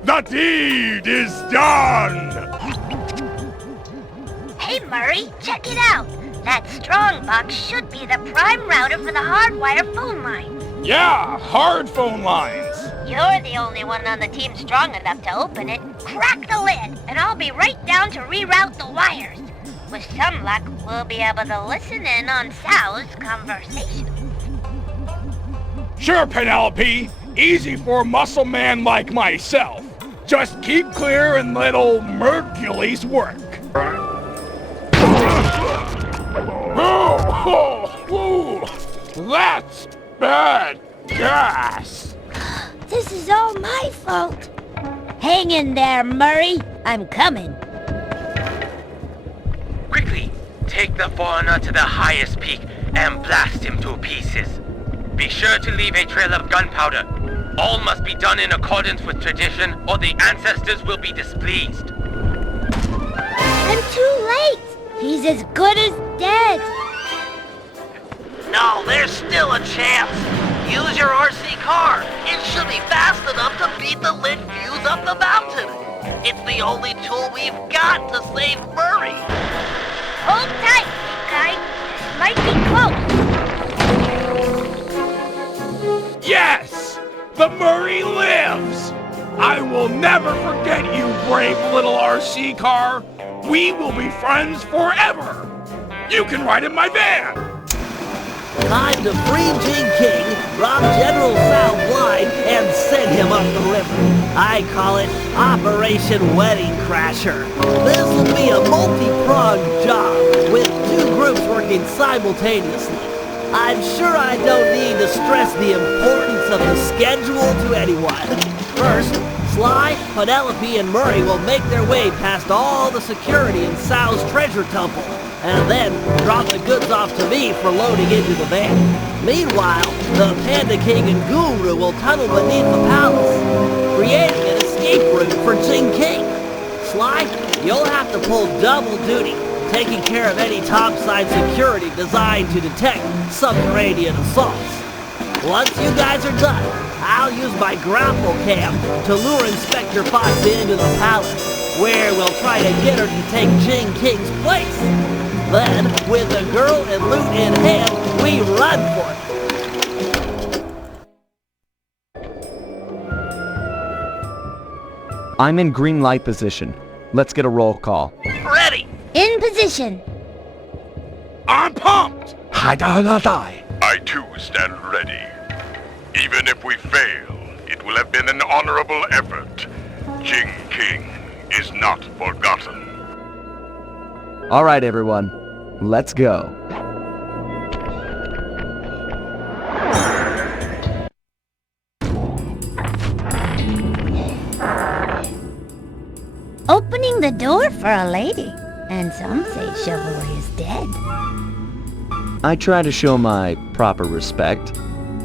The deed is done! Hey, Murray, check it out. That strong box should be the prime router for the hardwire phone lines. Yeah, hard phone lines. You're the only one on the team strong enough to open it. Crack the lid, and I'll be right down to reroute the wires. With some luck, we'll be able to listen in on Sal's conversation. Sure, Penelope. Easy for a muscle man like myself. Just keep clear and let old Mercules work. That's bad gas. This is all my fault. Hang in there, Murray. I'm coming. Quickly, take the foreigner to the highest peak and blast him to pieces. Be sure to leave a trail of gunpowder. All must be done in accordance with tradition, or the ancestors will be displeased. I'm too late. He's as good as dead. No, there's still a chance. Use your RC car. It should be fast enough to beat the lit fuse up the mountain. It's the only tool we've got to save Murray. Hold tight, big guy. This might be close. Yes! The Murray lives! I will never forget you, brave little RC car. We will be friends forever. You can ride in my van. Time to free Jing King, rob General Sal blind, and send him up the river. I call it Operation Wedding Crasher. This will be a multi-pronged job, with two groups working simultaneously. I'm sure I don't need to stress the importance of the schedule to anyone. First, Sly, Penelope, and Murray will make their way past all the security in Sal's treasure temple, and then drop the goods off to me for loading into the van. Meanwhile, the Panda King and Guru will tunnel beneath the palace, creating an escape route for Jing King. Sly, you'll have to pull double duty, taking care of any topside security designed to detect subterranean assaults. Once you guys are done, I'll use my grapple cam to lure Inspector Fox into the palace, where we'll try to get her to take Jing King's place. Then, with the girl and loot in hand, we run for it. I'm in green light position. Let's get a roll call. Ready! In position. I'm pumped! I too stand ready. Even if we fail, it will have been an honorable effort. Jing King is not forgotten. All right, everyone. Let's go. Opening the door for a lady. And some say chivalry is dead. I try to show my proper respect.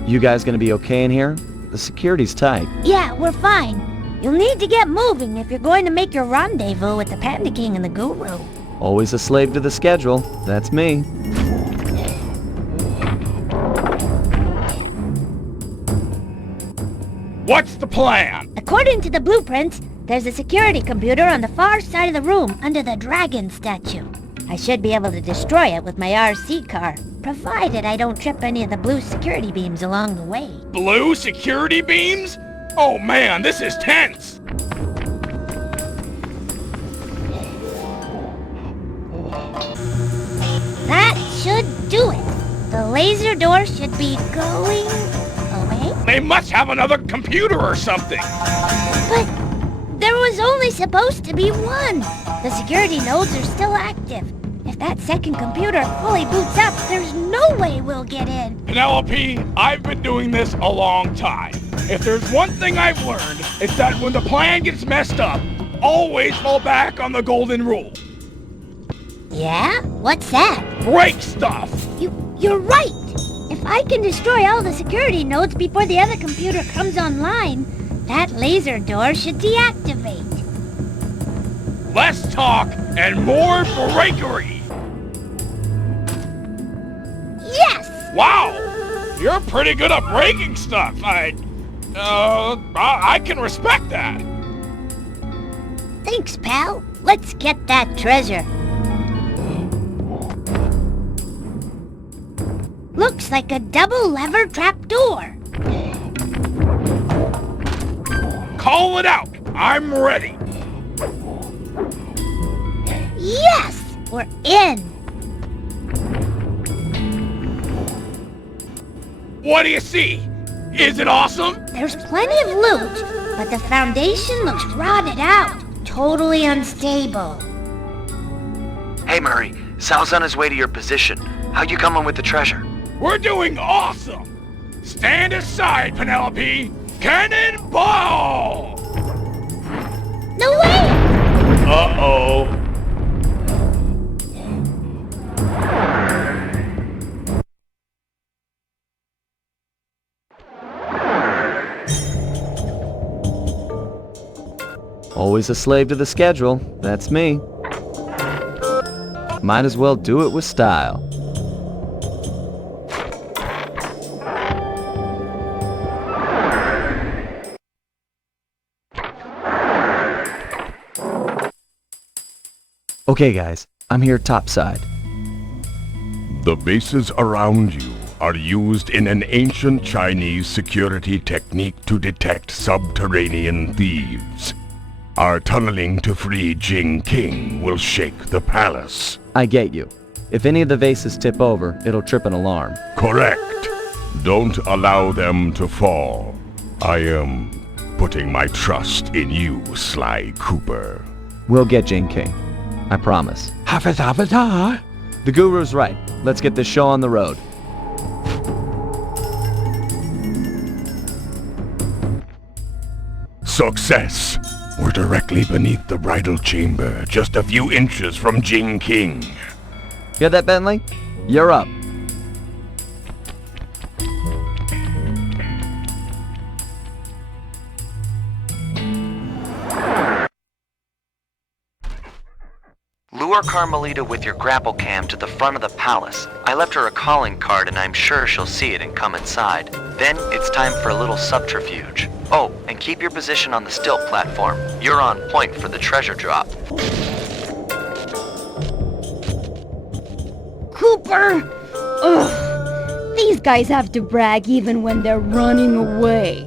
You guys gonna be okay in here? The security's tight. Yeah, we're fine. You'll need to get moving if you're going to make your rendezvous with the Panda King and the Guru. Always a slave to the schedule. That's me. What's the plan? According to the blueprints, there's a security computer on the far side of the room under the dragon statue. I should be able to destroy it with my RC car, provided I don't trip any of the blue security beams along the way. Blue security beams? Oh man, this is tense! That should do it. The laser door should be going away. They must have another computer or something! But there was only supposed to be one. The security nodes are still active. If that second computer fully boots up, there's no way we'll get in. Penelope, I've been doing this a long time. If there's one thing I've learned, it's that when the plan gets messed up, always fall back on the golden rule. Yeah? What's that? Break stuff! You're right! If I can destroy all the security nodes before the other computer comes online, that laser door should deactivate. Less talk and more breakery! Yes! Wow! You're pretty good at breaking stuff. I can respect that. Thanks, pal. Let's get that treasure. Looks like a double lever trapdoor. Call it out. I'm ready. Yes! We're in. What do you see? Is it awesome? There's plenty of loot, but the foundation looks rotted out. Totally unstable. Hey Murray, Sal's on his way to your position. How you coming with the treasure? We're doing awesome! Stand aside, Penelope! Cannonball! No way! Uh-oh. Always a slave to the schedule. That's me. Might as well do it with style. Okay guys, I'm here topside. The bases around you are used in an ancient Chinese security technique to detect subterranean thieves. Our tunneling to free Jing King will shake the palace. I get you. If any of the vases tip over, it'll trip an alarm. Correct. Don't allow them to fall. I am putting my trust in you, Sly Cooper. We'll get Jing King. I promise. The Guru's right. Let's get this show on the road. Success! We're directly beneath the bridal chamber, just a few inches from Jing King. Hear that, Bentley? You're up. Lure Carmelita with your grapple cam to the front of the palace. I left her a calling card and I'm sure she'll see it and come inside. Then it's time for a little subterfuge. Oh, and keep your position on the stilt platform. You're on point for the treasure drop. Cooper! Ugh! These guys have to brag even when they're running away.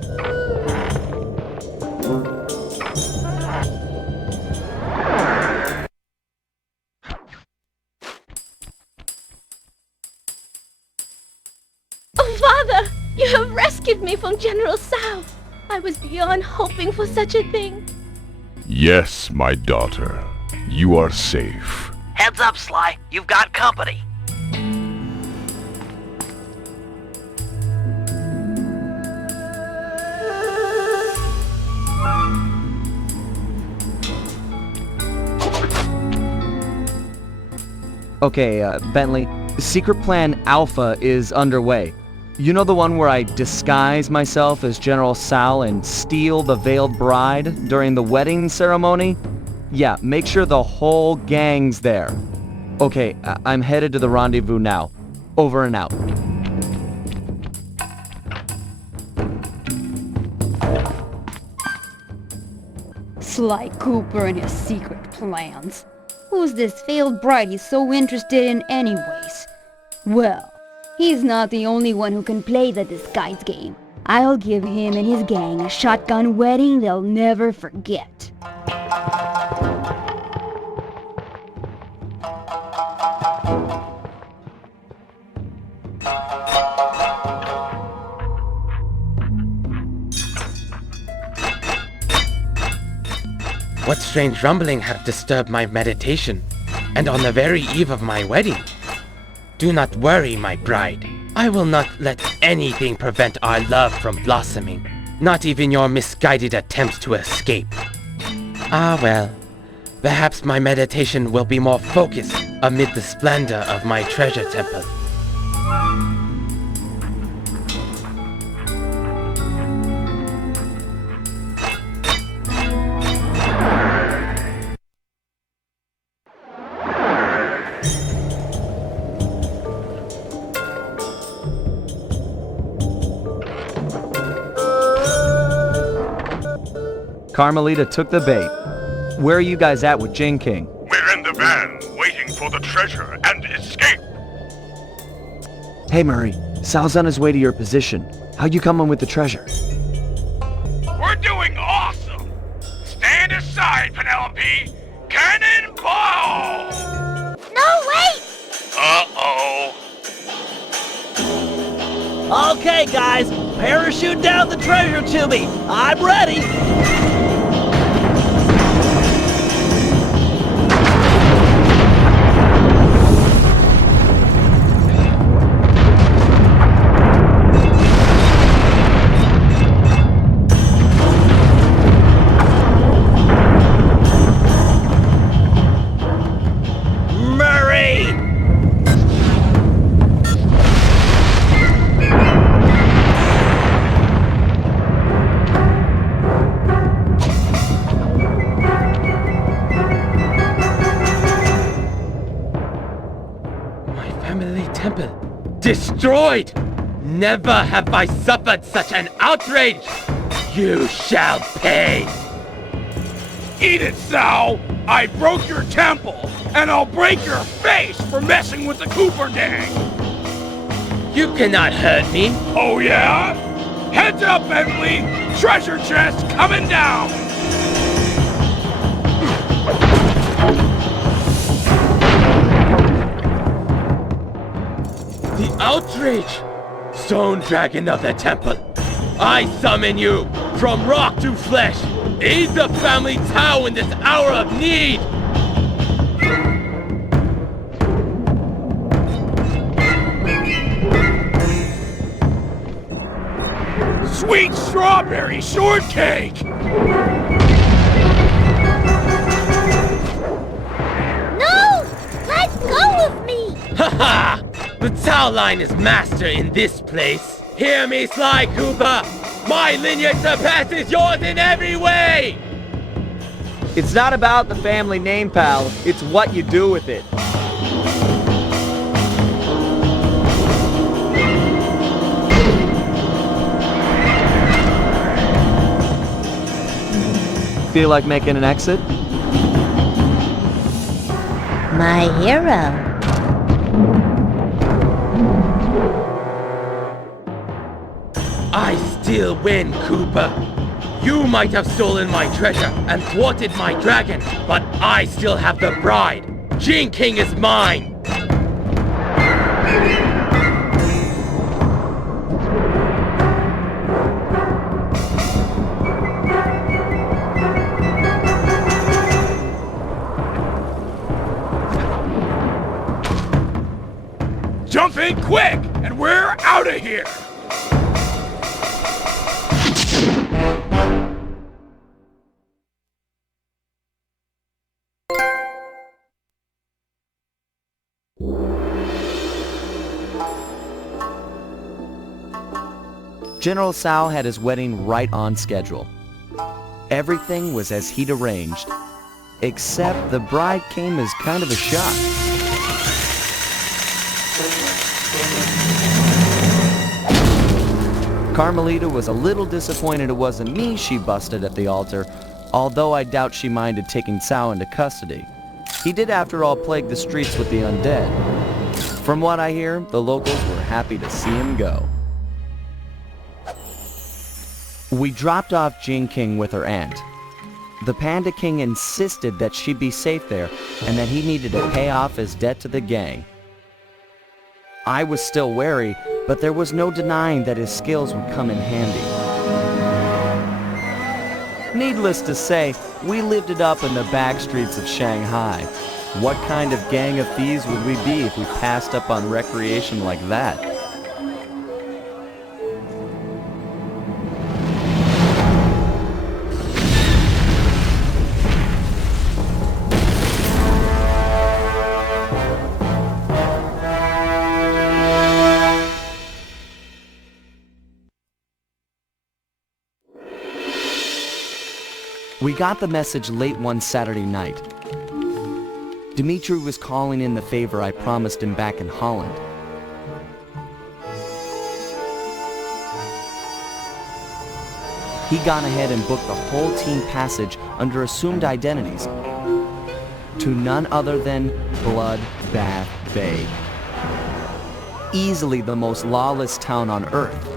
Oh, Father! You have rescued me from General Sao. I was beyond hoping for such a thing. Yes, my daughter. You are safe. Heads up, Sly. You've got company. Okay, Bentley, Secret Plan Alpha is underway. You know the one where I disguise myself as General Sal and steal the veiled bride during the wedding ceremony? Yeah, make sure the whole gang's there. Okay, I'm headed to the rendezvous now. Over and out. Sly Cooper and his secret plans. Who's this failed bride he's so interested in anyways? Well, he's not the only one who can play the disguise game. I'll give him and his gang a shotgun wedding they'll never forget. What strange rumbling hath disturbed my meditation, and on the very eve of my wedding? Do not worry, my bride. I will not let anything prevent our love from blossoming, not even your misguided attempts to escape. Ah well, perhaps my meditation will be more focused amid the splendor of my treasure temple. Carmelita took the bait. Where are you guys at with Jane King? We're in the van, waiting for the treasure and escape. Hey Murray, Sal's on his way to your position. How you coming with the treasure? We're doing awesome! Stand aside, Penelope! Cannonball! No, wait! Uh-oh. Okay, guys, parachute down the treasure to me. I'm ready. Destroyed! Never have I suffered such an outrage! You shall pay! Eat it, Sal! I broke your temple, and I'll break your face for messing with the Cooper gang! You cannot hurt me! Oh yeah? Heads up, Bentley! Treasure chest coming down! The outrage! Stone Dragon of the Temple, I summon you from rock to flesh! Aid the family Tao in this hour of need! Sweet strawberry shortcake! No! Let go of me! Ha! The Tao line is master in this place. Hear me, Sly Cooper! My lineage surpasses yours in every way! It's not about the family name, pal. It's what you do with it. Feel like making an exit? My hero. I still win, Cooper. You might have stolen my treasure and thwarted my dragon, but I still have the bride. Jing King is mine. Jump in quick, and we're out of here! General Tsao had his wedding right on schedule. Everything was as he'd arranged, except the bride came as kind of a shock. Carmelita was a little disappointed it wasn't me she busted at the altar, although I doubt she minded taking Tsao into custody. He did, after all, plague the streets with the undead. From what I hear, the locals were happy to see him go. We dropped off Jing King with her aunt. The Panda King insisted that she be safe there and that he needed to pay off his debt to the gang. I was still wary, but there was no denying that his skills would come in handy. Needless to say, we lived it up in the back streets of Shanghai. What kind of gang of thieves would we be if we passed up on recreation like that? We got the message late one Saturday night. Dmitri was calling in the favor I promised him back in Holland. He gone ahead and booked the whole team passage under assumed identities to none other than Blood Bath Bay. Easily the most lawless town on Earth.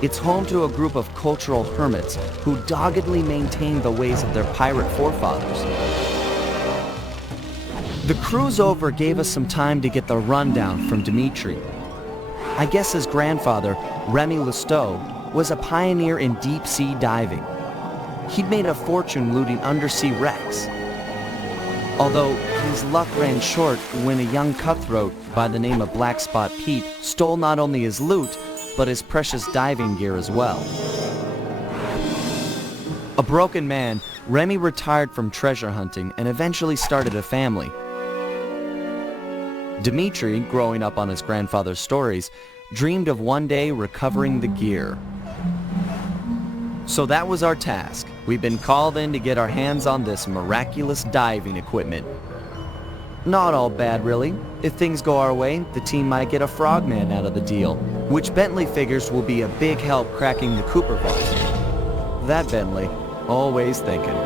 It's home to a group of cultural hermits who doggedly maintain the ways of their pirate forefathers. The cruise over gave us some time to get the rundown from Dmitri. I guess his grandfather, Remy Lestow, was a pioneer in deep-sea diving. He'd made a fortune looting undersea wrecks. Although his luck ran short when a young cutthroat by the name of Black Spot Pete stole not only his loot, but his precious diving gear as well. A broken man, Remy retired from treasure hunting and eventually started a family. Dmitri, growing up on his grandfather's stories, dreamed of one day recovering the gear. So that was our task. We've been called in to get our hands on this miraculous diving equipment. Not all bad, really. If things go our way, the team might get a frogman out of the deal, which Bentley figures will be a big help cracking the Cooper vault. That Bentley, always thinking.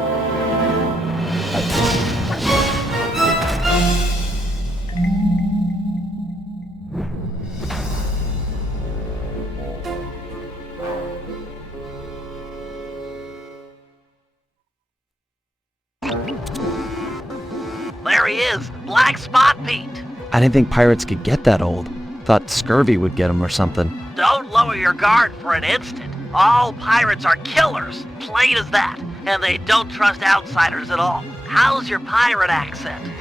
There he is, Black Spot Pete. I didn't think pirates could get that old. Thought scurvy would get them or something. Don't lower your guard for an instant. All pirates are killers, plain as that, and they don't trust outsiders at all. How's your pirate accent?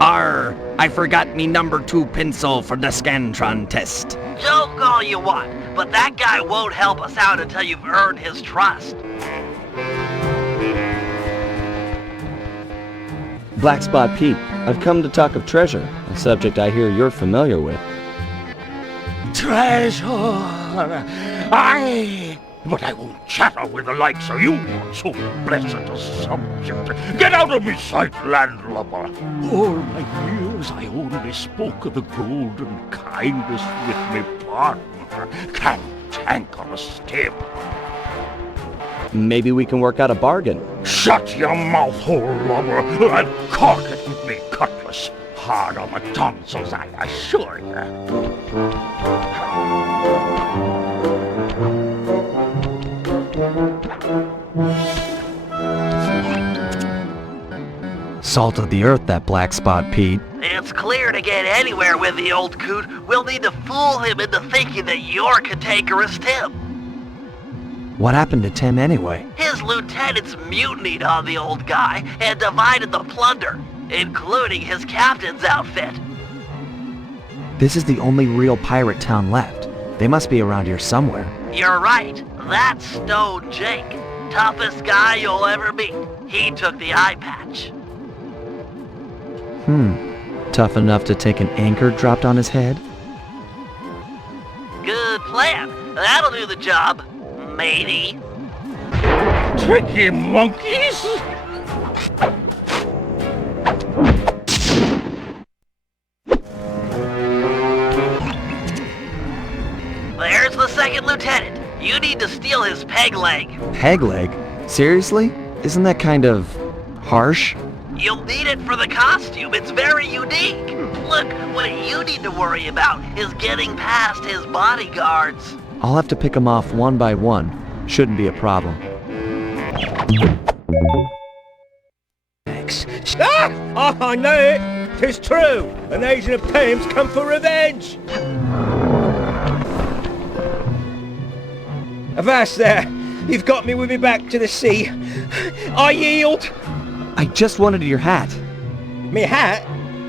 Arr, I forgot me number 2 pencil for the Scantron test. Joke all you want, but that guy won't help us out until you've earned his trust. Black Spot Pete, I've come to talk of treasure, a subject I hear you're familiar with. Treasure! but I won't chatter with the likes of you on so blessed a subject. Get out of my sight, landlubber. All my years I only spoke of the golden kindness with me partner, cantankerous Tim. Maybe we can work out a bargain. Shut your mouth, hole lubber, and cork it with me cutlass. Hard on the tonsils, I assure you. Salt of the earth, that black spot, Pete. It's clear to get anywhere with the old coot. We'll need to fool him into thinking that you're cantankerous Tim. What happened to Tim anyway? His lieutenants mutinied on the old guy and divided the plunder, including his captain's outfit. This is the only real pirate town left. They must be around here somewhere. You're right. That's Stone Jake. Toughest guy you'll ever meet. He took the eye patch. Tough enough to take an anchor dropped on his head? Good plan. That'll do the job, matey. Tricky monkeys! There's the second lieutenant. You need to steal his peg leg. Peg leg? Seriously? Isn't that kind of harsh? You'll need it for the costume. It's very unique. Look, what you need to worry about is getting past his bodyguards. I'll have to pick them off one by one. Shouldn't be a problem. Ah! I know it! 'Tis true! An agent of Thames come for revenge! Avast there! You've got me with me back to the sea. I yield! I just wanted your hat. Me hat?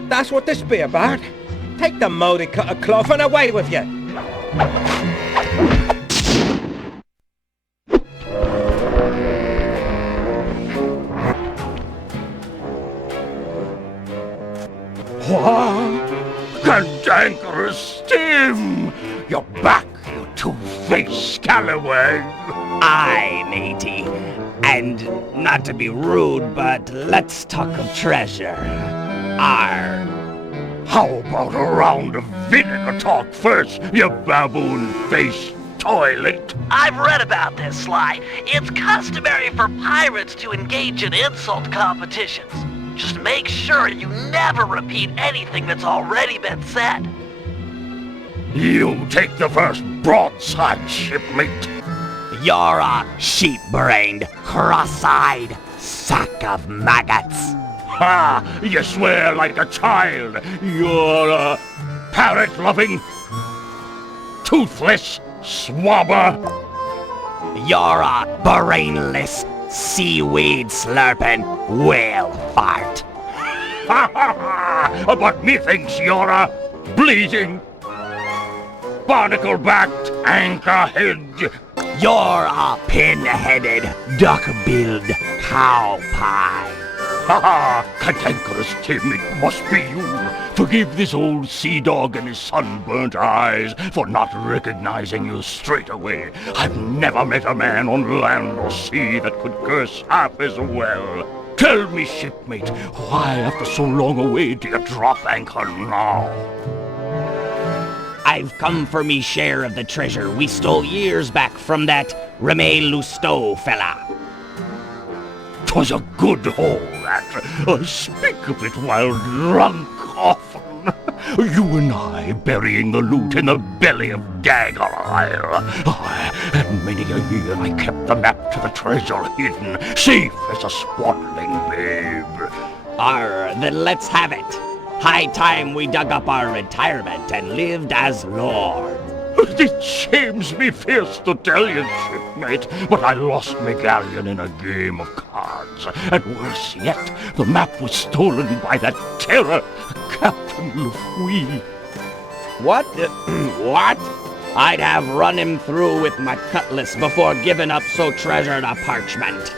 That's what this be about? Take the mouldy cut of cloth and away with you! What? Cantankerous Tim! You're back, you two-faced scallywag! Aye, matey. And not to be rude, but let's talk of treasure. Arr. How about a round of vinegar talk first, you baboon-faced toilet? I've read about this, Sly. It's customary for pirates to engage in insult competitions. Just make sure you never repeat anything that's already been said. You take the first broadside, shipmate. You're a sheep-brained, cross-eyed sack of maggots. Ha! You swear like a child. You're a parrot-loving, toothless swabber. You're a brainless, seaweed-slurping whale fart. Ha ha ha! But methinks you're a bleeding, barnacle-backed anchor-head. You're a pin-headed, duck-billed cow pie. Ha ha! Cantankerous Tim, it must be you. Forgive this old sea dog and his sunburnt eyes for not recognizing you straight away. I've never met a man on land or sea that could curse half as well. Tell me, shipmate, why after so long a wait do you drop anchor now? I've come for me share of the treasure we stole years back from that Remy Lousteau fella. 'Twas a good haul, that. I speak of it while drunk often. You and I burying the loot in the belly of Dagger Isle. Aye, and many a year I kept the map to the treasure hidden, safe as a swaddling babe. Then let's have it. High time we dug up our retirement and lived as lords. It shames me fierce to tell you, shipmate, but I lost my galleon in a game of cards. And worse yet, the map was stolen by that terror, Captain Lefouille. What? What? I'd have run him through with my cutlass before giving up so treasured a parchment.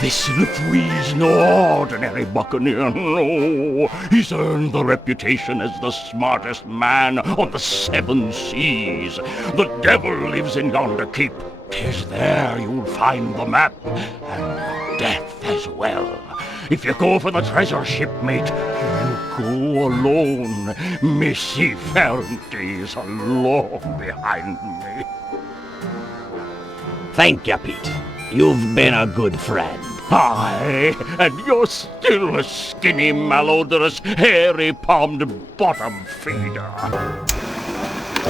This Lefouille's no ordinary buccaneer, no. He's earned the reputation as the smartest man on the 7 seas. The devil lives in yonder keep. 'Tis there you'll find the map, and death as well. If you go for the treasure, shipmate, you go alone. Me seafaring days are long behind me. Thank you, Pete. You've been a good friend. Aye, and you're still a skinny, malodorous, hairy-palmed bottom feeder.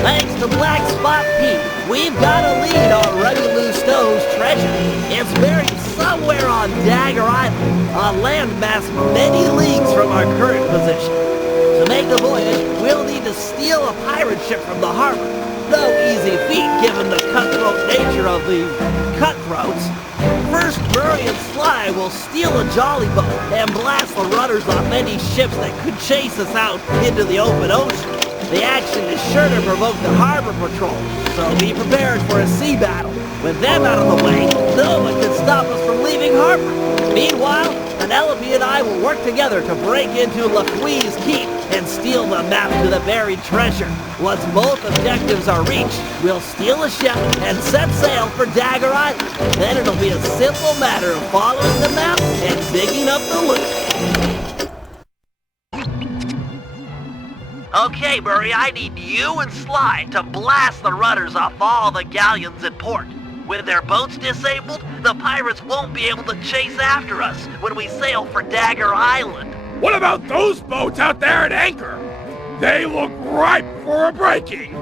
Thanks to Black Spot Pete, we've got a lead on Ruggy Lou Stowe's treasure. It's buried somewhere on Dagger Island, a landmass many leagues from our current position. To make the voyage, we'll need to steal a pirate ship from the harbor. No easy feat given the cutthroat nature of the cutthroats. First, Murray and Sly will steal a jolly boat and blast the rudders on many ships that could chase us out into the open ocean. The action is sure to provoke the harbor patrol, so be prepared for a sea battle. With them out of the way, no one can stop us from leaving harbor. Meanwhile, Penelope and I will work together to break into Lefouille's keep and steal the map to the buried treasure. Once both objectives are reached, we'll steal a ship and set sail for Dagger Island. Then it'll be a simple matter of following the map and digging up the loot. Okay, Murray, I need you and Sly to blast the rudders off all the galleons in port. With their boats disabled, the pirates won't be able to chase after us when we sail for Dagger Island. What about those boats out there at anchor? They look ripe for a breaking.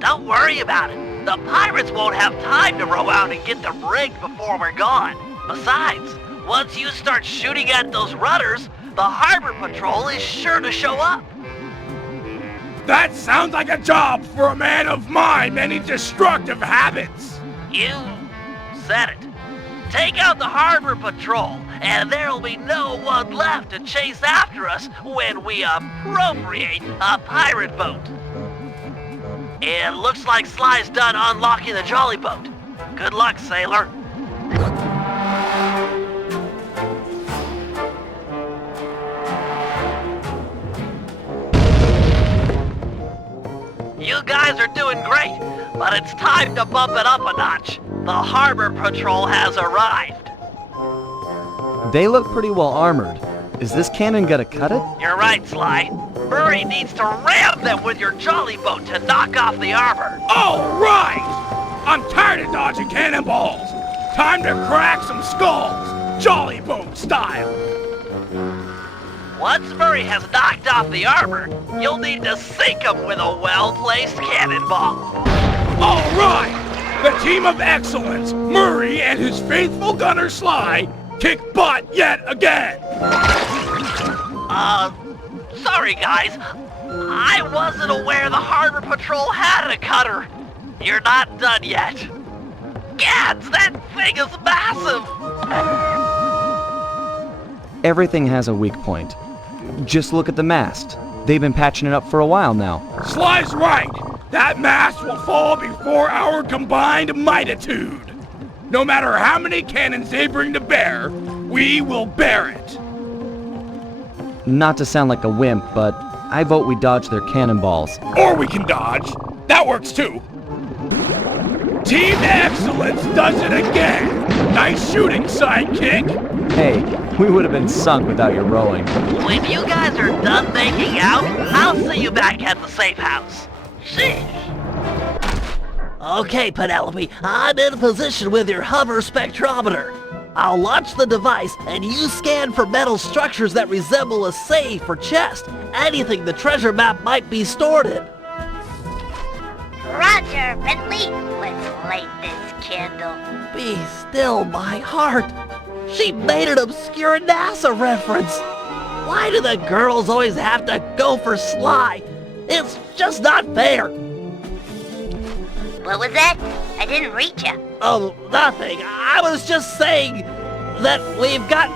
Don't worry about it. The pirates won't have time to row out and get them rigged before we're gone. Besides, once you start shooting at those rudders, the harbor patrol is sure to show up. That sounds like a job for a man of my many destructive habits. You said it. Take out the harbor patrol, and there'll be no one left to chase after us when we appropriate a pirate boat. It looks like Sly's done unlocking the jolly boat. Good luck, sailor. You guys are doing great, but it's time to bump it up a notch. The harbor patrol has arrived. They look pretty well armored. Is this cannon gonna cut it? You're right, Sly. Murray needs to ram them with your jolly boat to knock off the armor. All right! I'm tired of dodging cannonballs. Time to crack some skulls, jolly boat style. Once Murray has knocked off the armor, you'll need to sink him with a well-placed cannonball. All right! The team of excellence, Murray and his faithful gunner Sly, kick butt yet again! Sorry guys. I wasn't aware the harbor patrol had a cutter. You're not done yet. Gads, that thing is massive! Everything has a weak point. Just look at the mast. They've been patching it up for a while now. Sly's right! That mast will fall before our combined mightitude. No matter how many cannons they bring to bear, we will bear it. Not to sound like a wimp, but I vote we dodge their cannonballs. Or we can dodge. That works too. Team Excellence does it again. Nice shooting, sidekick. Hey, we would have been sunk without your rowing. When you guys are done making out, I'll see you back at the safe house. Sheesh. Okay, Penelope, I'm in position with your hover spectrometer. I'll launch the device, and you scan for metal structures that resemble a safe or chest. Anything the treasure map might be stored in. Roger, Bentley. Let's light this candle. Be still, my heart. She made an obscure NASA reference. Why do the girls always have to go for Sly? It's just not fair. What was that? I didn't reach you. Oh, nothing. I was just saying that we've got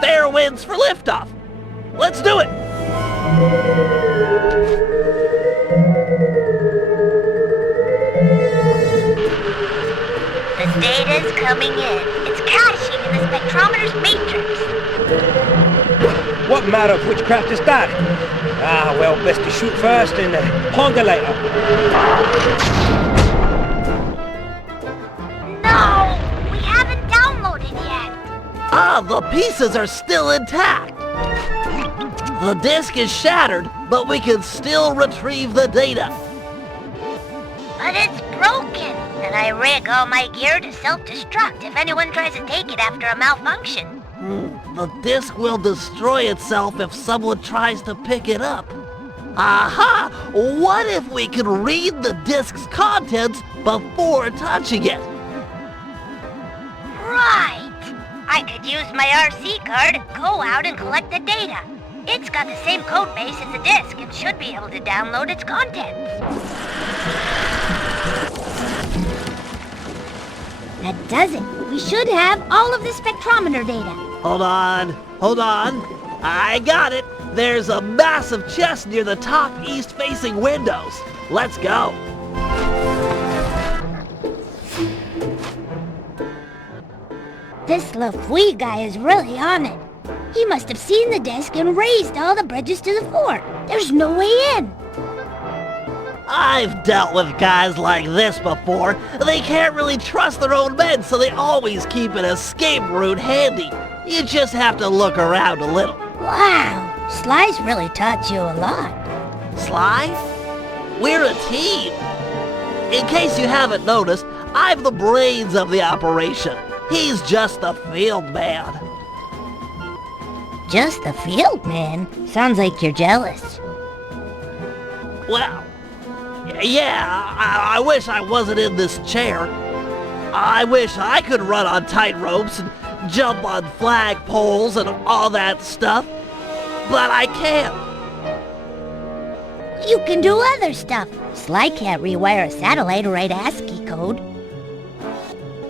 fair winds for liftoff. Let's do it. The data's coming in. It's caching in the spectrometer's matrix. What matter of witchcraft is that? Ah, well, best to shoot first and ponder later. No! We haven't downloaded yet. Ah, the pieces are still intact. The disk is shattered, but we can still retrieve the data. But it's broken, and I rig all my gear to self-destruct if anyone tries to take it after a malfunction. The disk will destroy itself if someone tries to pick it up. Aha! What if we could read the disk's contents before touching it? Right! I could use my RC card and go out and collect the data. It's got the same code base as the disk and should be able to download its contents. That does it. We should have all of the spectrometer data. Hold on. I got it. There's a massive chest near the top east-facing windows. Let's go. This Lafouille guy is really on it. He must have seen the disk and raised all the bridges to the fort. There's no way in. I've dealt with guys like this before. They can't really trust their own men, so they always keep an escape route handy. You just have to look around a little. Wow, Sly's really taught you a lot. Sly? We're a team. In case you haven't noticed, I'm the brains of the operation. He's just the field man. Just the field man? Sounds like you're jealous. Well, yeah, I wish I wasn't in this chair. I wish I could run on tight ropes and jump on flagpoles and all that stuff, but I can't. You can do other stuff. Sly can't rewire a satellite or write ASCII code.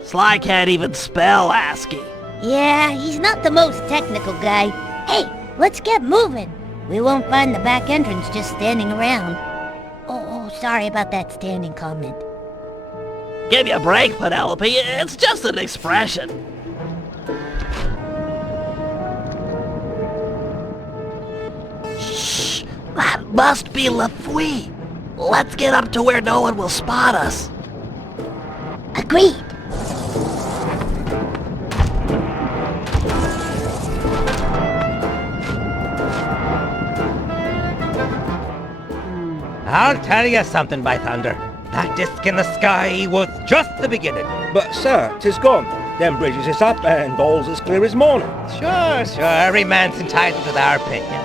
Sly can't even spell ASCII. Yeah, he's not the most technical guy. Hey, let's get moving. We won't find the back entrance just standing around. Oh, sorry about that standing comment. Give me a break, Penelope. It's just an expression. Shh! That must be Lafouille. Let's get up to where no one will spot us. Agreed. I'll tell you something, by thunder. That disk in the sky was just the beginning. But, sir, 'tis gone. Them bridges is up and all's as clear as morning. Sure. Every man's entitled to their opinion.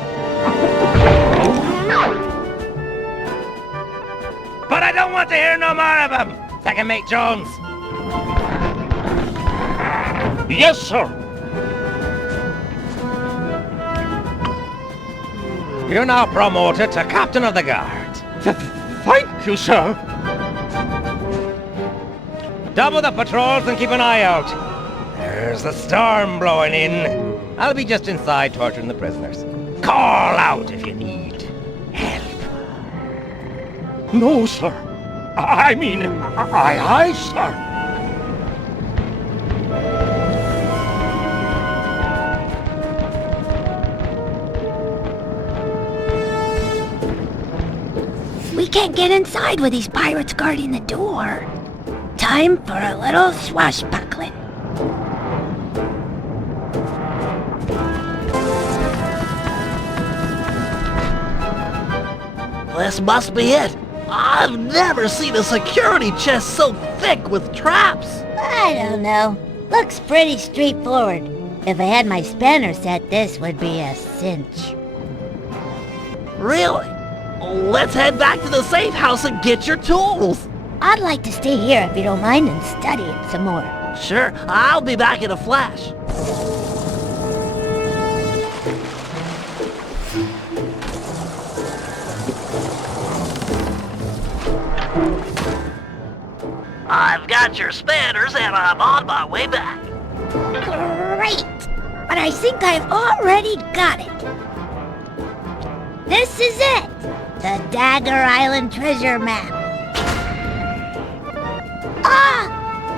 But I don't want to hear no more of him. Second Mate Jones. Yes, sir. You're now promoted to Captain of the Guard. Thank you, sir. Double the patrols and keep an eye out. There's a storm blowing in. I'll be just inside torturing the prisoners. Call out if you need help. No, sir. I mean, aye, sir. We can't get inside with these pirates guarding the door. Time for a little swashbuckling. This must be it. I've never seen a security chest so thick with traps. I don't know. Looks pretty straightforward. If I had my spanner set, this would be a cinch. Really? Let's head back to the safe house and get your tools. I'd like to stay here if you don't mind and study it some more. Sure, I'll be back in a flash. I've got your spanners and I'm on my way back. Great! But I think I've already got it. This is it! The Dagger Island treasure map. Ah!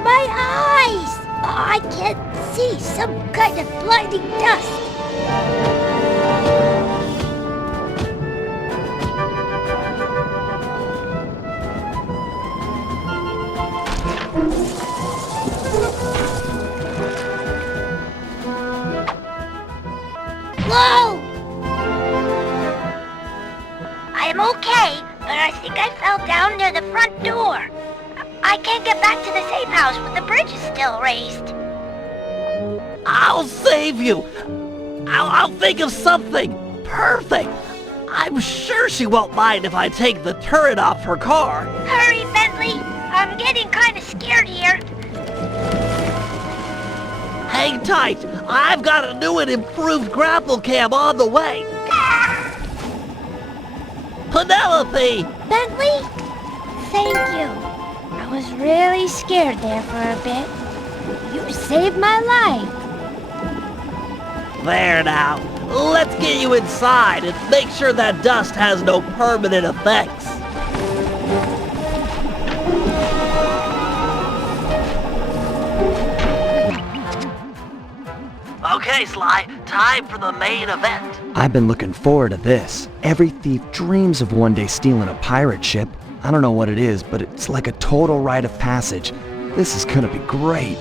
My eyes! I can't see some kind of blinding dust. Whoa! I am okay, but I think I fell down near the front door. I can't get back to the safe house when the bridge is still raised. I'll save you. I'll think of something perfect. I'm sure she won't mind if I take the turret off her car. Hurry, Bentley! I'm getting kind of scared here. Hang tight. I've got a new and improved grapple cam on the way. Penelope! Bentley? Thank you. I was really scared there for a bit. You saved my life. There now. Let's get you inside and make sure that dust has no permanent effects. Okay, Sly, time for the main event. I've been looking forward to this. Every thief dreams of one day stealing a pirate ship. I don't know what it is, but it's like a total rite of passage. This is gonna be great.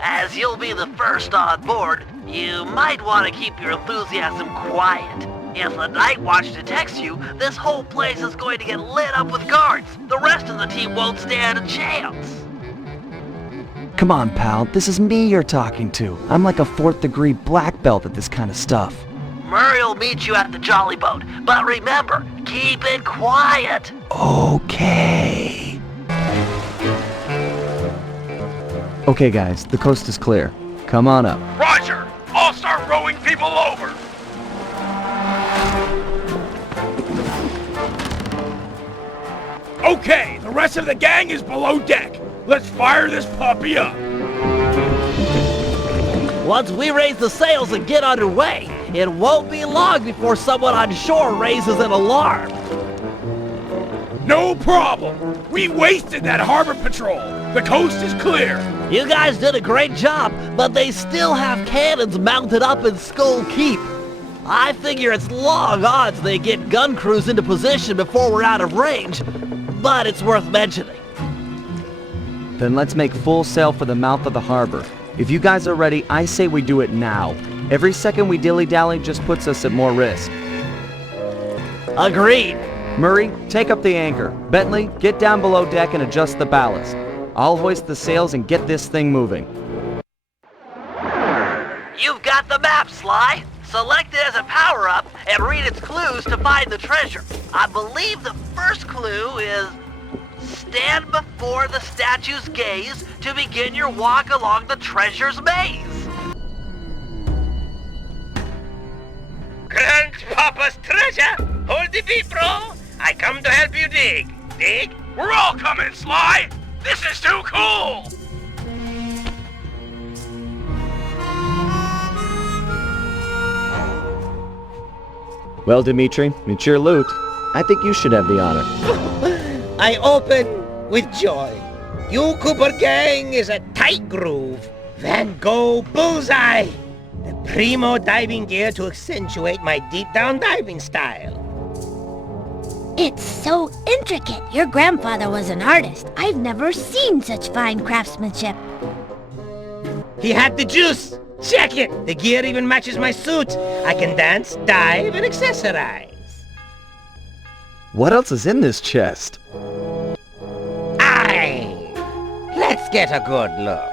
As you'll be the first on board, you might want to keep your enthusiasm quiet. If the Night Watch detects you, this whole place is going to get lit up with guards. The rest of the team won't stand a chance. Come on, pal, this is me you're talking to. I'm like a 4th degree black belt at this kind of stuff. Murray will meet you at the Jolly Boat, but remember, keep it quiet. Okay. Okay, guys, the coast is clear. Come on up. Roger! I'll start rowing people over! Okay, the rest of the gang is below deck. Let's fire this puppy up. Once we raise the sails and get underway, it won't be long before someone on shore raises an alarm. No problem. We wasted that harbor patrol. The coast is clear. You guys did a great job, but they still have cannons mounted up in Skull Keep. I figure it's long odds they get gun crews into position before we're out of range, but it's worth mentioning. Then let's make full sail for the mouth of the harbor. If you guys are ready, I say we do it now. Every second we dilly-dally just puts us at more risk. Agreed. Murray, take up the anchor. Bentley, get down below deck and adjust the ballast. I'll hoist the sails and get this thing moving. You've got the map, Sly. Select it as a power-up and read its clues to find the treasure. I believe the first clue is stand before the statue's gaze to begin your walk along the treasure's maze. Grandpapa's treasure? Hold the beat, bro. I come to help you dig. Dig? We're all coming, Sly. This is too cool. Well, Dimitri, it's your loot. I think you should have the honor. I open with joy. You Cooper gang is a tight groove. Van Gogh bullseye. The primo diving gear to accentuate my deep down diving style. It's so intricate. Your grandfather was an artist. I've never seen such fine craftsmanship. He had the juice. Check it. The gear even matches my suit. I can dance, dive, and accessorize. What else is in this chest? Let's get a good look.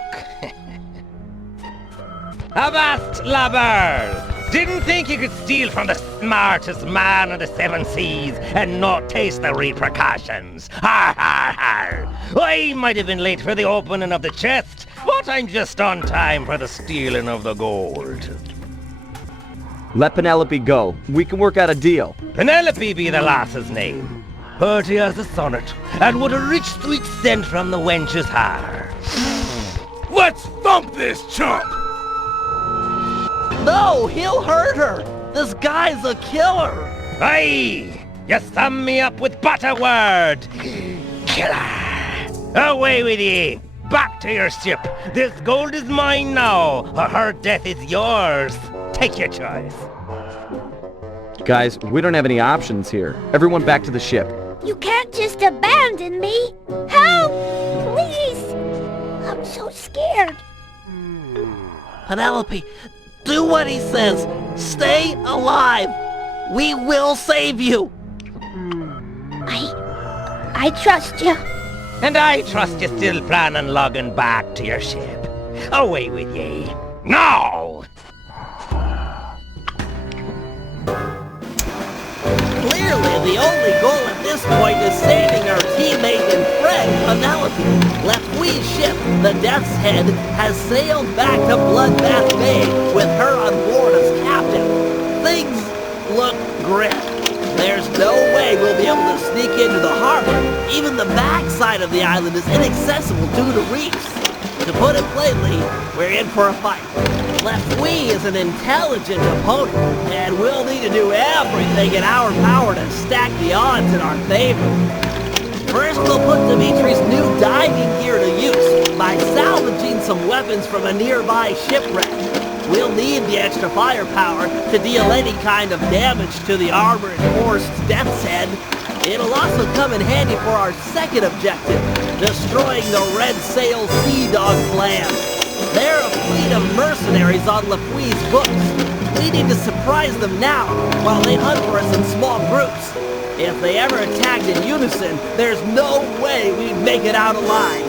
Avast, lubbers! Didn't think you could steal from the smartest man of the 7 seas and not taste the repercussions. Har, har, har! I might have been late for the opening of the chest, but I'm just on time for the stealing of the gold. Let Penelope go. We can work out a deal. Penelope be the lass's name. Purty as a sonnet, and what a rich sweet scent from the wench's hair. Let's thump this chump! No, he'll hurt her. This guy's a killer. Aye! You sum me up with butterword. Killer! Away with ye! Back to your ship! This gold is mine now, or her death is yours! Take your choice! Guys, we don't have any options here. Everyone back to the ship. You can't just abandon me. Help! Please! I'm so scared. Penelope, do what he says. Stay alive. We will save you. I trust you. And I trust you still plan on logging back to your ship. Away with ye. Now! Clearly, the only goal at this point is saving our teammate and friend, Penelope. Lefui's ship, the Death's Head, has sailed back to Bloodbath Bay with her on board as captain. Things look grim. There's no way we'll be able to sneak into the harbor. Even the backside of the island is inaccessible due to reefs. To put it plainly, we're in for a fight. Lefui is an intelligent opponent, and we'll need to do everything in our power to stack the odds in our favor. First, we'll put Dimitri's new diving gear to use by salvaging some weapons from a nearby shipwreck. We'll need the extra firepower to deal any kind of damage to the armor-enforced Death's Head. It'll also come in handy for our second objective, destroying the Red Sail Sea Dog clan. They're a fleet of mercenaries on Lefui's books. We need to surprise them now, while they hunt for us in small groups. If they ever attacked in unison, there's no way we'd make it out alive.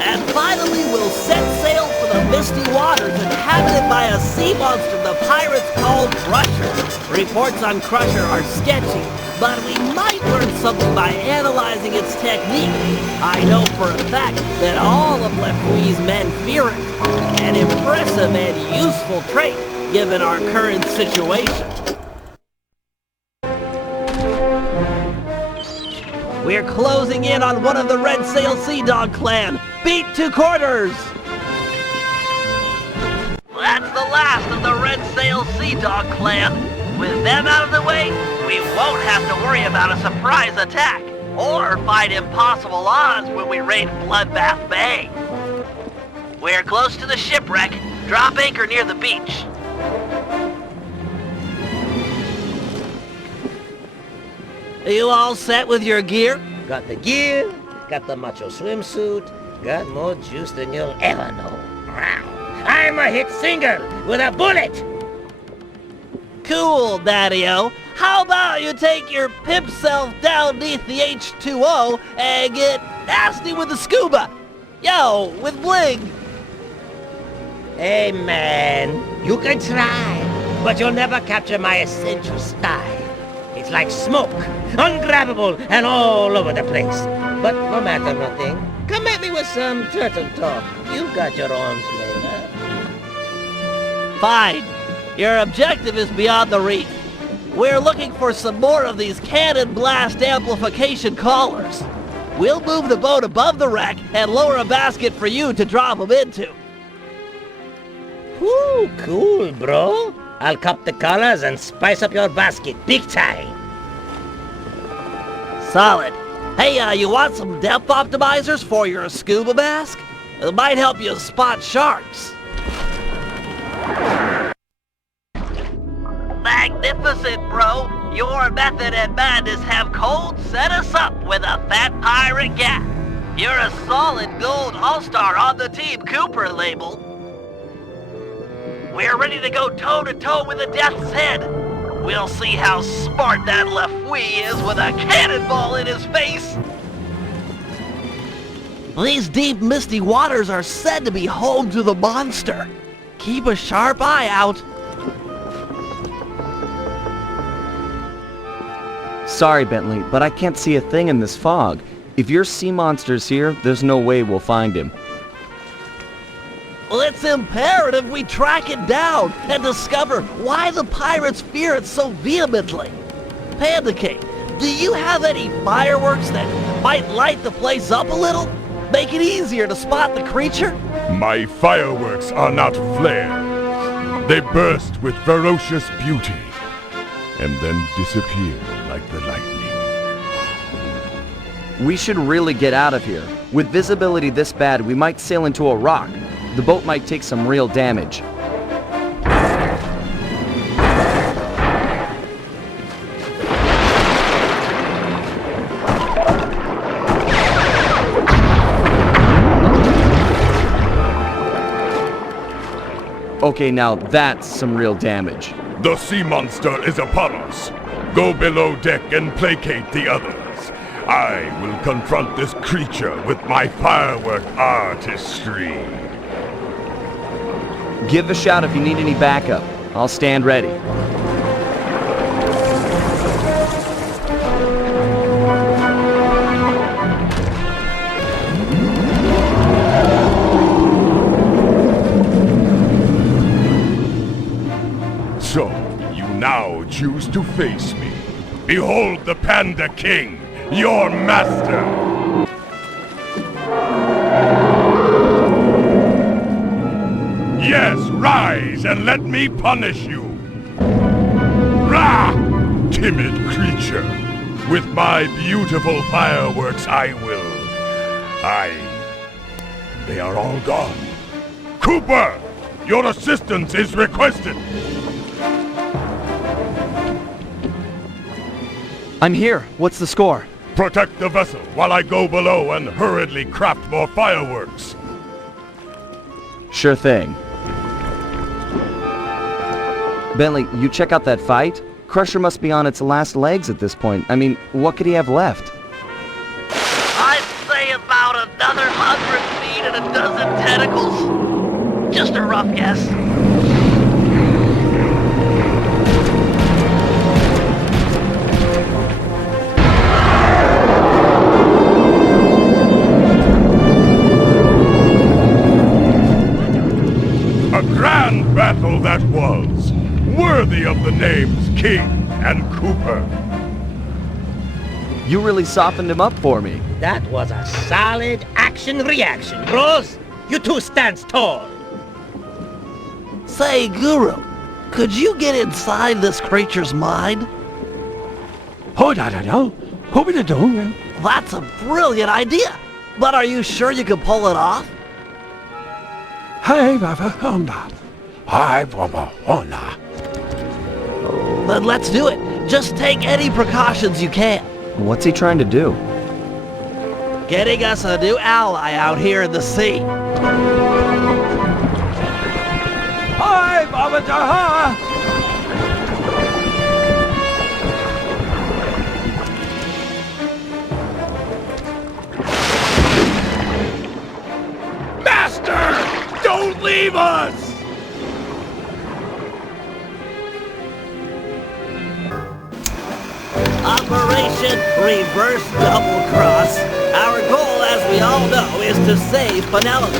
And finally, we'll set sail for the misty waters inhabited by a sea monster the pirates call Crusher. Reports on Crusher are sketchy, but we might learn something by analyzing its technique. I know for a fact that all of Lefui's men fear it. An impressive and useful trait, given our current situation. We're closing in on one of the Red Sail Sea Dog clan. Beat to quarters! That's the last of the Red Sail Sea Dog clan. With them out of the way, we won't have to worry about a surprise attack, or fight impossible odds when we raid Bloodbath Bay. We're close to the shipwreck. Drop anchor near the beach. Are you all set with your gear? Got the gear, got the macho swimsuit, got more juice than you'll ever know. I'm a hit single with a bullet! Cool, Daddy-O. How about you take your pimp self down beneath the H2O and get nasty with the scuba? Yo, with bling. Hey man, you can try, but you'll never capture my essential style. It's like smoke, ungrabbable and all over the place. But no matter nothing, come at me with some turtle talk. You got your own flavor. Fine. Your objective is beyond the reef. We're looking for some more of these cannon blast amplification collars. We'll move the boat above the wreck and lower a basket for you to drop them into. Whew, cool, bro. I'll cop the collars and spice up your basket big time. Solid. Hey, you want some depth optimizers for your scuba mask? It might help you spot sharks. Magnificent, bro. Your method and madness have cold set us up with a fat pirate gap. You're a solid gold all-star on the Team Cooper label. We're ready to go toe-to-toe with the Death's Head. We'll see how smart that Lefui is with a cannonball in his face. These deep, misty waters are said to be home to the monster. Keep a sharp eye out. Sorry, Bentley, but I can't see a thing in this fog. If your sea monster's here, there's no way we'll find him. Well, it's imperative we track it down and discover why the pirates fear it so vehemently. Panda King, do you have any fireworks that might light the place up a little? Make it easier to spot the creature? My fireworks are not flares. They burst with ferocious beauty and then disappear like the lightning. We should really get out of here. With visibility this bad, we might sail into a rock. The boat might take some real damage. Okay, now that's some real damage. The sea monster is upon us. Go below deck and placate the others. I will confront this creature with my firework artistry. Give a shout if you need any backup. I'll stand ready. So, you now choose to face me. Behold the Panda King, your master! Yes, rise and let me punish you! Rah! Timid creature! With my beautiful fireworks They are all gone. Cooper! Your assistance is requested! I'm here. What's the score? Protect the vessel while I go below and hurriedly craft more fireworks. Sure thing. Bentley, you check out that fight? Crusher must be on its last legs at this point. I mean, what could he have left? I'd say about another 100 feet and a dozen tentacles. Just a rough guess. A grand battle that was, worthy of the names King and Cooper. You really softened him up for me. That was a solid action-reaction, bros. You two stand tall. Say, Guru, could you get inside this creature's mind? I don't know. What would I do? That's a brilliant idea. But are you sure you can pull it off? Hey, Baba, on that. Hi, Baba, on that. Then let's do it. Just take any precautions you can. What's he trying to do? Getting us a new ally out here in the sea. Hi, Baba, Jaha! Master! Don't leave us! Operation Reverse Double Cross. Our goal, as we all know, is to save Penelope.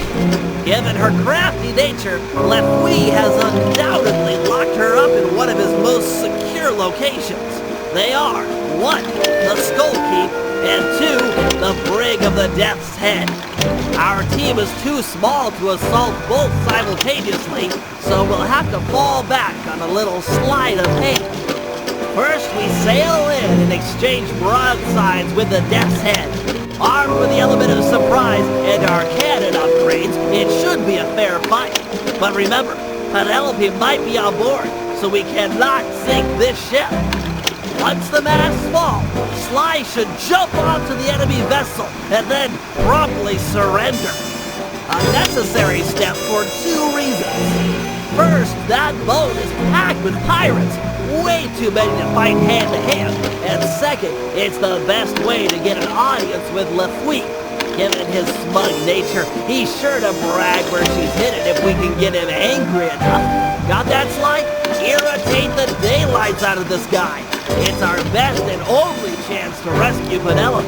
Given her crafty nature, Lefouille has undoubtedly locked her up in one of his most secure locations. They are 1. The Skull Keep, and 2. The Brig of the Death's Head. Our team is too small to assault both simultaneously, so we'll have to fall back on a little sleight of hand. First, we sail in and exchange broadsides with the Death's Head. Armed with the element of surprise and our cannon upgrades, it should be a fair fight. But remember, Penelope might be on board, so we cannot sink this ship. Once the masts fall, Sly should jump onto the enemy vessel and then promptly surrender. A necessary step for 2 reasons. First, that boat is packed with pirates, way too many to fight hand-to-hand. And second, it's the best way to get an audience with Lefouille. Given his smug nature, he's sure to brag where she's hidden if we can get him angry enough. Got that, Sly? Irritate the daylights out of this guy. It's our best and only chance to rescue Penelope.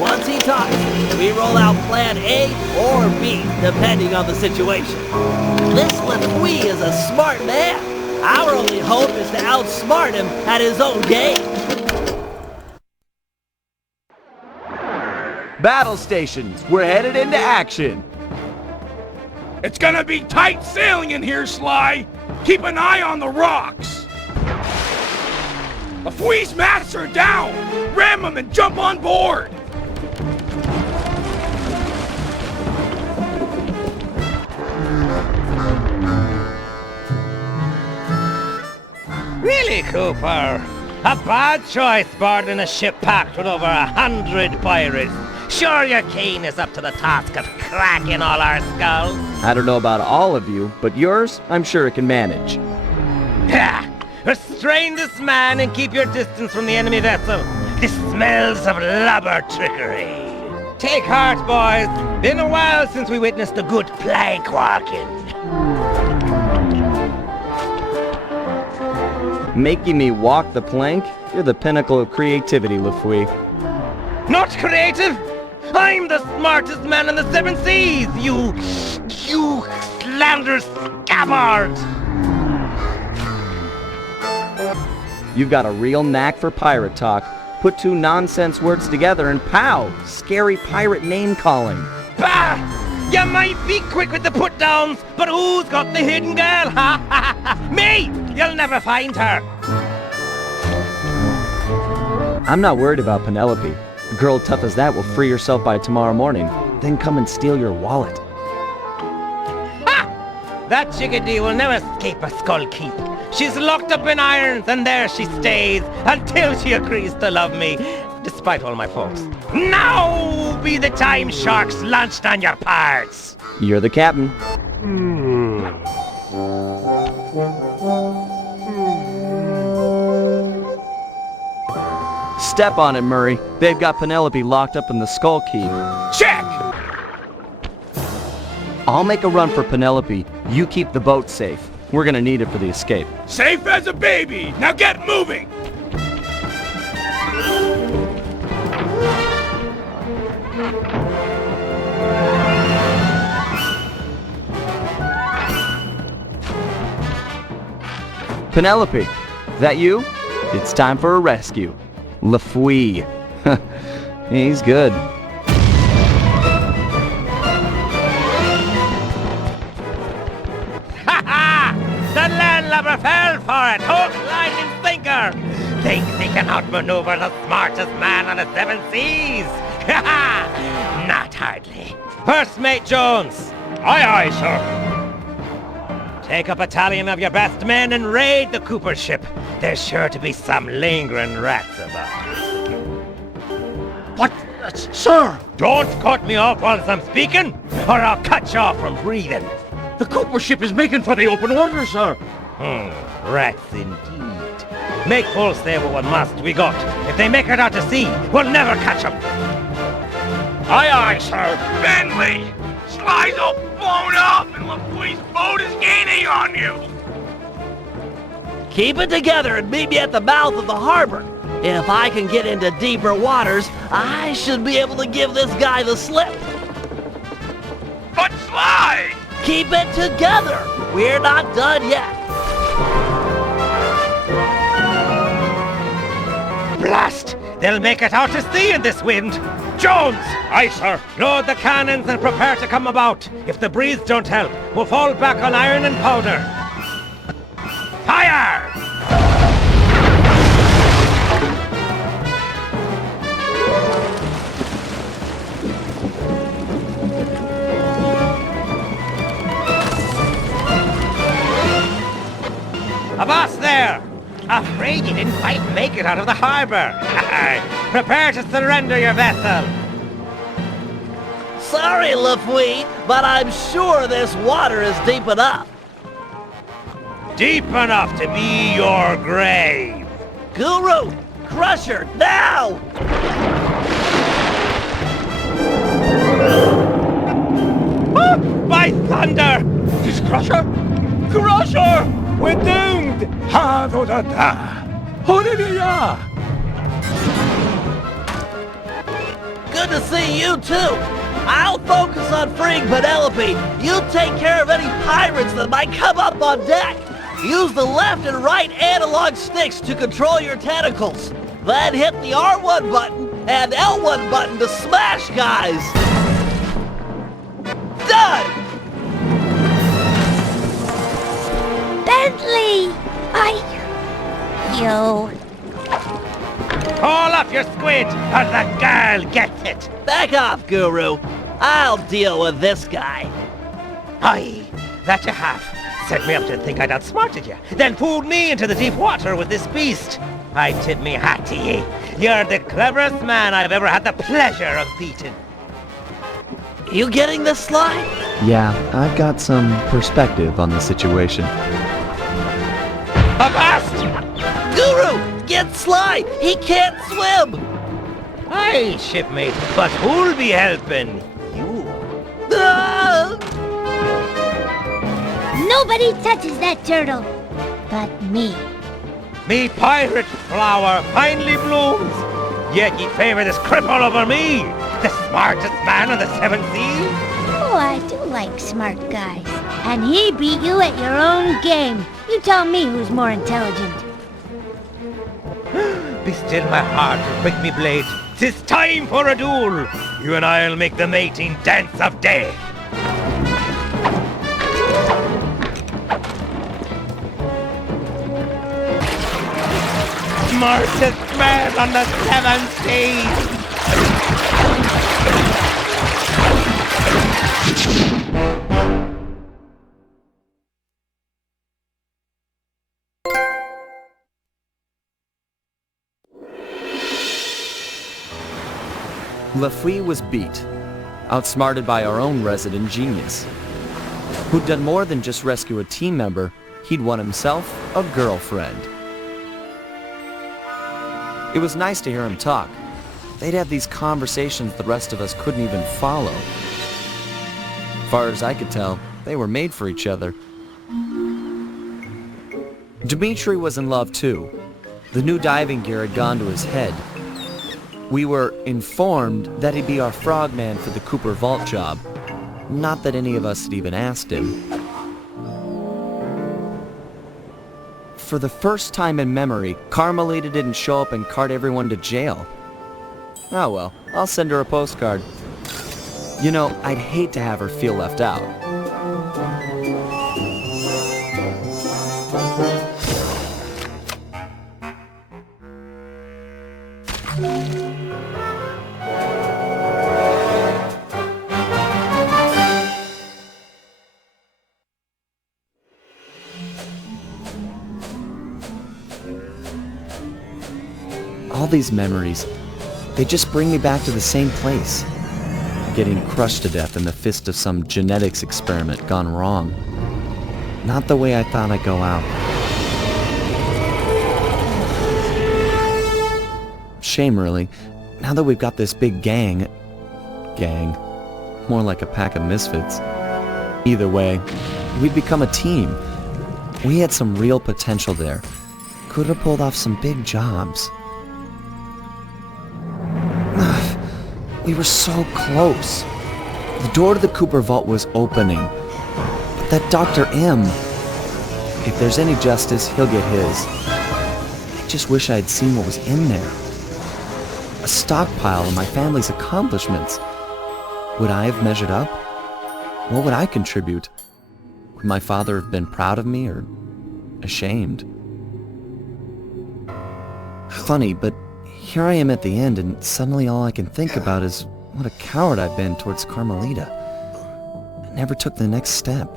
Once he talks, we roll out plan A or B, depending on the situation. This Lefouille is a smart man. Our only hope is to outsmart him at his own game. Battle stations, we're headed into action. It's gonna be tight sailing in here, Sly! Keep an eye on the rocks! Lefouille's masts are down! Ram them and jump on board! Really, Cooper? A bad choice boarding a ship packed with over 100 pirates. Sure your keen is up to the task of cracking all our skulls? I don't know about all of you, but yours, I'm sure it can manage. Ha! Restrain this man and keep your distance from the enemy vessel. This smells of lubber trickery. Take heart, boys. Been a while since we witnessed a good plank walking. Making me walk the plank? You're the pinnacle of creativity, Lafouille. Not creative? I'm the smartest man in the seven seas, you slanderous scabbard! You've got a real knack for pirate talk. Put two nonsense words together and pow! Scary pirate name-calling. Bah! You might be quick with the put-downs, but who's got the hidden girl? Ha ha ha! Me! You'll never find her! I'm not worried about Penelope. A girl tough as that will free herself by tomorrow morning, then come and steal your wallet. Ha! That chickadee will never escape a skull keep. She's locked up in irons, and there she stays until she agrees to love me, despite all my faults. Now be the time sharks launched on your parts! You're the captain. Step on it, Murray. They've got Penelope locked up in the Skull Keep. Check! I'll make a run for Penelope. You keep the boat safe. We're gonna need it for the escape. Safe as a baby! Now get moving! Penelope, that you? It's time for a rescue. Lafouille. He's good. Ha ha! The landlubber fell for it! Hook, line, and sinker! Thinks he can outmaneuver the smartest man on the seven seas! Ha ha! Not hardly. First Mate Jones! Aye, aye, sir. Take a battalion of your best men and raid the Cooper ship. There's sure to be some lingering rats about. What? Sir! Don't cut me off whilst I'm speaking, or I'll cut you off from breathing. The Cooper ship is making for the open water, sir. Rats indeed. Make full stay with what must we got. If they make it out to sea, we'll never catch them. Aye, aye, sir. Bentley! Sly's all blown up and Lafouille's boat is gaining on you! Keep it together and meet me at the mouth of the harbor. If I can get into deeper waters, I should be able to give this guy the slip. But Sly! Keep it together. We're not done yet. Blast! They'll make it out to sea in this wind. Jones! Aye, sir. Load the cannons and prepare to come about. If the breeze don't help, we'll fall back on iron and powder. Fire! Avast there! Afraid you didn't quite make it out of the harbor. Prepare to surrender your vessel. Sorry, Lafouille, but I'm sure this water is deep enough. Deep enough to be your grave. Guru, Crusher, now! Oh, by thunder! This Crusher? Crusher! We're doomed! Ha-do-da-da! Ho-di-di-ya! Good to see you, too. I'll focus on freeing Penelope. You take care of any pirates that might come up on deck. Use the left and right analog sticks to control your tentacles. Then hit the R1 button and L1 button to smash guys. Done! Bentley! You... Call up your squid, or the girl gets it. Back off, Guru. I'll deal with this guy. Aye, that you have. set me up to think I'd outsmarted you, then pulled me into the deep water with this beast. I tip me hat to ye. You're the cleverest man I've ever had the pleasure of beating. You getting this, Sly? Yeah, I've got some perspective on the situation. Avast! Guru, get Sly! He can't swim! Aye, shipmate, but who'll be helping? You. Ah! Nobody touches that turtle but me. Me pirate flower finally blooms, yet ye favor this cripple over me, the smartest man on the seven seas? Oh, I do like smart guys. And he beat you at your own game. You tell me who's more intelligent. Be still my heart and quick me blade. 'Tis time for a duel. You and I'll make the mating dance of death. Smartest man on the seven seas. Lafouille was beat, outsmarted by our own resident genius, who'd done more than just rescue a team member. He'd won himself a girlfriend. It was nice to hear him talk. They'd have these conversations the rest of us couldn't even follow. Far as I could tell, they were made for each other. Dmitri was in love too. The new diving gear had gone to his head. We were informed that he'd be our frogman for the Cooper Vault job. Not that any of us had even asked him. For the first time in memory, Carmelita didn't show up and cart everyone to jail. Oh well, I'll send her a postcard. You know, I'd hate to have her feel left out. All these memories, they just bring me back to the same place. Getting crushed to death in the fist of some genetics experiment gone wrong. Not the way I thought I'd go out. Shame, really. Now that we've got this big gang, more like a pack of misfits. Either way, we'd become a team. We had some real potential there. Could have pulled off some big jobs. We were so close. The door to the Cooper Vault was opening. But that Dr. M, if there's any justice, he'll get his. I just wish I had seen what was in there. A stockpile of my family's accomplishments. Would I have measured up? What would I contribute? Would my father have been proud of me or ashamed? Funny, but here I am at the end, and suddenly all I can think about is what a coward I've been towards Carmelita. I never took the next step.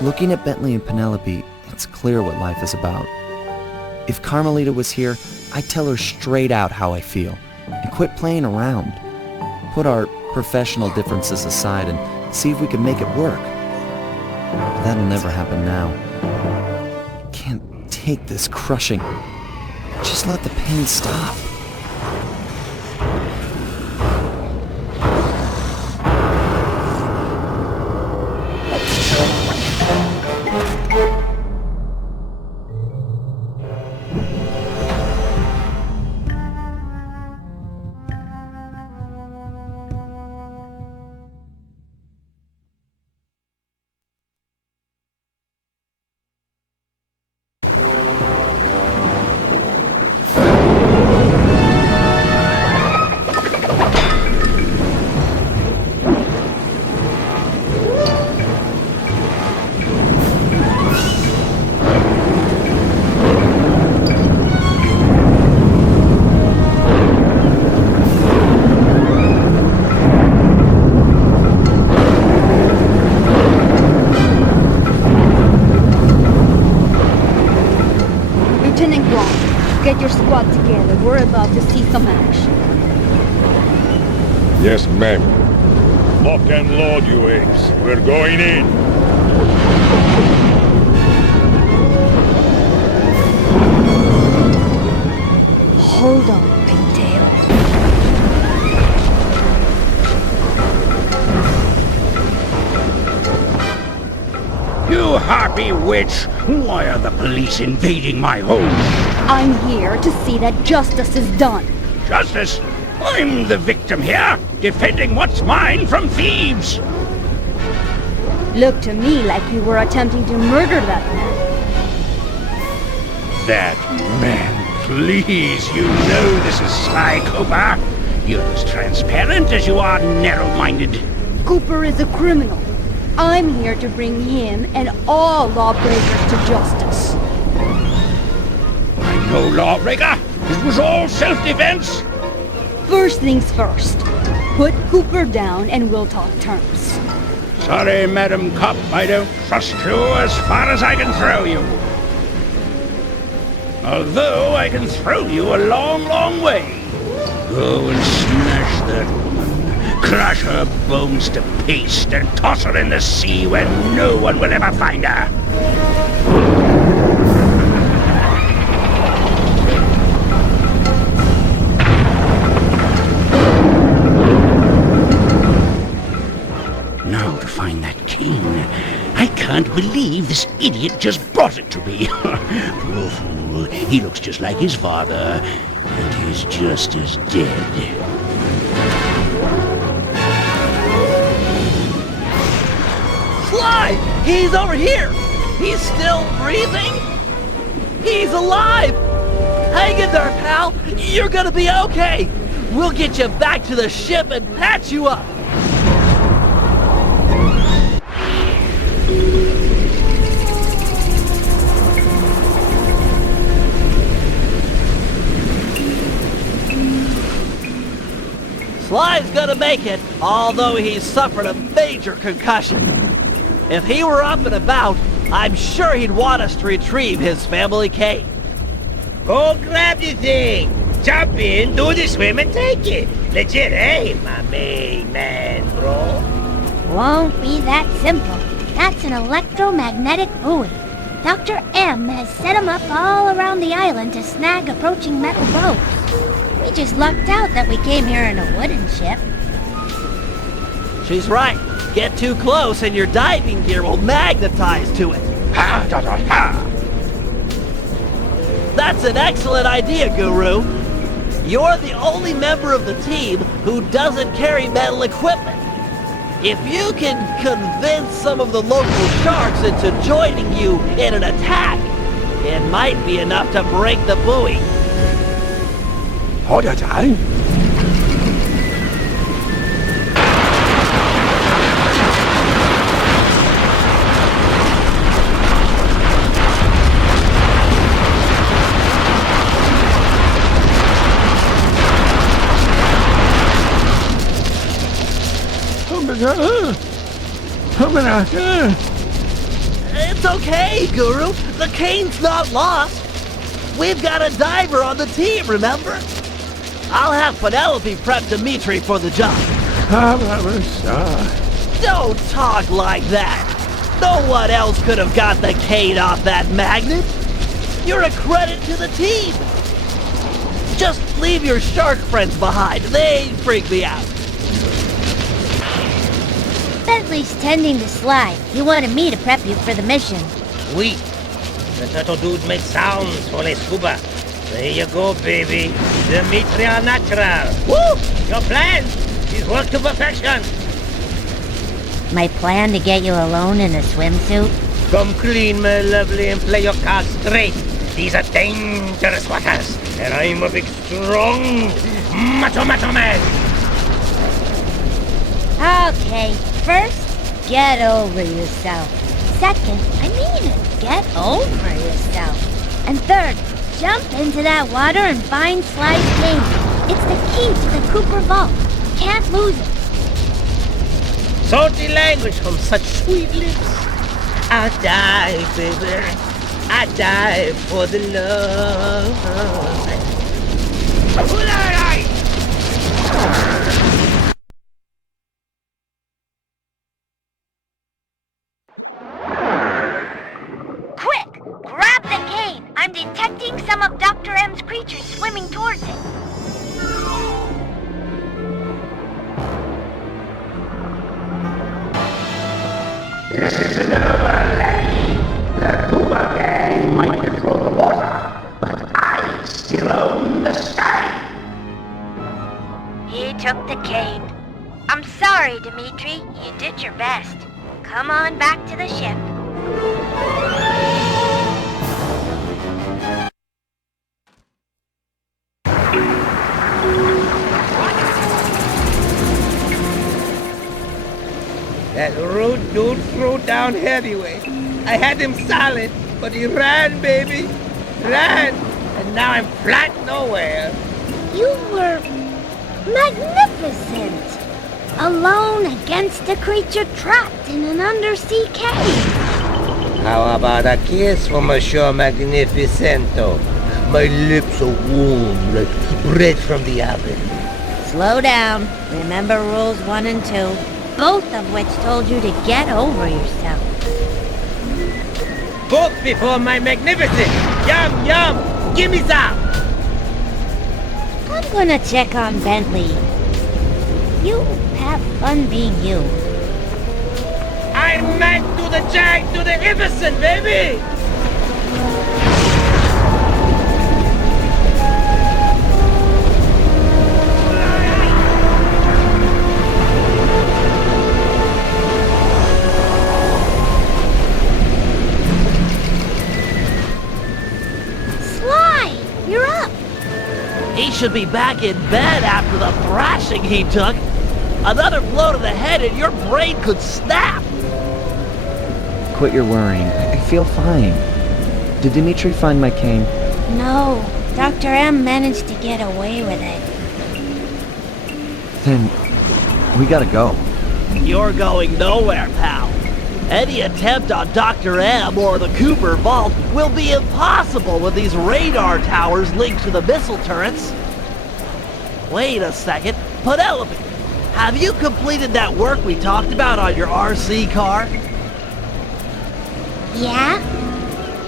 Looking at Bentley and Penelope, it's clear what life is about. If Carmelita was here, I'd tell her straight out how I feel, and quit playing around. Put our professional differences aside and see if we can make it work. But that'll never happen now. I can't take this crushing. Just let the pain stop. Get your squad together. We're about to see some action. Yes, ma'am. Lock and load, you apes. We're going in. Hold on, Pigtail. You harpy witch! Why are the police invading my home? I'm here to see that justice is done. Justice? I'm the victim here, defending what's mine from thieves! Looked to me like you were attempting to murder that man. That man, please, you know this is Sly Cooper. You're as transparent as you are narrow-minded. Cooper is a criminal. I'm here to bring him and all lawbreakers to justice. I'm no lawbreaker. It was all self-defense. First things first. Put Cooper down and we'll talk terms. Sorry, Madam Cop, I don't trust you as far as I can throw you. Although I can throw you a long, long way. Go and smash that woman, crush her bones to paste, and toss her in the sea where no one will ever find her. Now to find that cane. I can't believe this idiot just brought it to me. Poor fool. He looks just like his father, and he's just as dead. Sly! He's over here! He's still breathing? He's alive! Hang in there, pal! You're gonna be okay! We'll get you back to the ship and patch you up! Sly's gonna make it, although he's suffered a major concussion. If he were up and about, I'm sure he'd want us to retrieve his family cane. Go grab the thing. Jump in, do the swim, and take it. Legit, eh, my main man, bro? Won't be that simple. That's an electromagnetic buoy. Dr. M has set them up all around the island to snag approaching metal boats. We just lucked out that we came here in a wooden ship. She's right. Get too close and your diving gear will magnetize to it. Ha, da, da, ha. That's an excellent idea, Guru. You're the only member of the team who doesn't carry metal equipment. If you can convince some of the local sharks into joining you in an attack, it might be enough to break the buoy. Hold it, eh? It's okay, Guru. The cane's not lost. We've got a diver on the team, remember? I'll have Penelope prep Dimitri for the job. Don't talk like that. No one else could have got the cane off that magnet. You're a credit to the team. Just leave your shark friends behind. They freak me out. Bentley's tending to Sly. He wanted me to prep you for the mission. Oui. The turtle dude made sounds for les scuba. There you go, baby. Dimitri are natural. Woo! Your plan is work to perfection. My plan to get you alone in a swimsuit? Come clean, my lovely, and play your cards straight. These are dangerous waters, and I'm a big, strong, macho man. Okay, first, get over yourself. Second, I mean it, get over yourself. And third, jump into that water and find Sly's cane. It's the key to the Cooper Vault. Can't lose it. Salty language from such sweet lips. I'll die, baby. I die for the love. Quick! Grab the cane! I'm detecting some of Dr. M's creatures swimming towards it. This is an overlay. The Puma Gang might control the water, but I still own the sky. He took the cane. I'm sorry, Dimitri. You did your best. Come on back to the ship. That rude dude threw down heavyweight. I had him solid, but he ran, baby. Ran! And now I'm flat nowhere. You were magnificent. Alone against a creature trapped in an undersea cave. How about a kiss for Monsieur Magnificento? My lips are warm like bread from the oven. Slow down. Remember rules 1 and 2, both of which told you to get over yourself. Both before my magnificent! Yum, yum! Give me some! I'm gonna check on Bentley. You have fun being you. I'm mad to the jag to the Iverson, baby! Sly, you're up. He should be back in bed after the thrashing he took. Another blow to the head and your brain could snap. Quit your worrying. I feel fine. Did Dimitri find my cane? No, Dr. M managed to get away with it. Then we gotta go. You're going nowhere, pal. Any attempt on Dr. M or the Cooper Vault will be impossible with these radar towers linked to the missile turrets. Wait a second. Penelope, have you completed that work we talked about on your RC car? Yeah?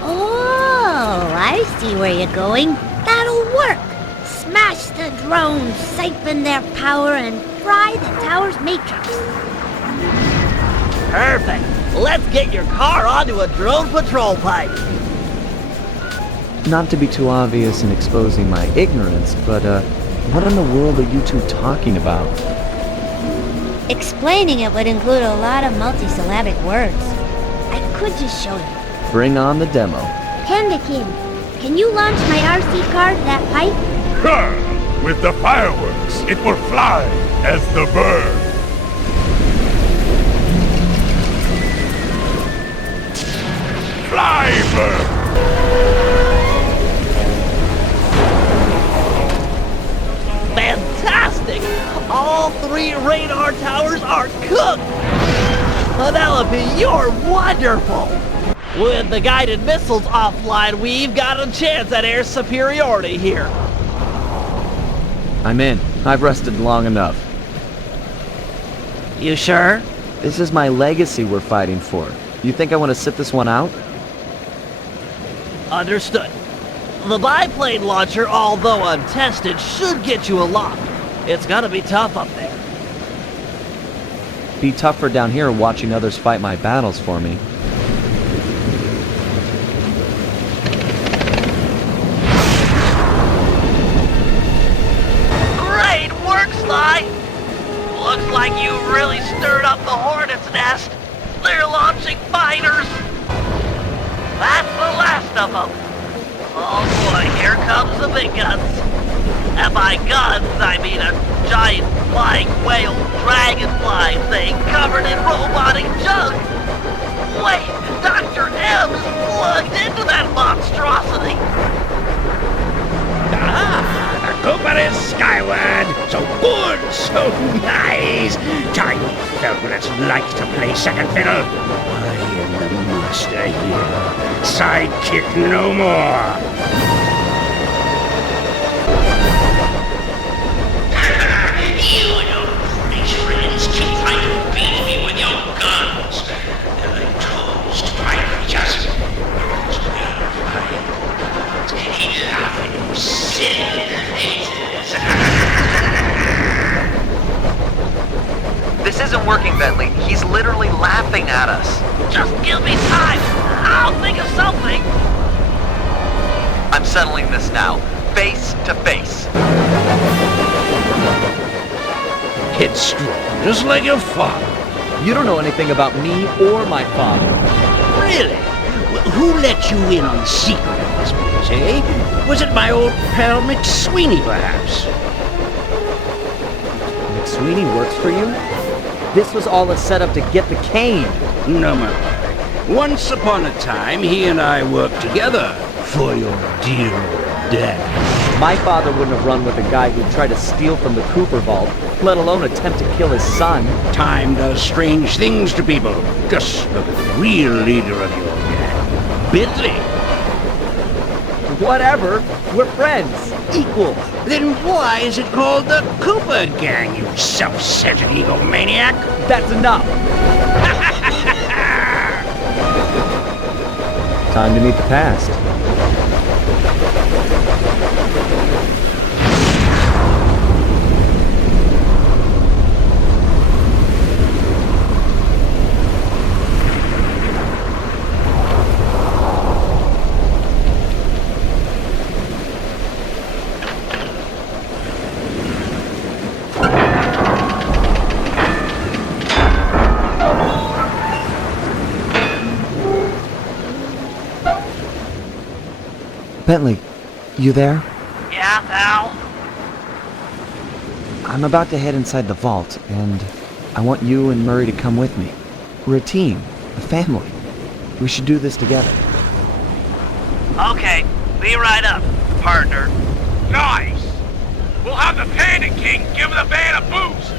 Oh, I see where you're going. That'll work. Smash the drones, siphon their power, and fry the tower's matrix. Perfect. Let's get your car onto a drone patrol pipe. Not to be too obvious in exposing my ignorance, but what in the world are you two talking about? Explaining it would include a lot of multisyllabic words. I could just show you. Bring on the demo. Panda Kid, can you launch my RC car to that pipe? Sure. With the fireworks, it will fly as the bird. Fly, bird! Fantastic! All 3 radar towers are cooked! Penelope, you're wonderful! With the guided missiles offline, we've got a chance at air superiority here. I'm in. I've rested long enough. You sure? This is my legacy we're fighting for. You think I want to sit this one out? Understood. The biplane launcher, although untested, should get you aloft. It's gonna be tough up there. Be tougher down here watching others fight my battles for me. Great work, Sly! Looks like you really stirred up the hornet's nest. They're launching fighters. That's the last of them. Oh boy, here comes the big guns. And by guns, I mean a giant flying whale dragonfly thing covered in robotic junk. Wait, Dr. M's plugged into that monstrosity. Ah, the Cooper is skyward. So good, so nice. is. Tiny velvets like to play second fiddle. I am the master here. Sidekick no more. You and your foolish friends keep trying to beat me with your guns. I toast my just laughing, silly faces. This isn't working, Bentley. He's literally laughing at us. Just give me time. I'll think of something. I'm settling this now. Face to face. Headstrong, just like your father. You don't know anything about me or my father. Really? Well, who let you in on the secret of this place, eh? Was it my old pal McSweeney, perhaps? McSweeney works for you? This was all a setup to get the cane. No, my boy. Once upon a time, he and I worked together for your dear old dad. My father wouldn't have run with a guy who tried to steal from the Cooper vault, let alone attempt to kill his son. Time does strange things to people. Just look at the real leader of your gang, Bentley. Whatever. We're friends. Equals. Then why is it called the Cooper Gang, you self-centered egomaniac? That's enough. Time to meet the past. Bentley, you there? Yeah, pal? I'm about to head inside the vault, and I want you and Murray to come with me. We're a team, a family. We should do this together. Okay, be right up, partner. Nice! We'll have the Panda King give the van a boost.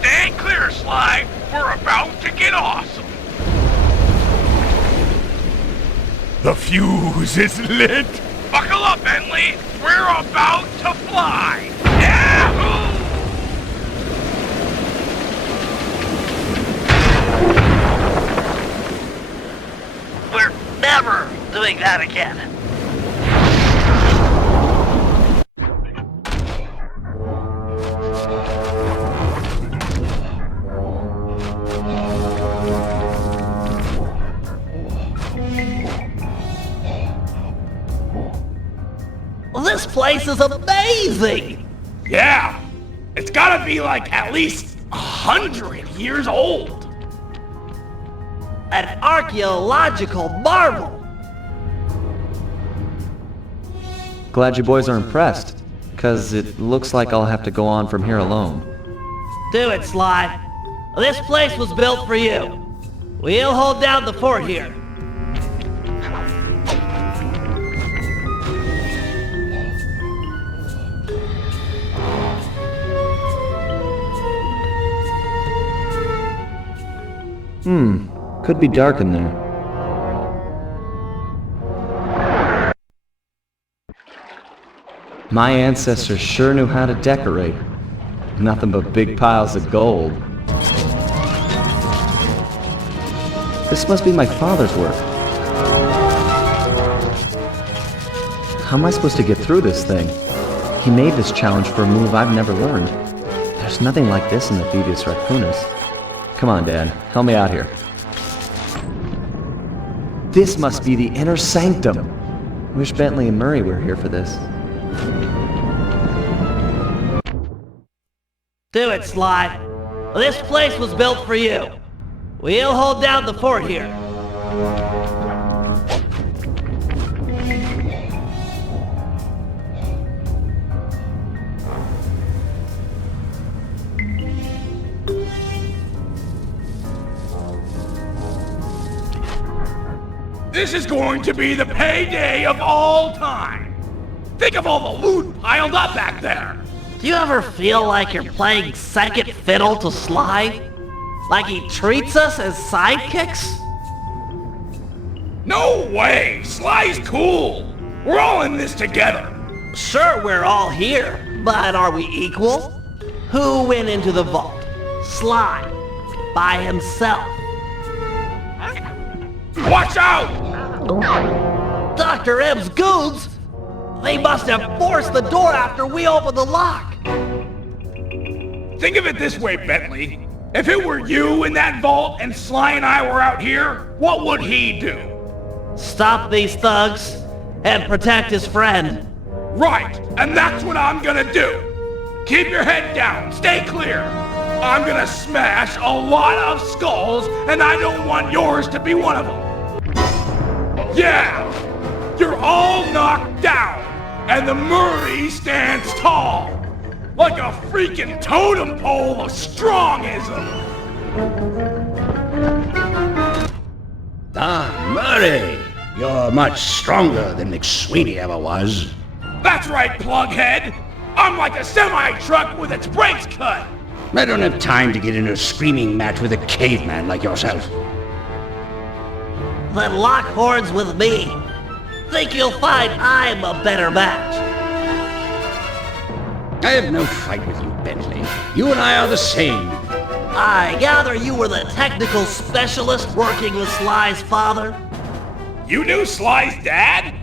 Stand clear, Sly. We're about to get awesome. The fuse is lit! Buckle up, Bentley. We're about to fly. Yahoo! We're never doing that again. This place is amazing! Yeah! It's gotta be like at least 100 years old. An archaeological marvel! Glad you boys are impressed, because it looks like I'll have to go on from here alone. Do it, Sly. This place was built for you. We'll hold down the fort here. Could be dark in there. My ancestors sure knew how to decorate. Nothing but big piles of gold. This must be my father's work. How am I supposed to get through this thing? He made this challenge for a move I've never learned. There's nothing like this in the Thieves Raccoonus. Come on, Dad. Help me out here. This must be the inner sanctum. Wish Bentley and Murray were here for this. Do it, Sly. This place was built for you. We'll hold down the fort here. This is going to be the payday of all time. Think of all the loot piled up back there. Do you ever feel like you're playing second fiddle to Sly? Like he treats us as sidekicks? No way! Sly's cool! We're all in this together! Sure, we're all here, but are we equal? Who went into the vault? Sly. By himself. Watch out! Dr. M's goons? They must have forced the door after we opened the lock. Think of it this way, Bentley. If it were you in that vault and Sly and I were out here, what would he do? Stop these thugs and protect his friend. Right, and that's what I'm gonna do. Keep your head down, stay clear. I'm gonna smash a lot of skulls, and I don't want yours to be one of them. Yeah, you're all knocked down, and the Murray stands tall, like a freaking totem pole of strongism. Murray, you're much stronger than McSweeney ever was. That's right, plughead. I'm like a semi-truck with its brakes cut. I don't have time to get in a screaming match with a caveman like yourself. Then lock horns with me. Think you'll find I'm a better match. I have no fight with you, Bentley. You and I are the same. I gather you were the technical specialist working with Sly's father? You knew Sly's dad?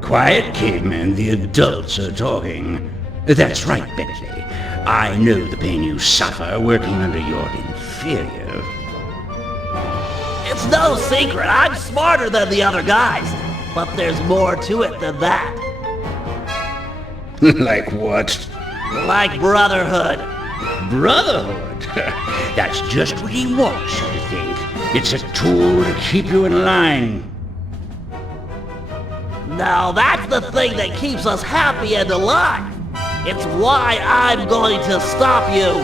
Quiet, caveman. The adults are talking. That's right, Bentley. I know the pain you suffer working under your inferior. It's no secret I'm smarter than the other guys, but there's more to it than that. Like what? Like brotherhood. Brotherhood? That's just what he wants you to think. It's a tool to keep you in line. Now that's the thing that keeps us happy and alive. It's why I'm going to stop you.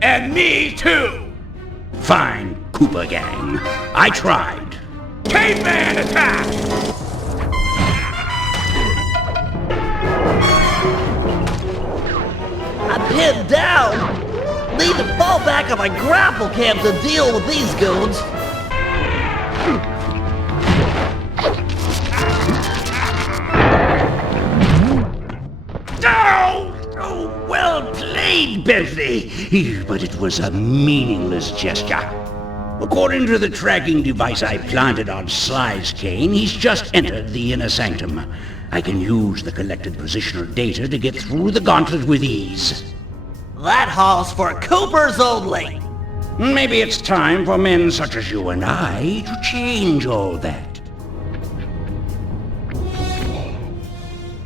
And me too. Fine, Cooper Gang. I tried. Caveman attack! I'm pinned down. Need to fall back on my grapple cam to deal with these goons. Oh, well played, Bentley. But it was a meaningless gesture. According to the tracking device I planted on Sly's cane, he's just entered the inner sanctum. I can use the collected positional data to get through the gauntlet with ease. That hall's for Coopers only. Maybe it's time for men such as you and I to change all that.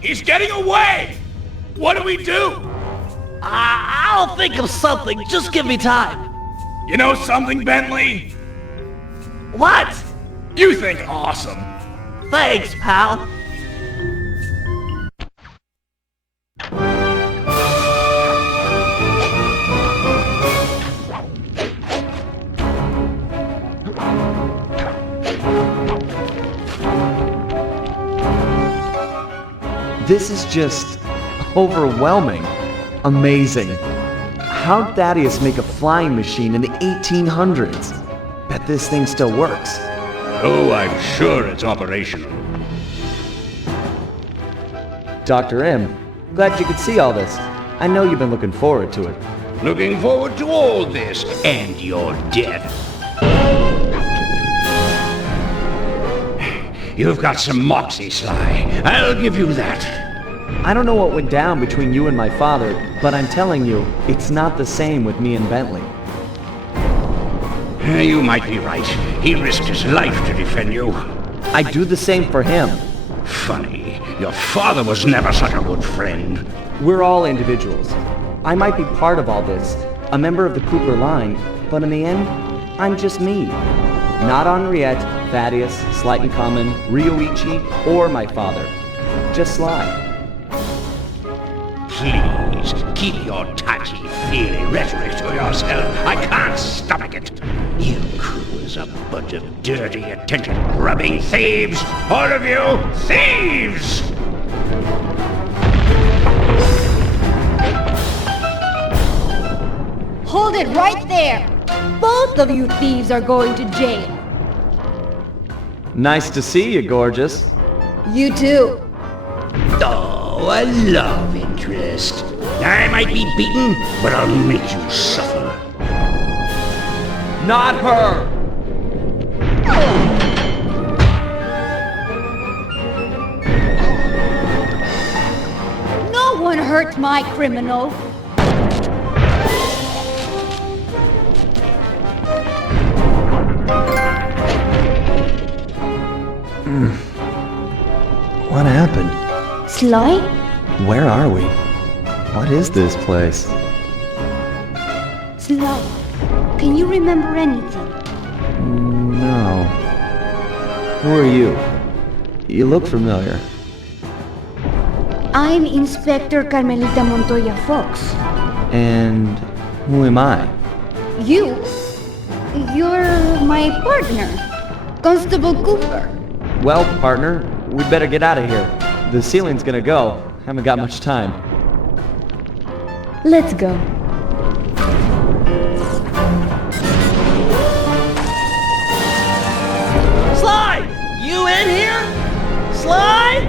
He's getting away! What do we do? I'll think of something. Just give me time. You know something, Bentley? What? You think awesome. Thanks, pal. This is just overwhelming. Amazing. How'd Thaddeus make a flying machine in the 1800s? Bet this thing still works. Oh, I'm sure it's operational. Dr. M, glad you could see all this. I know you've been looking forward to it. Looking forward to all this, and your death. You've got some moxie, Sly. I'll give you that. I don't know what went down between you and my father, but I'm telling you, it's not the same with me and Bentley. You might be right. He risked his life to defend you. I'd do the same for him. Funny. Your father was never such a good friend. We're all individuals. I might be part of all this, a member of the Cooper line, but in the end, I'm just me. Not Henriette, Thaddeus, Slighton Common, Ryoichi, or my father. Just Sly. Please, keep your touchy-feely rhetoric to yourself. I can't stomach it. You crew is a bunch of dirty, attention-grubbing thieves. All of you, thieves! Hold it right there! Both of you thieves are going to jail. Nice to see you, gorgeous. You too. Oh, a love interest. I might be beaten, but I'll make you suffer. Not her! No one hurt my criminal. What happened? Sly? Where are we? What is this place? Sly, can you remember anything? No. Who are you? You look familiar. I'm Inspector Carmelita Montoya Fox. And who am I? You're my partner, Constable Cooper. Well, partner, we'd better get out of here. The ceiling's gonna go. Haven't got much time. Let's go. Sly! You in here? Sly?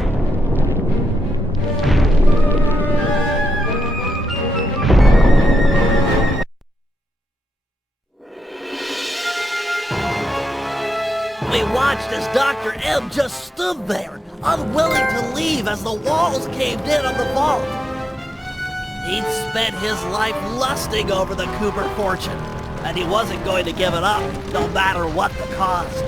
We watched as Dr. M just stood there, unwilling to leave as the walls caved in on the vault. He'd spent his life lusting over the Cooper fortune, and he wasn't going to give it up, no matter what the cost.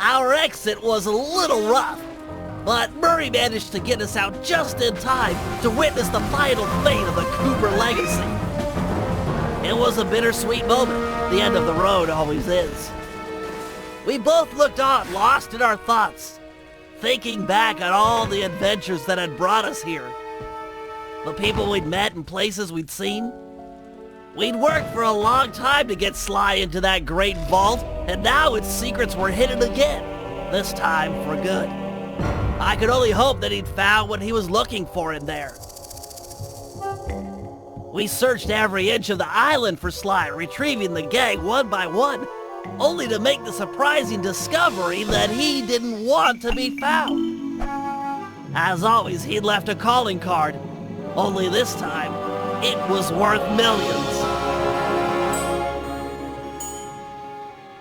Our exit was a little rough, but Murray managed to get us out just in time to witness the final fate of the Cooper legacy. It was a bittersweet moment. The end of the road always is. We both looked on, lost in our thoughts, thinking back on all the adventures that had brought us here. The people we'd met and places we'd seen. We'd worked for a long time to get Sly into that great vault, and now its secrets were hidden again, this time for good. I could only hope that he'd found what he was looking for in there. We searched every inch of the island for Sly, retrieving the gang one by one, only to make the surprising discovery that he didn't want to be found. As always, he'd left a calling card, only this time, it was worth millions.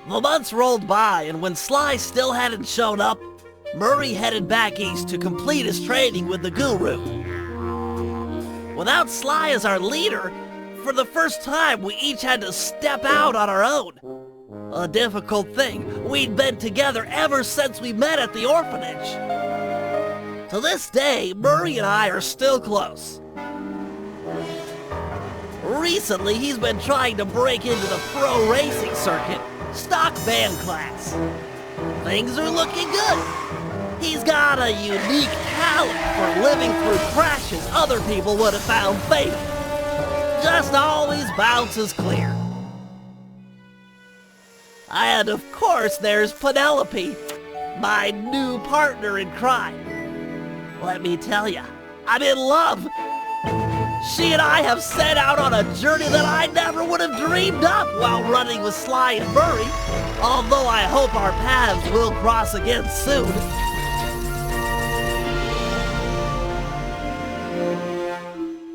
The months rolled by, and when Sly still hadn't shown up, Murray headed back east to complete his training with the Guru. Without Sly as our leader, for the first time we each had to step out on our own. A difficult thing. We'd been together ever since we met at the orphanage. To this day, Murray and I are still close. Recently, he's been trying to break into the pro racing circuit, stock van class. Things are looking good. He's got a unique talent for living through crashes other people would have found fatal. Just always bounces clear. And of course there's Penelope, my new partner in crime. Let me tell ya, I'm in love. She and I have set out on a journey that I never would have dreamed up while running with Sly and Murray, although I hope our paths will cross again soon.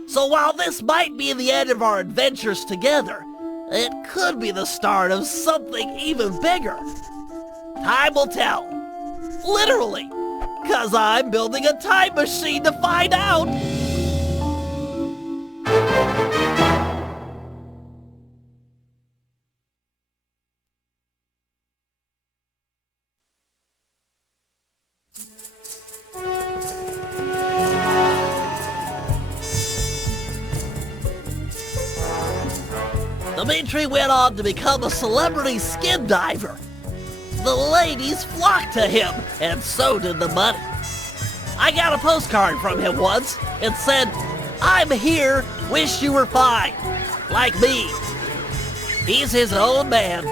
So while this might be the end of our adventures together, it could be the start of something even bigger. Time will tell. Literally. 'Cause I'm building a time machine to find out. Dimitri went on to become a celebrity skin diver. The ladies flocked to him, and so did the money. I got a postcard from him once. It said, "I'm here, wish you were fine, like me." He's his own man.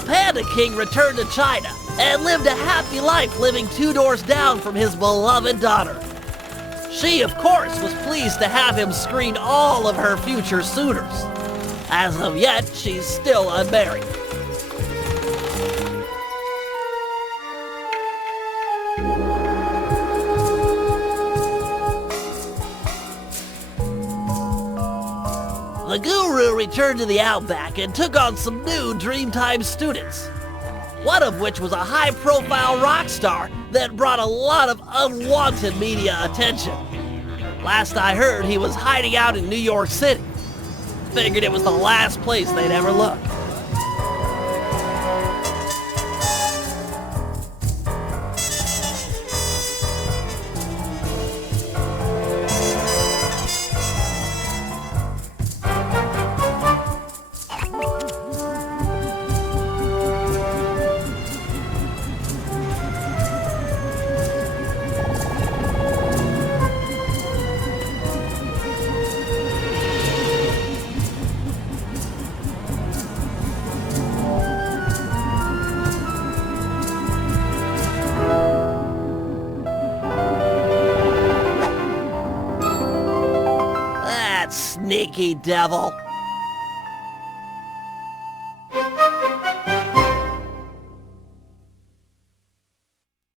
The Panda King returned to China and lived a happy life living 2 doors down from his beloved daughter. She, of course, was pleased to have him screen all of her future suitors. As of yet, she's still unmarried. The guru returned to the Outback and took on some new Dreamtime students, one of which was a high-profile rock star that brought a lot of unwanted media attention. Last I heard, he was hiding out in New York City. Figured it was the last place they'd ever look. Sneaky devil.